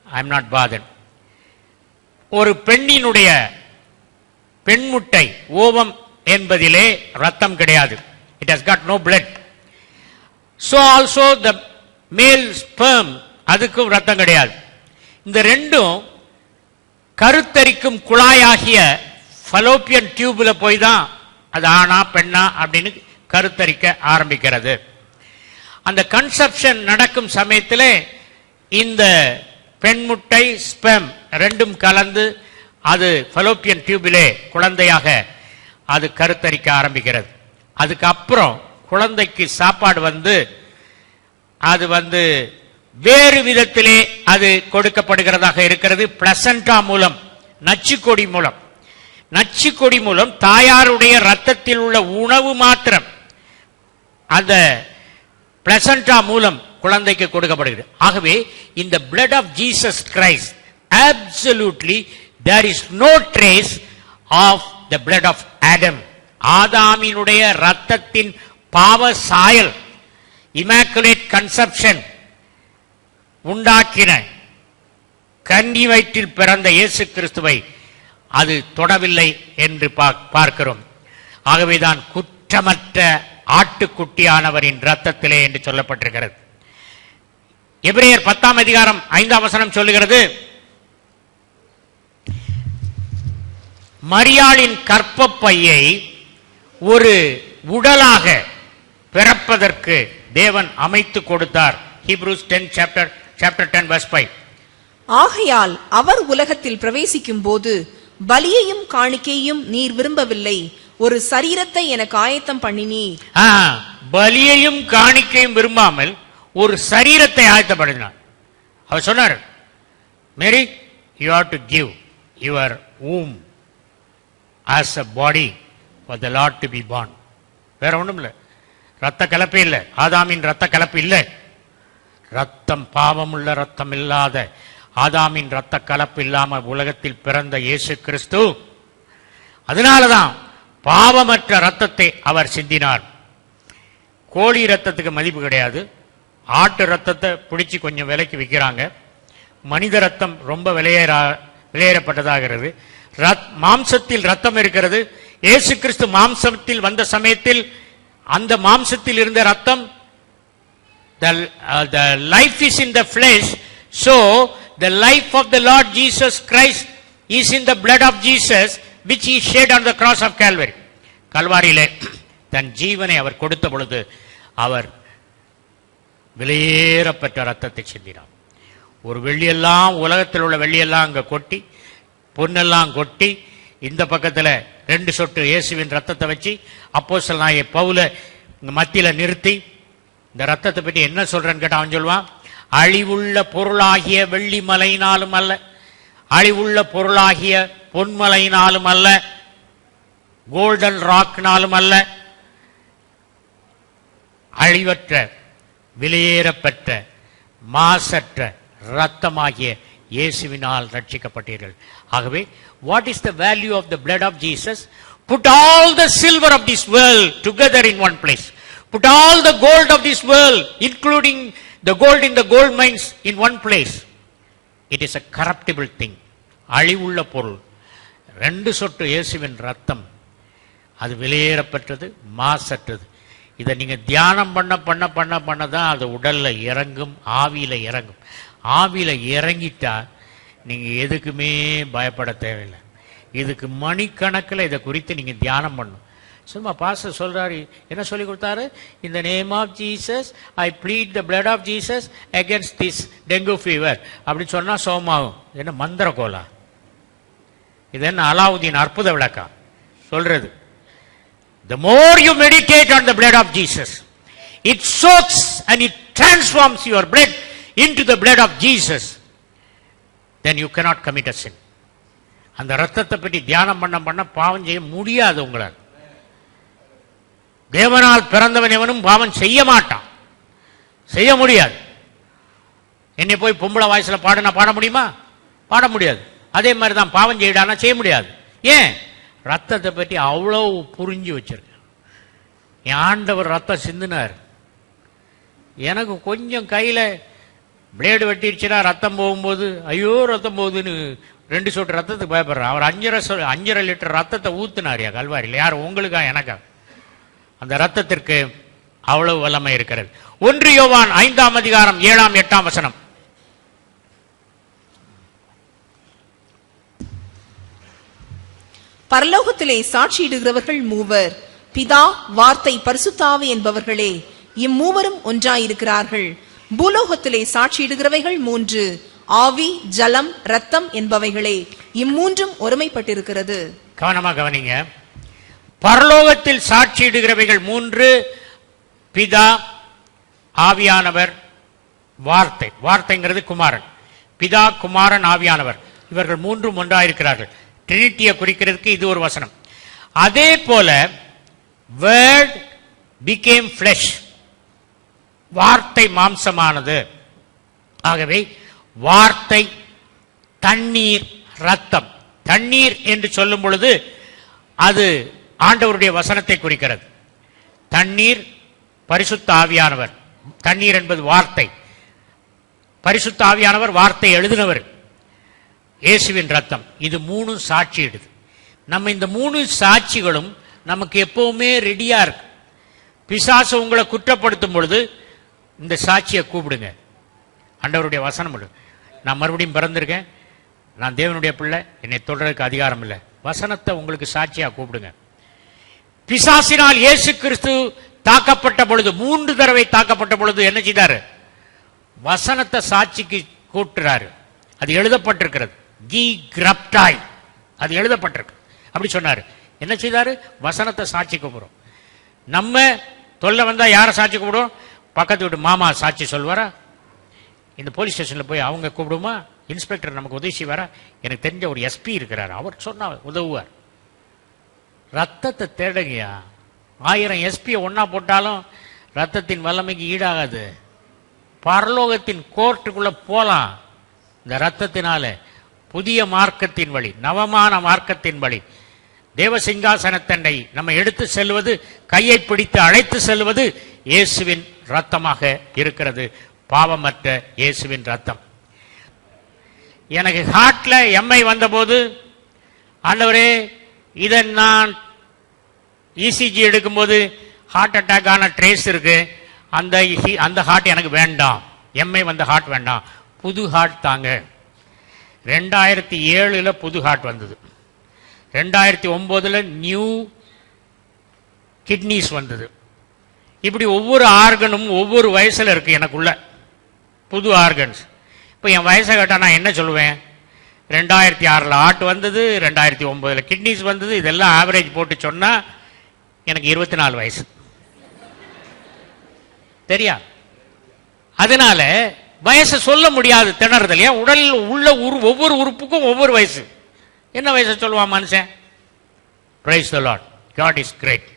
I am not bothered. ஒரு பெண்ணினுடைய பெண்முட்டை ஓவம் என்பதிலே ரத்தம் கிடையாது. It has got no blood. So also the male sperm, அதுக்கும் ரத்தம் கிடையாது. இந்த ரெண்டும் கருத்தரிக்கும் குழாயாகிய ஃபலோப்பியன் டியூப்ல போய் தான் அது ஆனா பெண்ணா அப்படின்னு கருத்தரிக்க ஆரம்பிக்கிறது. அந்த கன்செப்ஷன் நடக்கும் சமயத்தில் இந்த பெண்முட்டை ஸ்பெம் ரெண்டும் கலந்து அது ஃபலோப்பியன் டியூபிலே குழந்தையாக அது கருத்தரிக்க ஆரம்பிக்கிறது. அதுக்கப்புறம் குழந்தைக்கு சாப்பாடு அது வேறு விதத்திலே அது கொடுக்கப்படுகிறதாக இருக்கிறது. பிளசண்டா மூலம், நச்சுக்கொடி மூலம். நச்சுக்கொடி மூலம் தாயாருடைய ரத்தத்தில் உள்ள உணவு மாத்திரம் அந்த பிளசண்டா மூலம் குழந்தைக்கு கொடுக்கப்படுகிறது. ஆகவே இந்த blood of Jesus Christ, absolutely there is no trace of the blood of Adam. ஆதாமினுடைய ரத்தத்தின் பாவ சாயல், immaculate conception உண்டாக்கின கன்னி வயிற்றில் பிறந்த இயேசு கிறிஸ்துவை அது தொடவில்லை என்று பார்க்கிறோம். ஆகவேதான் குற்றமற்ற ஆட்டுக்குட்டியானவரின் ரத்தத்திலே என்று சொல்லப்பட்டிருக்கிறது. எபிரேயர் 10 அதிகாரம் 5 வசனம் சொல்லுகிறது, மரியாளின் கற்பப்பையை ஒரு உடலாக பிறப்பதற்கு தேவன் அமைத்து கொடுத்தார். Hebrews 10 chapter 10 verse 5. ஆகையால் அவர் உலகத்தில் பிரவேசிக்கும் போது பலியையும் காணிக்கையும் நீர் விரும்பவில்லை, ஒரு சரீரத்தை எனக்கு ஆயத்தம் பண்ணினீர். பலியையும் காணிக்கையும் விரும்பாமல் ஒரு சரீரத்தை ஆயத்தப்படுத்தினார். அவர் சொன்னார், மேரி, you have to give your womb as a body for the Lord to be born. வேற ஒண்ணும் இல்லை, ரத்த கலப்பே இல்லை, ஆதாமின் ரத்த கலப்பு இல்லை. ரத்தம், பாவமுள்ள ரத்தம் இல்லாத ஆதாமின் ரத்த கலப்பு இல்லாம உலகத்தில் பிறந்த இயேசு கிறிஸ்து, அதனாலதான் பாவமற்ற ரத்தத்தை அவர் சிந்தினார். கோழி ரத்தத்துக்கு மதிப்பு கிடையாது, ஆட்டு ரத்தத்தை பிடிச்சி கொஞ்சம் விலைக்கு விற்கிறாங்க. மனித ரத்தம் ரொம்ப விலையேறப்பட்டதாகிறது. மாம்சத்தில் ரத்தம் இருக்கிறது. இயேசு கிறிஸ்து மாம்சத்தில் வந்த சமயத்தில் அந்த மாம்சத்தில் இருந்த ரத்தம், the life is in the flesh, so the life of the Lord Jesus Christ is in the blood of Jesus which he shed on the cross of Calvary. கல்வாரியிலே தன் ஜீவனை அவர் கொடுத்த பொழுது அவர் விலையேறப்பட்ட ரத்தத்தை சிந்தினார். ஒரு வெள்ளியெல்லாம், உலகத்தில் உள்ள வெள்ளியெல்லாம் அங்க கொட்டி, பொன்னெல்லாம் கொட்டி, இந்த பக்கத்துல 2 சொட்டு இயேசுவின் ரத்தத்தை வச்சு அப்போஸ்தலனாகிய பவுல மத்தியில நிறுத்தி, இந்த ரத்தத்தை பற்றி என்ன சொல்றேன்னு கேட்டா அவன் சொல்லுவான், அழிவுள்ள பொருளாகிய வெள்ளி மலையினாலும் அல்ல, அழிவுள்ள பொருளாகிய பொன்மலையினாலும் அல்ல, கோல்டன் ராக்னாலும் அல்ல, அழிவற்ற விலையேறப்பட்ட மாசற்ற ரத்தமாகிய இயேசுவினால் ரட்சிக்கப்பட்டீர்கள். ஆகவே what is the value of the blood of Jesus? Put all the silver of this world together in one place. Put all the gold of this world, including the gold in the gold mines, in one place. It is a corruptible thing. அழிவுள்ள பொருள். 2 சொட்டு இயேசுவின் ரத்தம், அது விலையேறப்பட்டது, மாசற்றது. இதை நீங்க தியானம் பண்ண தான் அது உடல்ல இறங்கும், ஆவியில இறங்கும். ஆவியில இறங்கிட்டா நீங்க எதுக்குமே பயப்பட தேவையில்லை. இதுக்கு மணிக்கணக்கில் இதை குறித்து நீங்க தியானம் பண்ணும். சும்மா பாஸ்டர் சொல்றாரு, என்ன சொல்லி கொடுத்தாரு? in the name of Jesus I plead the blood of Jesus against this dengue fever அப்படி சொன்னா சோமாகும். என்ன மந்திர கோலா? இது என்ன அலாவுதீன் அற்புத விளக்கா சொல்றது? the more you meditate on the blood of Jesus, it soaks and it transforms your blood into the blood of Jesus, then you cannot commit a sin. அந்த ரத்தத்தை பற்றி தியானம் பண்ண பாவம் செய்ய முடியாது உங்களால். தேவனால் பிறந்தவன் எவனும் பாவம் செய்ய மாட்டான், செய்ய முடியாது. என்னை போய் பொம்பளை வாய்ஸ்ல பாடுனா பாட முடியுமா? பாட முடியாது. அதே மாதிரி தான் பாவம் செய்யடானா செய்ய முடியாது. ஏன்? ரத்தத்தை பற்றி அவ்வளவு புரிஞ்சு வச்சிருக்க. என் ஆண்டவர் ரத்தம் சிந்தினார். எனக்கு கொஞ்சம் கையில பிளேடு வெட்டிடுச்சுன்னா ரத்தம் போகும்போது ஐயோ ரத்தம் போகுதுன்னு 2 சொட்டு ரத்தத்துக்கு பயப்படுறான். அவர் 5.5 லிட்டர் ரத்தத்தை ஊத்துனாரியா கல்வாரியில். யார்? உங்களுக்கா எனக்கா? அந்த ரத்தத்திற்கு அவ்வளவு வல்லமை இருக்கிறது. 1 யோவான் 5ஆம் அதிகாரம் 7ஆம் 8ஆம் வசனம். பரலோகத்திலே சாட்சியிடுகிறவர்கள் 3, பிதா, வார்த்தை, பரிசுத்த ஆவி என்பவர்களே. இம்மூவரும் ஒன்றாயிருக்கிறார்கள். பூலோகத்திலே சாட்சியிடுகிறவைகள் 3, ஆவி, ஜலம், ரத்தம் என்பவைகளே. இம்மூன்றும் ஒருமைப்பட்டிருக்கிறது. கவனமா கவனிங்க. பரலோகத்தில் சாட்சியிடுகிறவைகள் 3, பிதா, ஆவியானவர், வார்த்தை. வார்த்தைங்கிறது குமாரன். பிதா, குமாரன், ஆவியானவர் இவர்கள் 3 ஒன்றாயிருக்கிறார்கள். ட்ரினிட்டியை குறிக்கிறதுக்கு இது ஒரு வசனம். அதே போல வேர்ட் பிகேம் ஃபிளஷ், வார்த்தை மாம்சமானது. ஆகவே வார்த்தை, தண்ணீர், ரத்தம். தண்ணீர் என்று சொல்லும் பொழுது அது ஆண்டவருடைய வசனத்தை குறிக்கிறது. தண்ணீர் பரிசுத்த ஆவியானவர். தண்ணீர் என்பது வார்த்தை. பரிசுத்த ஆவியானவர் வார்த்தை எழுதினவர். இயேசுவின் ரத்தம். இது 3 சாட்சியிடுது. நம்ம இந்த 3 சாட்சிகளும் நமக்கு எப்பவுமே ரெடியா இருக்கு. பிசாசு உங்களை குற்றப்படுத்தும் பொழுது இந்த சாட்சியை கூப்பிடுங்க. ஆண்டவருடைய வசனம். நான் மறுபடியும் பிறந்திருக்கேன், நான் தேவனுடைய பிள்ளை, என்னை தொடர்றதுக்கு அதிகாரம் இல்லை. வசனத்தை உங்களுக்கு சாட்சியா கூப்பிடுங்க. பிசாசினால் இயேசு கிறிஸ்து தாக்கப்பட்ட பொழுது, 3 தடவை தாக்கப்பட்ட பொழுது என்ன செய்தாரு? வசனத்தை சாட்சிக்கு கூட்டுறாரு. அது எழுதப்பட்டிருக்கிறது. கி கிரப்டாய், அது எழுதப்பட்டிருக்கு. அப்படி சொன்னாரு. என்ன செய்தாரு? வசனத்தை சாட்சி கூப்பிடுறோம். நம்ம தொல்லை வந்தா யாரை சாட்சி கூப்பிடுவோம்? பக்கத்து வீட்டு மாமா சாட்சி சொல்வாரா? இந்த போலீஸ் ஸ்டேஷன்ல போய் அவங்க கூப்பிடுமா? இன்ஸ்பெக்டர் நமக்கு உதவி செய்வாரா? எனக்கு தெரிஞ்ச ஒரு எஸ்பி இருக்கிறார், அவர் சொன்னா உதவுவார். ரத்தத்தை தேடுங்கயா. 1000 எஸ்பியை ஒன்னா போட்டாலும் ரத்தத்தின் வல்லமைக்கு ஈடாகாது. பரலோகத்தின் கோர்ட்டுக்குள்ள போலாம் இந்த ரத்தத்தினால. புதிய மார்க்கத்தின் வழி, நவமான மார்க்கத்தின் வழி, தேவ சிங்காசனத்தண்டை நம்ம எடுத்து செல்வது, கையை பிடித்து அழைத்து செல்வது இயேசுவின் ரத்தமாக இருக்கிறது. பாவமற்ற இயேசுவின் ரத்தம். எனக்கு ஹார்ட்ல எம்ஐ வந்தபோது, ஆண்டவரே இதை நான் இசிஜி எடுக்கும்போது ஹார்ட் அட்டாக் ஆன ட்ரேஸ் இருக்கு, அந்த ஹார்ட் எனக்கு வேண்டாம், எம்ஐ வந்த ஹார்ட் வேண்டாம், புது ஹார்ட் தாங்க. 2007 புது ஹார்ட் வந்தது. 2009 நியூ கிட்னிஸ் வந்தது. இப்படி ஒவ்வொரு ஆர்கனும் ஒவ்வொரு வயசுல இருக்கு எனக்குள்ள, புது ஆர்கன்ஸ். இப்போ என் வயசை கேட்டா நான் என்ன சொல்லுவேன்? 2006 ஹார்ட் வந்தது, 2009 கிட்னிஸ் வந்தது. இதெல்லாம் ஆவரேஜ் போட்டு சொன்னா எனக்கு 24 வயசு. தெரியா? அதனால வயசை சொல்ல முடியாது, திணறுதல். ஏன்? உடல் உள்ள ஒவ்வொரு உறுப்புக்கும் ஒவ்வொரு வயசு. என்ன வயசை சொல்லுவான் மனுஷன்? Praise the Lord, God is great.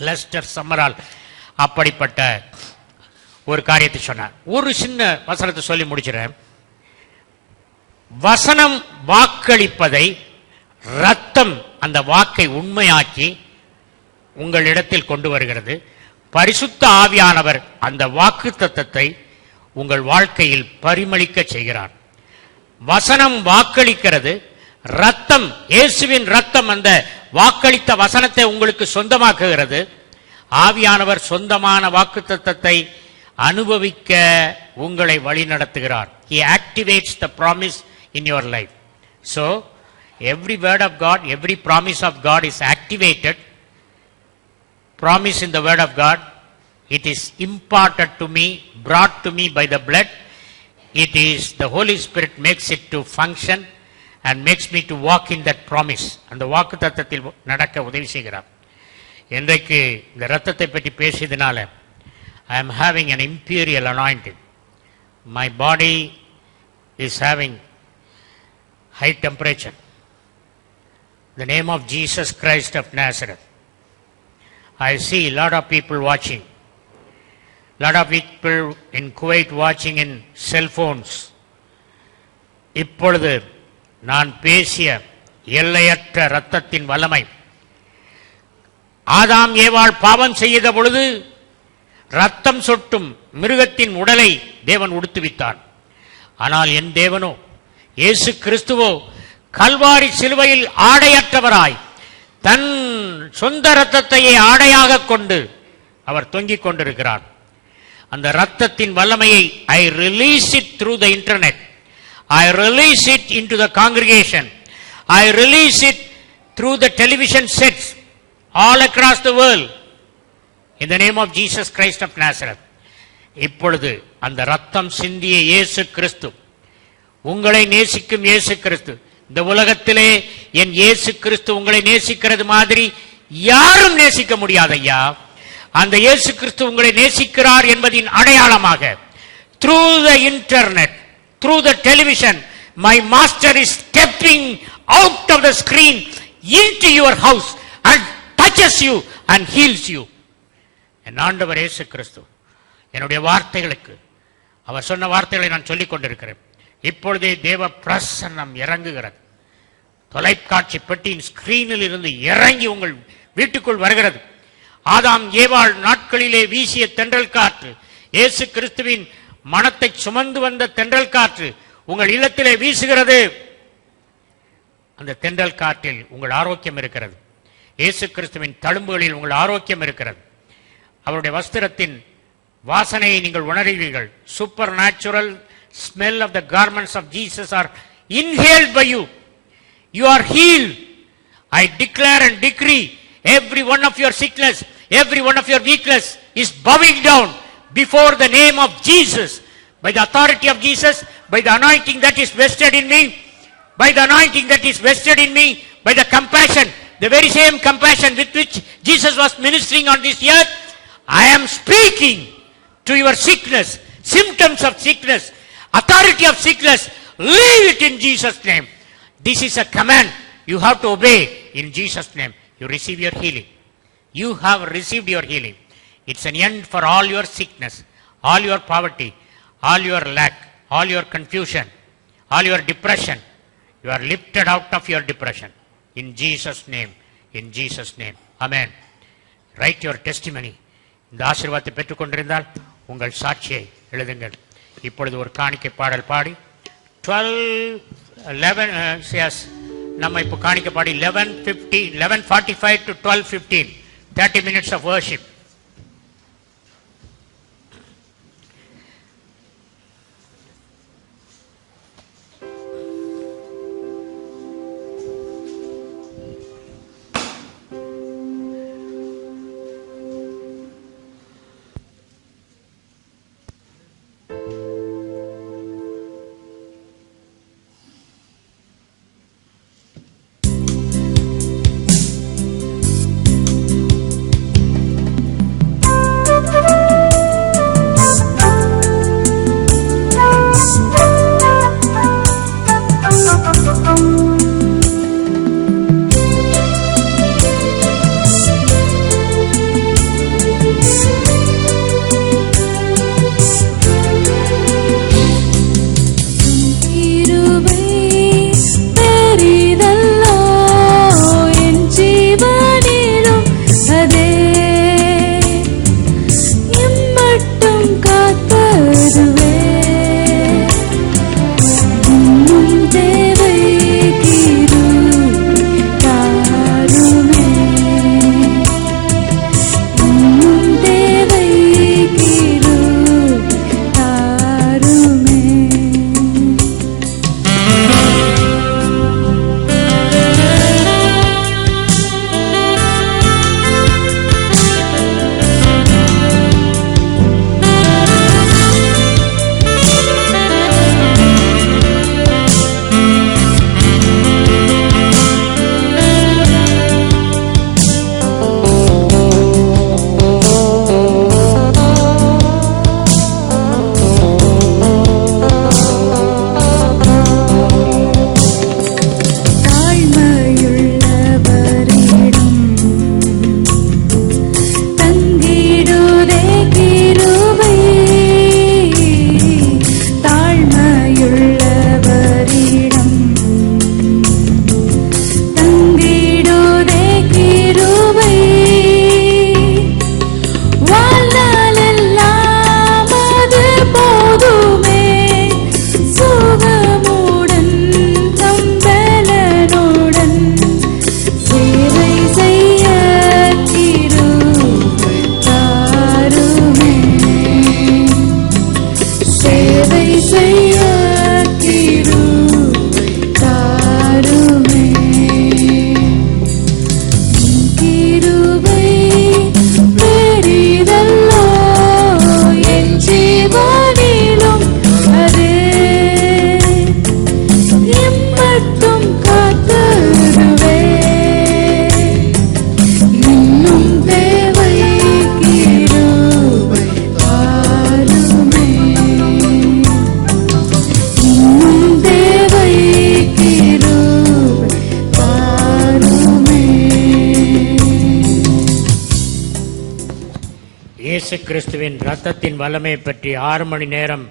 Lester சம்மரால் அப்படிப்பட்ட ஒரு காரியத்தை சொன்னார். ஒரு சின்ன வசனத்தை சொல்லி முடிச்சிடறேன். வசனம் வாக்களிப்பதை, ரத்தம் அந்த வாக்கை உண்மையாக்கி உங்களிடத்தில் கொண்டு வருகிறது. பரிசுத்த ஆவியானவர் அந்த வாக்கு தத்தத்தை உங்கள் வாழ்க்கையில் பரிமளிக்க செய்கிறார். வசனம் வாக்களிக்கிறது, ரத்தம், இயேசுவின் ரத்தம் அந்த வாக்களித்த வசனத்தை உங்களுக்கு சொந்தமாக்குகிறது. ஆவியானவர் சொந்தமான வாக்கு தத்தத்தை அனுபவிக்க உங்களை வழி நடத்துகிறார். He activates the promise in your life. So, every word of God, every promise of God is activated. Promise in the word of God, it is imparted to me, brought to me by the blood. It is the Holy Spirit makes it to function and makes me to walk in that promise. அந்த வாக்கு தத்தத்தில் நடக்க உதவி செய்கிறார். இன்றைக்கு இந்த ரத்தத்தை பற்றி பேசியதனால I am having an imperial anointing. My body is having high temperature. The name of Jesus Christ of Nazareth. I see a lot of people watching. Lot of people in Kuwait watching in cell phones. இப்பொழுது நான் பேசிய எல்லையற்ற இரத்தத்தின் வல்லமை, ஆதாம் ஏவாள் பாவம் செய்த பொழுது ரத்தம் சொட்டும் மிருகத்தின் உடலை தேவன் உடுத்துவித்தார். ஆனால் என் தேவனோ, இயேசு கிறிஸ்துவோ கல்வாரி சிலுவையில் ஆடையற்றவராய் தன் சொந்த இரத்தத்தையே ஆடையாக கொண்டு அவர் தொங்கிக் கொண்டிருக்கிறார். அந்த இரத்தத்தின் வல்லமையை I release it through the internet. I release it into the congregation. I release it through the television sets all across the world. In the name of Jesus Christ of Nazareth. இப்பொழுது அந்த இரத்தம் சிந்திய இயேசு கிறிஸ்து, உங்களை நேசிக்கும் இயேசு கிறிஸ்து, இந்த உலகத்திலே என் இயேசு கிறிஸ்து உங்களை நேசிக்கிறது மாதிரி யாரும் நேசிக்க முடியாது ஐயா. அந்த இயேசு கிறிஸ்து உங்களை நேசிக்கிறார் என்பதின் அடையாளமாக through the internet, through the television, my master is stepping out of the screen into your house and touches you and heals you. என் ஆண்டவர் இயேசு கிறிஸ்து என்னுடைய வார்த்தைகளுக்கு, அவர் சொன்ன வார்த்தைகளை நான் சொல்லிக் கொண்டிருக்கிறேன். இப்பொழுதே தேவ பிரசன்னம் இறங்குகிறது. தொலைக்காட்சி பெட்டியின் ஸ்கிரீனில் இருந்து இறங்கி உங்கள் வீட்டுக்குள் வருகிறது. ஆதாம் ஏவாள் நாட்களிலே வீசிய தென்றல் காற்று, இயேசு கிறிஸ்துவின் மனத்தை சுமந்து வந்த தென்றல் காற்று உங்கள் இல்லத்திலே வீசுகிறது. அந்த தென்றல் காற்றில் உங்கள் ஆரோக்கியம் இருக்கிறது. இயேசு கிறிஸ்துவின் தழும்புகளில் உங்கள் ஆரோக்கியம் இருக்கிறது. அவருடைய வஸ்திரத்தின் வாசனையை நீங்கள் உணர்வீர்கள். Super natural smell of the garments of Jesus are inhaled by you. You are healed. I declare and decree every one of your sickness, every one of your weakness is bowing down before the name of Jesus. By the authority of Jesus, by the anointing that is vested in me, by the anointing that is vested in me, by the compassion, the very same compassion with which Jesus was ministering on this earth, I am speaking to your sickness, symptoms of sickness, authority of sickness, leave it in Jesus' name. This is a command you have to obey in Jesus' name. You receive your healing. You have received your healing. It's an end for all your sickness, all your poverty, all your lack, all your confusion, all your depression. You are lifted out of your depression. In Jesus' name. In Jesus' name. Amen. Write your testimony. இந்த ஆசீர்வாதத்தை பெற்றுக்கொண்டிருந்தால் உங்கள் சாட்சியை எழுதுங்கள். இப்பொழுது ஒரு காணிக்கை பாடல் பாடி 11 நம்ம இப்போ காணிக்கை பாடி 11:45 to 12:15 30 minutes of worship. இயேசு கிறிஸ்துவின் ரத்தத்தின் வல்லமை பற்றி 6 மணி நேரம்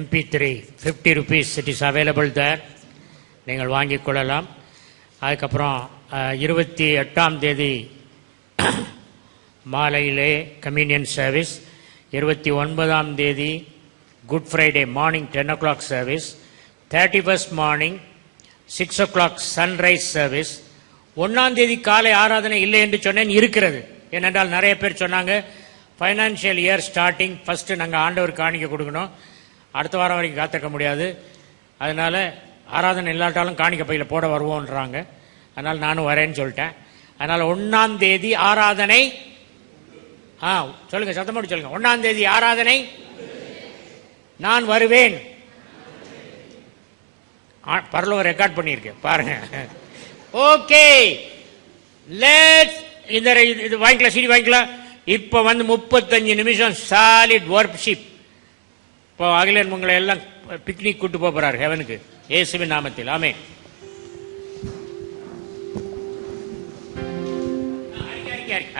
MP3 50 rupees it is available there. நீங்கள் வாங்கிக் கொள்ளலாம். அதுக்கப்புறம் 28ஆம் தேதி மாலையிலே கம்யூனியன் சர்வீஸ், 29ஆம் தேதி good Friday morning 10 o'clock service, 31st morning 6 o'clock sunrise service. 1ஆம் தேதி காலை ஆராதனை இல்லை என்று சொன்னேன், இருக்கிறது. ஏனென்றால் நிறைய பேர் சொன்னாங்க ஃபைனான்சியல் இயர் ஸ்டார்டிங் ஃபஸ்ட்டு நாங்கள் ஆண்டவர் காணிக்க கொடுக்கணும், அடுத்த வாரம் வரைக்கும் காத்திருக்க முடியாது, அதனால் ஆராதனை இல்லாட்டாலும் காணிக்க பையில் போட வருவோன்றாங்க. அதனால் நானும் வரேன்னு சொல்லிட்டேன். அதனால் 1ஆம் தேதி ஆராதனை, சொல்லுங்கள் சத்தமோடு சொல்லுங்கள், 1ஆம் தேதி ஆராதனை நான் வருவேன். பரலோகம் ரெக்கார்ட் பண்ணியிருக்கேன் பாருங்க. ஓகே, லெட்ஸ் இது வாங்கிக்கலாம், சீடி வாங்கிக்கலாம். இப்போ 35 நிமிஷம் சாலிட் வர்ஷிப். இப்போ அகிலன் உங்களை எல்லாம் பிக்னிக் கூட்டு போறாரு ஹெவனுக்கு, இயேசுவின் நாமத்தில். ஆமென்.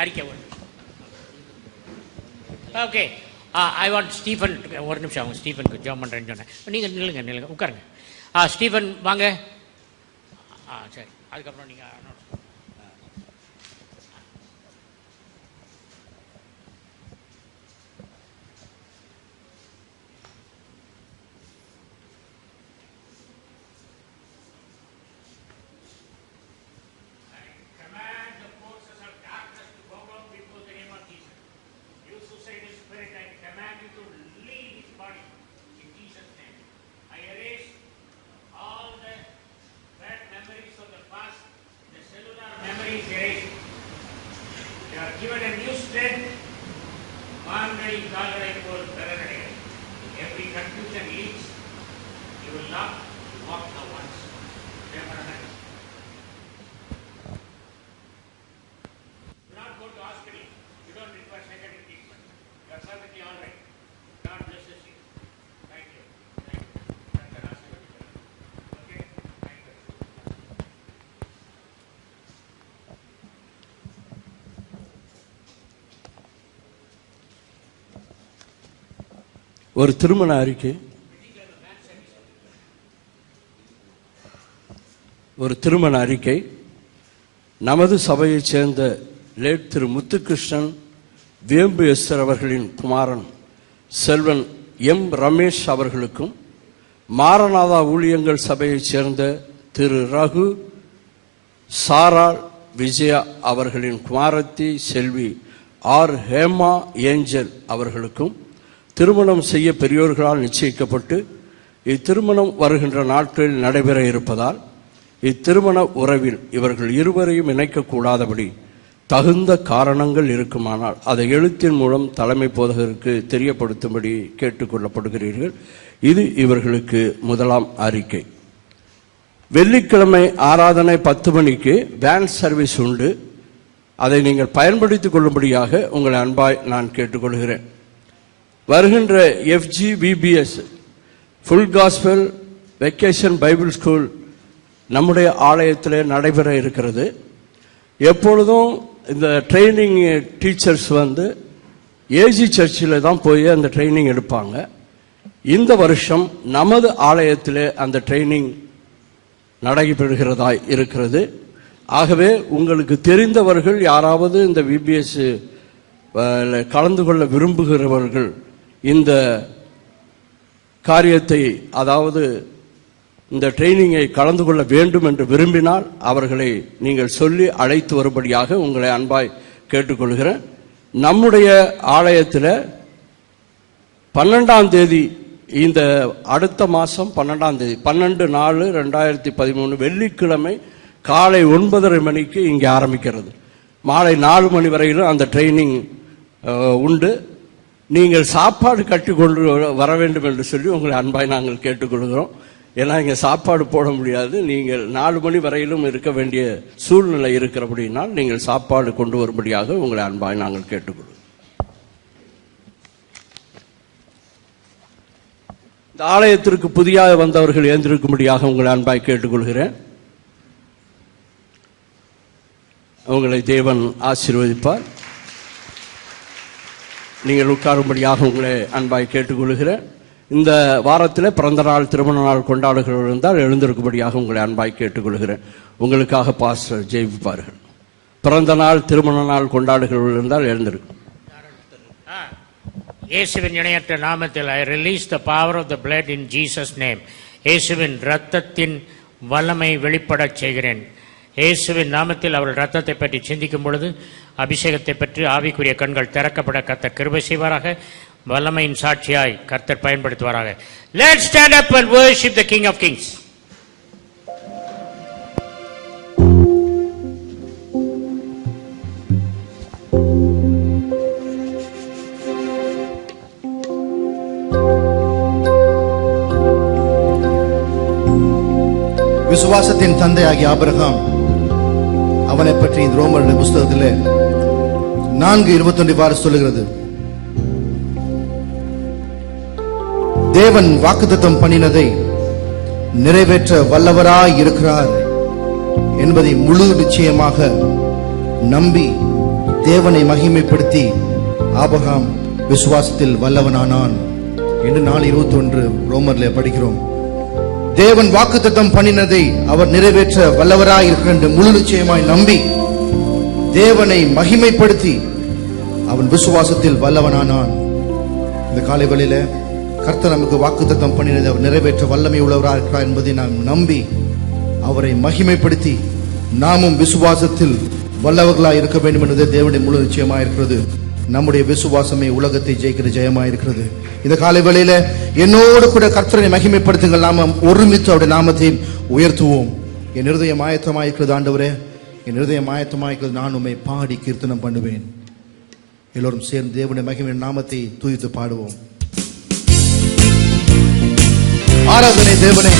அறிக்கை ஓகே. ஐ வாண்ட் ஸ்டீஃபன், ஒரு நிமிஷம் அவங்க ஸ்டீஃபனுக்கு ஜாம் பண்ணுறேன்னு சொன்னேன். நீங்கள் நில்லுங்க உட்காருங்க. ஸ்டீஃபன் வாங்க. சரி, அதுக்கப்புறம் நீங்கள் given a new strength, மான்களை கால்களை போல் பெறநடை. Every confusion leads, you will not walk the ones. Do not go to hospital. You don't require secondary treatment. You are perfectly all right. God blesses you. Thank you. Okay? Thank you. ஒரு திருமண அறிக்கை. நமது சபையைச் சேர்ந்த late திரு முத்துகிருஷ்ணன் வேம்பு Esther அவர்களின் குமாரன் Selvan M Ramesh அவர்களுக்கும், மாரநாதா ஊழியங்கள் சபையைச் சேர்ந்த திரு ரகு சாரா விஜயா அவர்களின் குமாரத்தி செல்வி ஆர் ஹேமா ஏஞ்சல் அவர்களுக்கும் திருமணம் செய்ய பெரியோர்களால் நிச்சயிக்கப்பட்டு இத்திருமணம் வருகின்ற நாட்களில் நடைபெற இருப்பதால் இத்திருமண உறவில் இவர்கள் இருவரையும் இணைக்கக்கூடாதபடி தகுந்த காரணங்கள் இருக்குமானால் அதை எழுத்தின் மூலம் தலைமை போதகருக்கு தெரியப்படுத்தும்படி கேட்டுக்கொள்ளப்படுகிறீர்கள். இது இவர்களுக்கு முதலாம் அறிக்கை. வெள்ளிக்கிழமை ஆராதனை 10 மணிக்கு வேன் சர்வீஸ் உண்டு. அதை நீங்கள் பயன்படுத்திக் கொள்ளும்படியாக உங்களை அன்பாய் நான் கேட்டுக்கொள்கிறேன். வருகின்ற FGVBS full gospel vacation Bible school நம்முடைய ஆலயத்தில் நடைபெற இருக்கிறது. எப்பொழுதும் இந்த ட்ரைனிங் டீச்சர்ஸ் ஏஜி சர்ச்சில் தான் போய் அந்த ட்ரைனிங் எடுப்பாங்க. இந்த வருஷம் நமது ஆலயத்தில் அந்த ட்ரைனிங் நடைபெறுகிறதாய் இருக்கிறது. ஆகவே உங்களுக்கு தெரிந்தவர்கள் யாராவது இந்த VBS கலந்து கொள்ள விரும்புகிறவர்கள் இந்த காரியத்தை, அதாவது இந்த ட்ரைனிங்கை கலந்து கொள்ள வேண்டும் என்று விரும்பினால் அவர்களை நீங்கள் சொல்லி அழைத்து வரும்படியாக உங்களை அன்பாய் கேட்டுக்கொள்கிறேன். நம்முடைய ஆலயத்தில் 12ஆம் தேதி, இந்த அடுத்த மாதம் 12ஆம் தேதி 12/4/2013 வெள்ளிக்கிழமை காலை 9:30 மணிக்கு இங்கே ஆரம்பிக்கிறது. மாலை 4 மணி வரையிலும் அந்த ட்ரைனிங் உண்டு. நீங்கள் சாப்பாடு கட்டி கொண்டு வர வேண்டும் என்று சொல்லி உங்களை அன்பாய் நாங்கள் கேட்டுக்கொள்கிறோம். ஏன்னா இங்கே சாப்பாடு போட முடியாது, நீங்கள் 4 மணி வரையிலும் இருக்க வேண்டிய சூழ்நிலை இருக்கிறபடினால் நீங்கள் சாப்பாடு கொண்டு வரும்படியாக உங்களை அன்பாய் நாங்கள் கேட்டுக்கொள்கிறோம். இந்த ஆலயத்திற்கு புதியாக வந்தவர்கள் எழுந்திருக்கும்படியாக உங்களை அன்பாய் கேட்டுக்கொள்கிறேன். உங்களை தேவன் ஆசீர்வதிப்பார். நீங்கள் உட்காரும்படியாக உங்களை அன்பாய் கேட்டுக்கொள்கிறேன். இந்த வாரத்தில் பிறந்த நாள் திருமண நாள் கொண்டாடுகிறவர்கள் இருந்தால் எழுந்திருக்கும்படியாக உங்களை அன்பாய் கேட்டுக்கொள்கிறேன். உங்களுக்காக பாஸ்டர் ஜெயிப்பார்கள். பிறந்த நாள் திருமண நாள் கொண்டாடுகிறவர்கள் இருந்தால் எழுந்திருக்கும். இயேசுவின் இணையற்ற நாமத்தில் I release the power of the blood in Jesus name. இயேசுவின் இரத்தத்தின் வல்லமை வெளிப்படச் செய்கிறேன். இயேசுவின் நாமத்தில் அவர்கள் இரத்தத்தை பற்றி சிந்திக்கும் பொழுது அபிஷேகத்தை பற்றி ஆவிக்குரிய கண்கள் திறக்கப்பட கர்த்தர் கிருபை செய்வாராக. வல்லமையின் சாட்சியாய் கர்த்தர் பயன்படுத்துவாராக. Let's stand up and worship the King of Kings. விசுவாசத்தின் தந்தையாகிய ஆபிரகாம், அவனை பற்றி இந்த ரோமர் புஸ்தகத்தில் 4:21 சொல்லுகிறது, தேவன் வாக்குத்தத்தம் பண்ணினதை நிறைவேற்ற வல்லவராய் இருக்கிறார் என்பதை முழு நிச்சயமாக நம்பி தேவனை மகிமைப்படுத்தி ஆபிரகாம் விசுவாசத்தில் வல்லவனானான் என்று 4:21 ரோமர்ல படிக்கிறோம். தேவன் வாக்குத்தத்தம் பண்ணினதை அவர் நிறைவேற்ற வல்லவராய் இருக்கிற முழு நிச்சயமாய் நம்பி தேவனை மகிமைப்படுத்தி அவன் விசுவாசத்தில் வல்லவனானான். இந்த காலை வேளையில கர்த்தர் நமக்கு வாக்குத்தத்தம் பண்ணினதை அவர் நிறைவேற்ற வல்லமை உள்ளவராக இருக்கிறார் என்பதை நாம் நம்பி அவரை மகிமைப்படுத்தி நாமும் விசுவாசத்தில் வல்லவர்களாய் இருக்க வேண்டும் என்பது தேவனுடைய முழு நிச்சயமாக இருக்கிறது. நம்முடைய விசுவாசமே உலகத்தை ஜெயிக்கிற ஜெயமாக இருக்கிறது. இந்த காலை வேளையில என்னோடு கூட கர்த்தரை மகிமைப்படுத்துங்கள். நாம ஒருமித்து அவருடைய நாமத்தை உயர்த்துவோம். என் இருதயம் ஆயத்தமாயிருக்கிறது ஆண்டவரே, என் இருதயம் ஆயத்தமாயிருக்கிறது, நான் உம்மை பாடி கீர்த்தனம் பண்ணுவேன். எல்லோரும் சேர்ந்து தேவனுடைய மகிமையின் நாமத்தை துதித்து பாடுவோம். ஆராதனை தேவனே,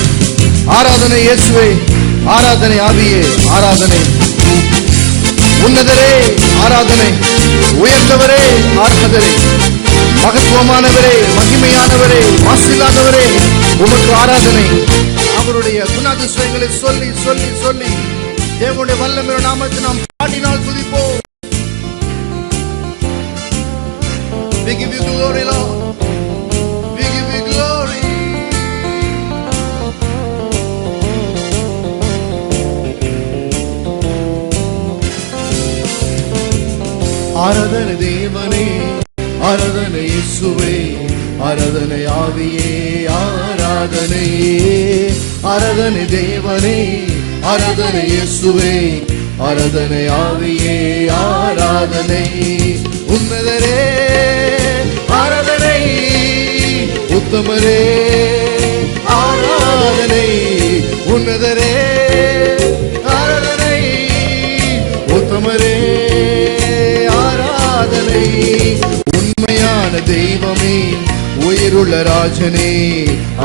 ஆராதனை இயேசுவே, ஆராதனை ஆவியே, ஆராதனை உன்னதரே, ஆராதனை உயர்ந்தவரே, ஆராதனை மகத்துவமானவரே, மகிமையானவரே, மாசில்லாதவரே, உமக்கு ஆராதனை. அவருடைய குணாதிசயங்களை சொல்லி சொல்லி சொல்லி தேவனுடைய வல்லமையான நாமத்தை நாம் பாடினால் துதிப்போம். We give you glory, Lord. We give you glory. ஆராதனை தேவனே, ஆராதனை இயேசுவே, ஆராதனை ஆவியே, ஆராதனை. ஆராதனை தேவனே, ஆராதனை இயேசுவே, ஆராதனை ஆவியே, ஆராதனை. உன்னதரே ஆராதனை, உத்தமரே ஆராதனை. உன்னதரே ஆராதனை, உத்தமரே ஆராதனை. உண்மையான தெய்வமே, உயிருள்ள ராஜனே,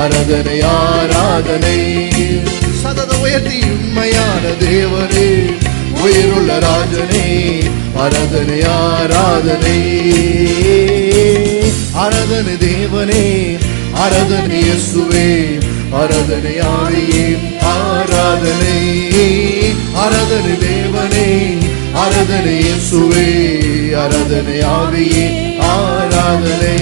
ஆராதனை ஆராதனை. சதத உயர்த்தி உண்மையான தேவனே, உயிருள்ள ராஜனே, ஆராதனை ஆராதனை. ஆராதனை தேவனே, ஆராதனை இயேசுவே, ஆராதனை ஆவியே, ஆராதனை. ஆராதனை தேவனே, ஆராதனை இயேசுவே, ஆராதனை ஆவியே, ஆராதனை.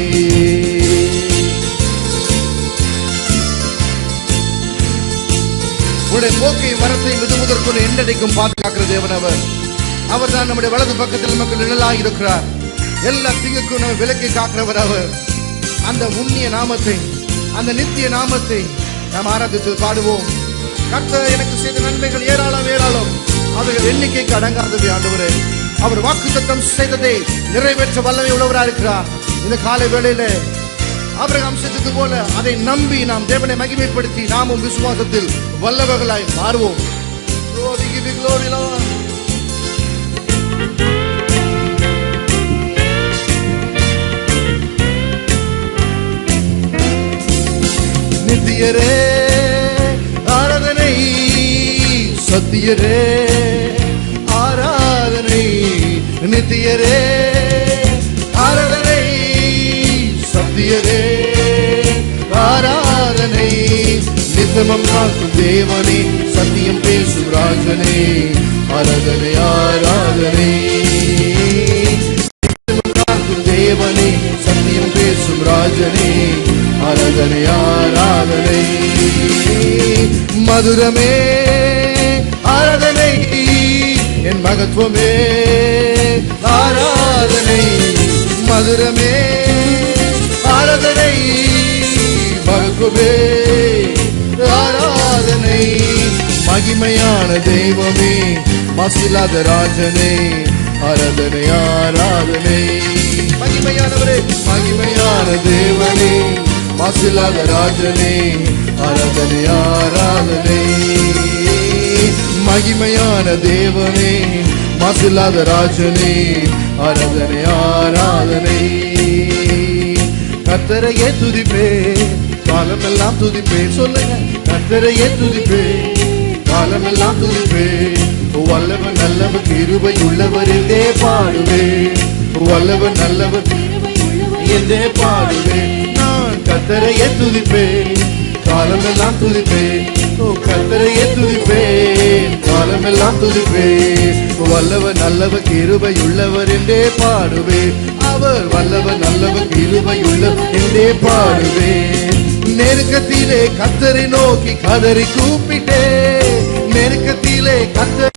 உடைய போக்கை மரத்தை முதற்கொண்டு என்றைக்கும் பாதுகாக்கிற தேவன் அவர். அவர் தான் நம்முடைய வலது பக்கத்தில் நமக்கு நிழலாக இருக்கிறார். எல்லா தீங்குக்கும் நம்ம விலக்கி காக்கிறவர் அவர். அந்த உண்ணிய நாமத்தை, அந்த நித்திய நாமத்தை நாம் ஆராதித்து பாடுவோம். கர்த்தர் எனக்கு செய்த நன்மைகள் ஏராளம் ஏராளம், அவைகள் எண்ணிக்கைக்கு அடங்காதவை ஆண்டவரே. அவர் வாக்குத்தத்தம் செய்ததை நிறைவேற்ற வல்லமை உள்ளவராக இருக்கிறார். இந்த காலை வேளையில ஆபிரகாம் செய்தது போல அதை நம்பி நாம் தேவனை மகிமைப்படுத்தி நாமும் விசுவாசத்தில் வல்லவர்களாய் மாறுவோம். நித்தியரே ஆராதனை, சத்தியரே ஆராதனை. நித்தியரே ஆராதனை, சத்தியரே ஆராதனை. நித்தமம் காக்கும் தேவனே, சத்தியம் பேசும் ராஜனே, ஆராதனை ஆராதனை. நித்தமம் காக்கும் தேவனே, மகத்துவமே ஆராதனை மதுரமே ஆராதனை மகத்துவமே ஆராதனை மகிமையான தெய்வமே மாசில்லாத ராஜனே ஆராதனை ஆராதனை மகிமையானவரே மகிமையான தேவனே மாசில்லாத ராஜனே ஆராதனை ஆராதனை மகிமையான தேவனே மாசில்லாத ராஜனே ஆராதனை ஆராதனை கர்த்தரையே துதிப்பே காலமெல்லாம் துதிப்பே சொல்லுங்க கர்த்தரையே துதிப்பே காலமெல்லாம் துதிப்பே வல்லவர் நல்லவர் கிருபை உள்ளவர் என்றே பாடுவே வல்லவர் நல்லவர் என்றே பாடுவே நான் கர்த்தரையே துதிப்பே காலமெல்லாம் துதிப்பே கர்த்தரையே துதிப்பே காலமெல்லாம் துதிப்பே வல்லவர் நல்லவர் கிருபை உள்ளவர் என்றே பாடுவே அவர் வல்லவர் நல்லவர் கிருபை உள்ளவர் என்றே பாடுவே நெருக்கத்திலே கர்த்தரை நோக்கி கதறி கூப்பிட்டே நெருக்கத்திலே கர்த்தரை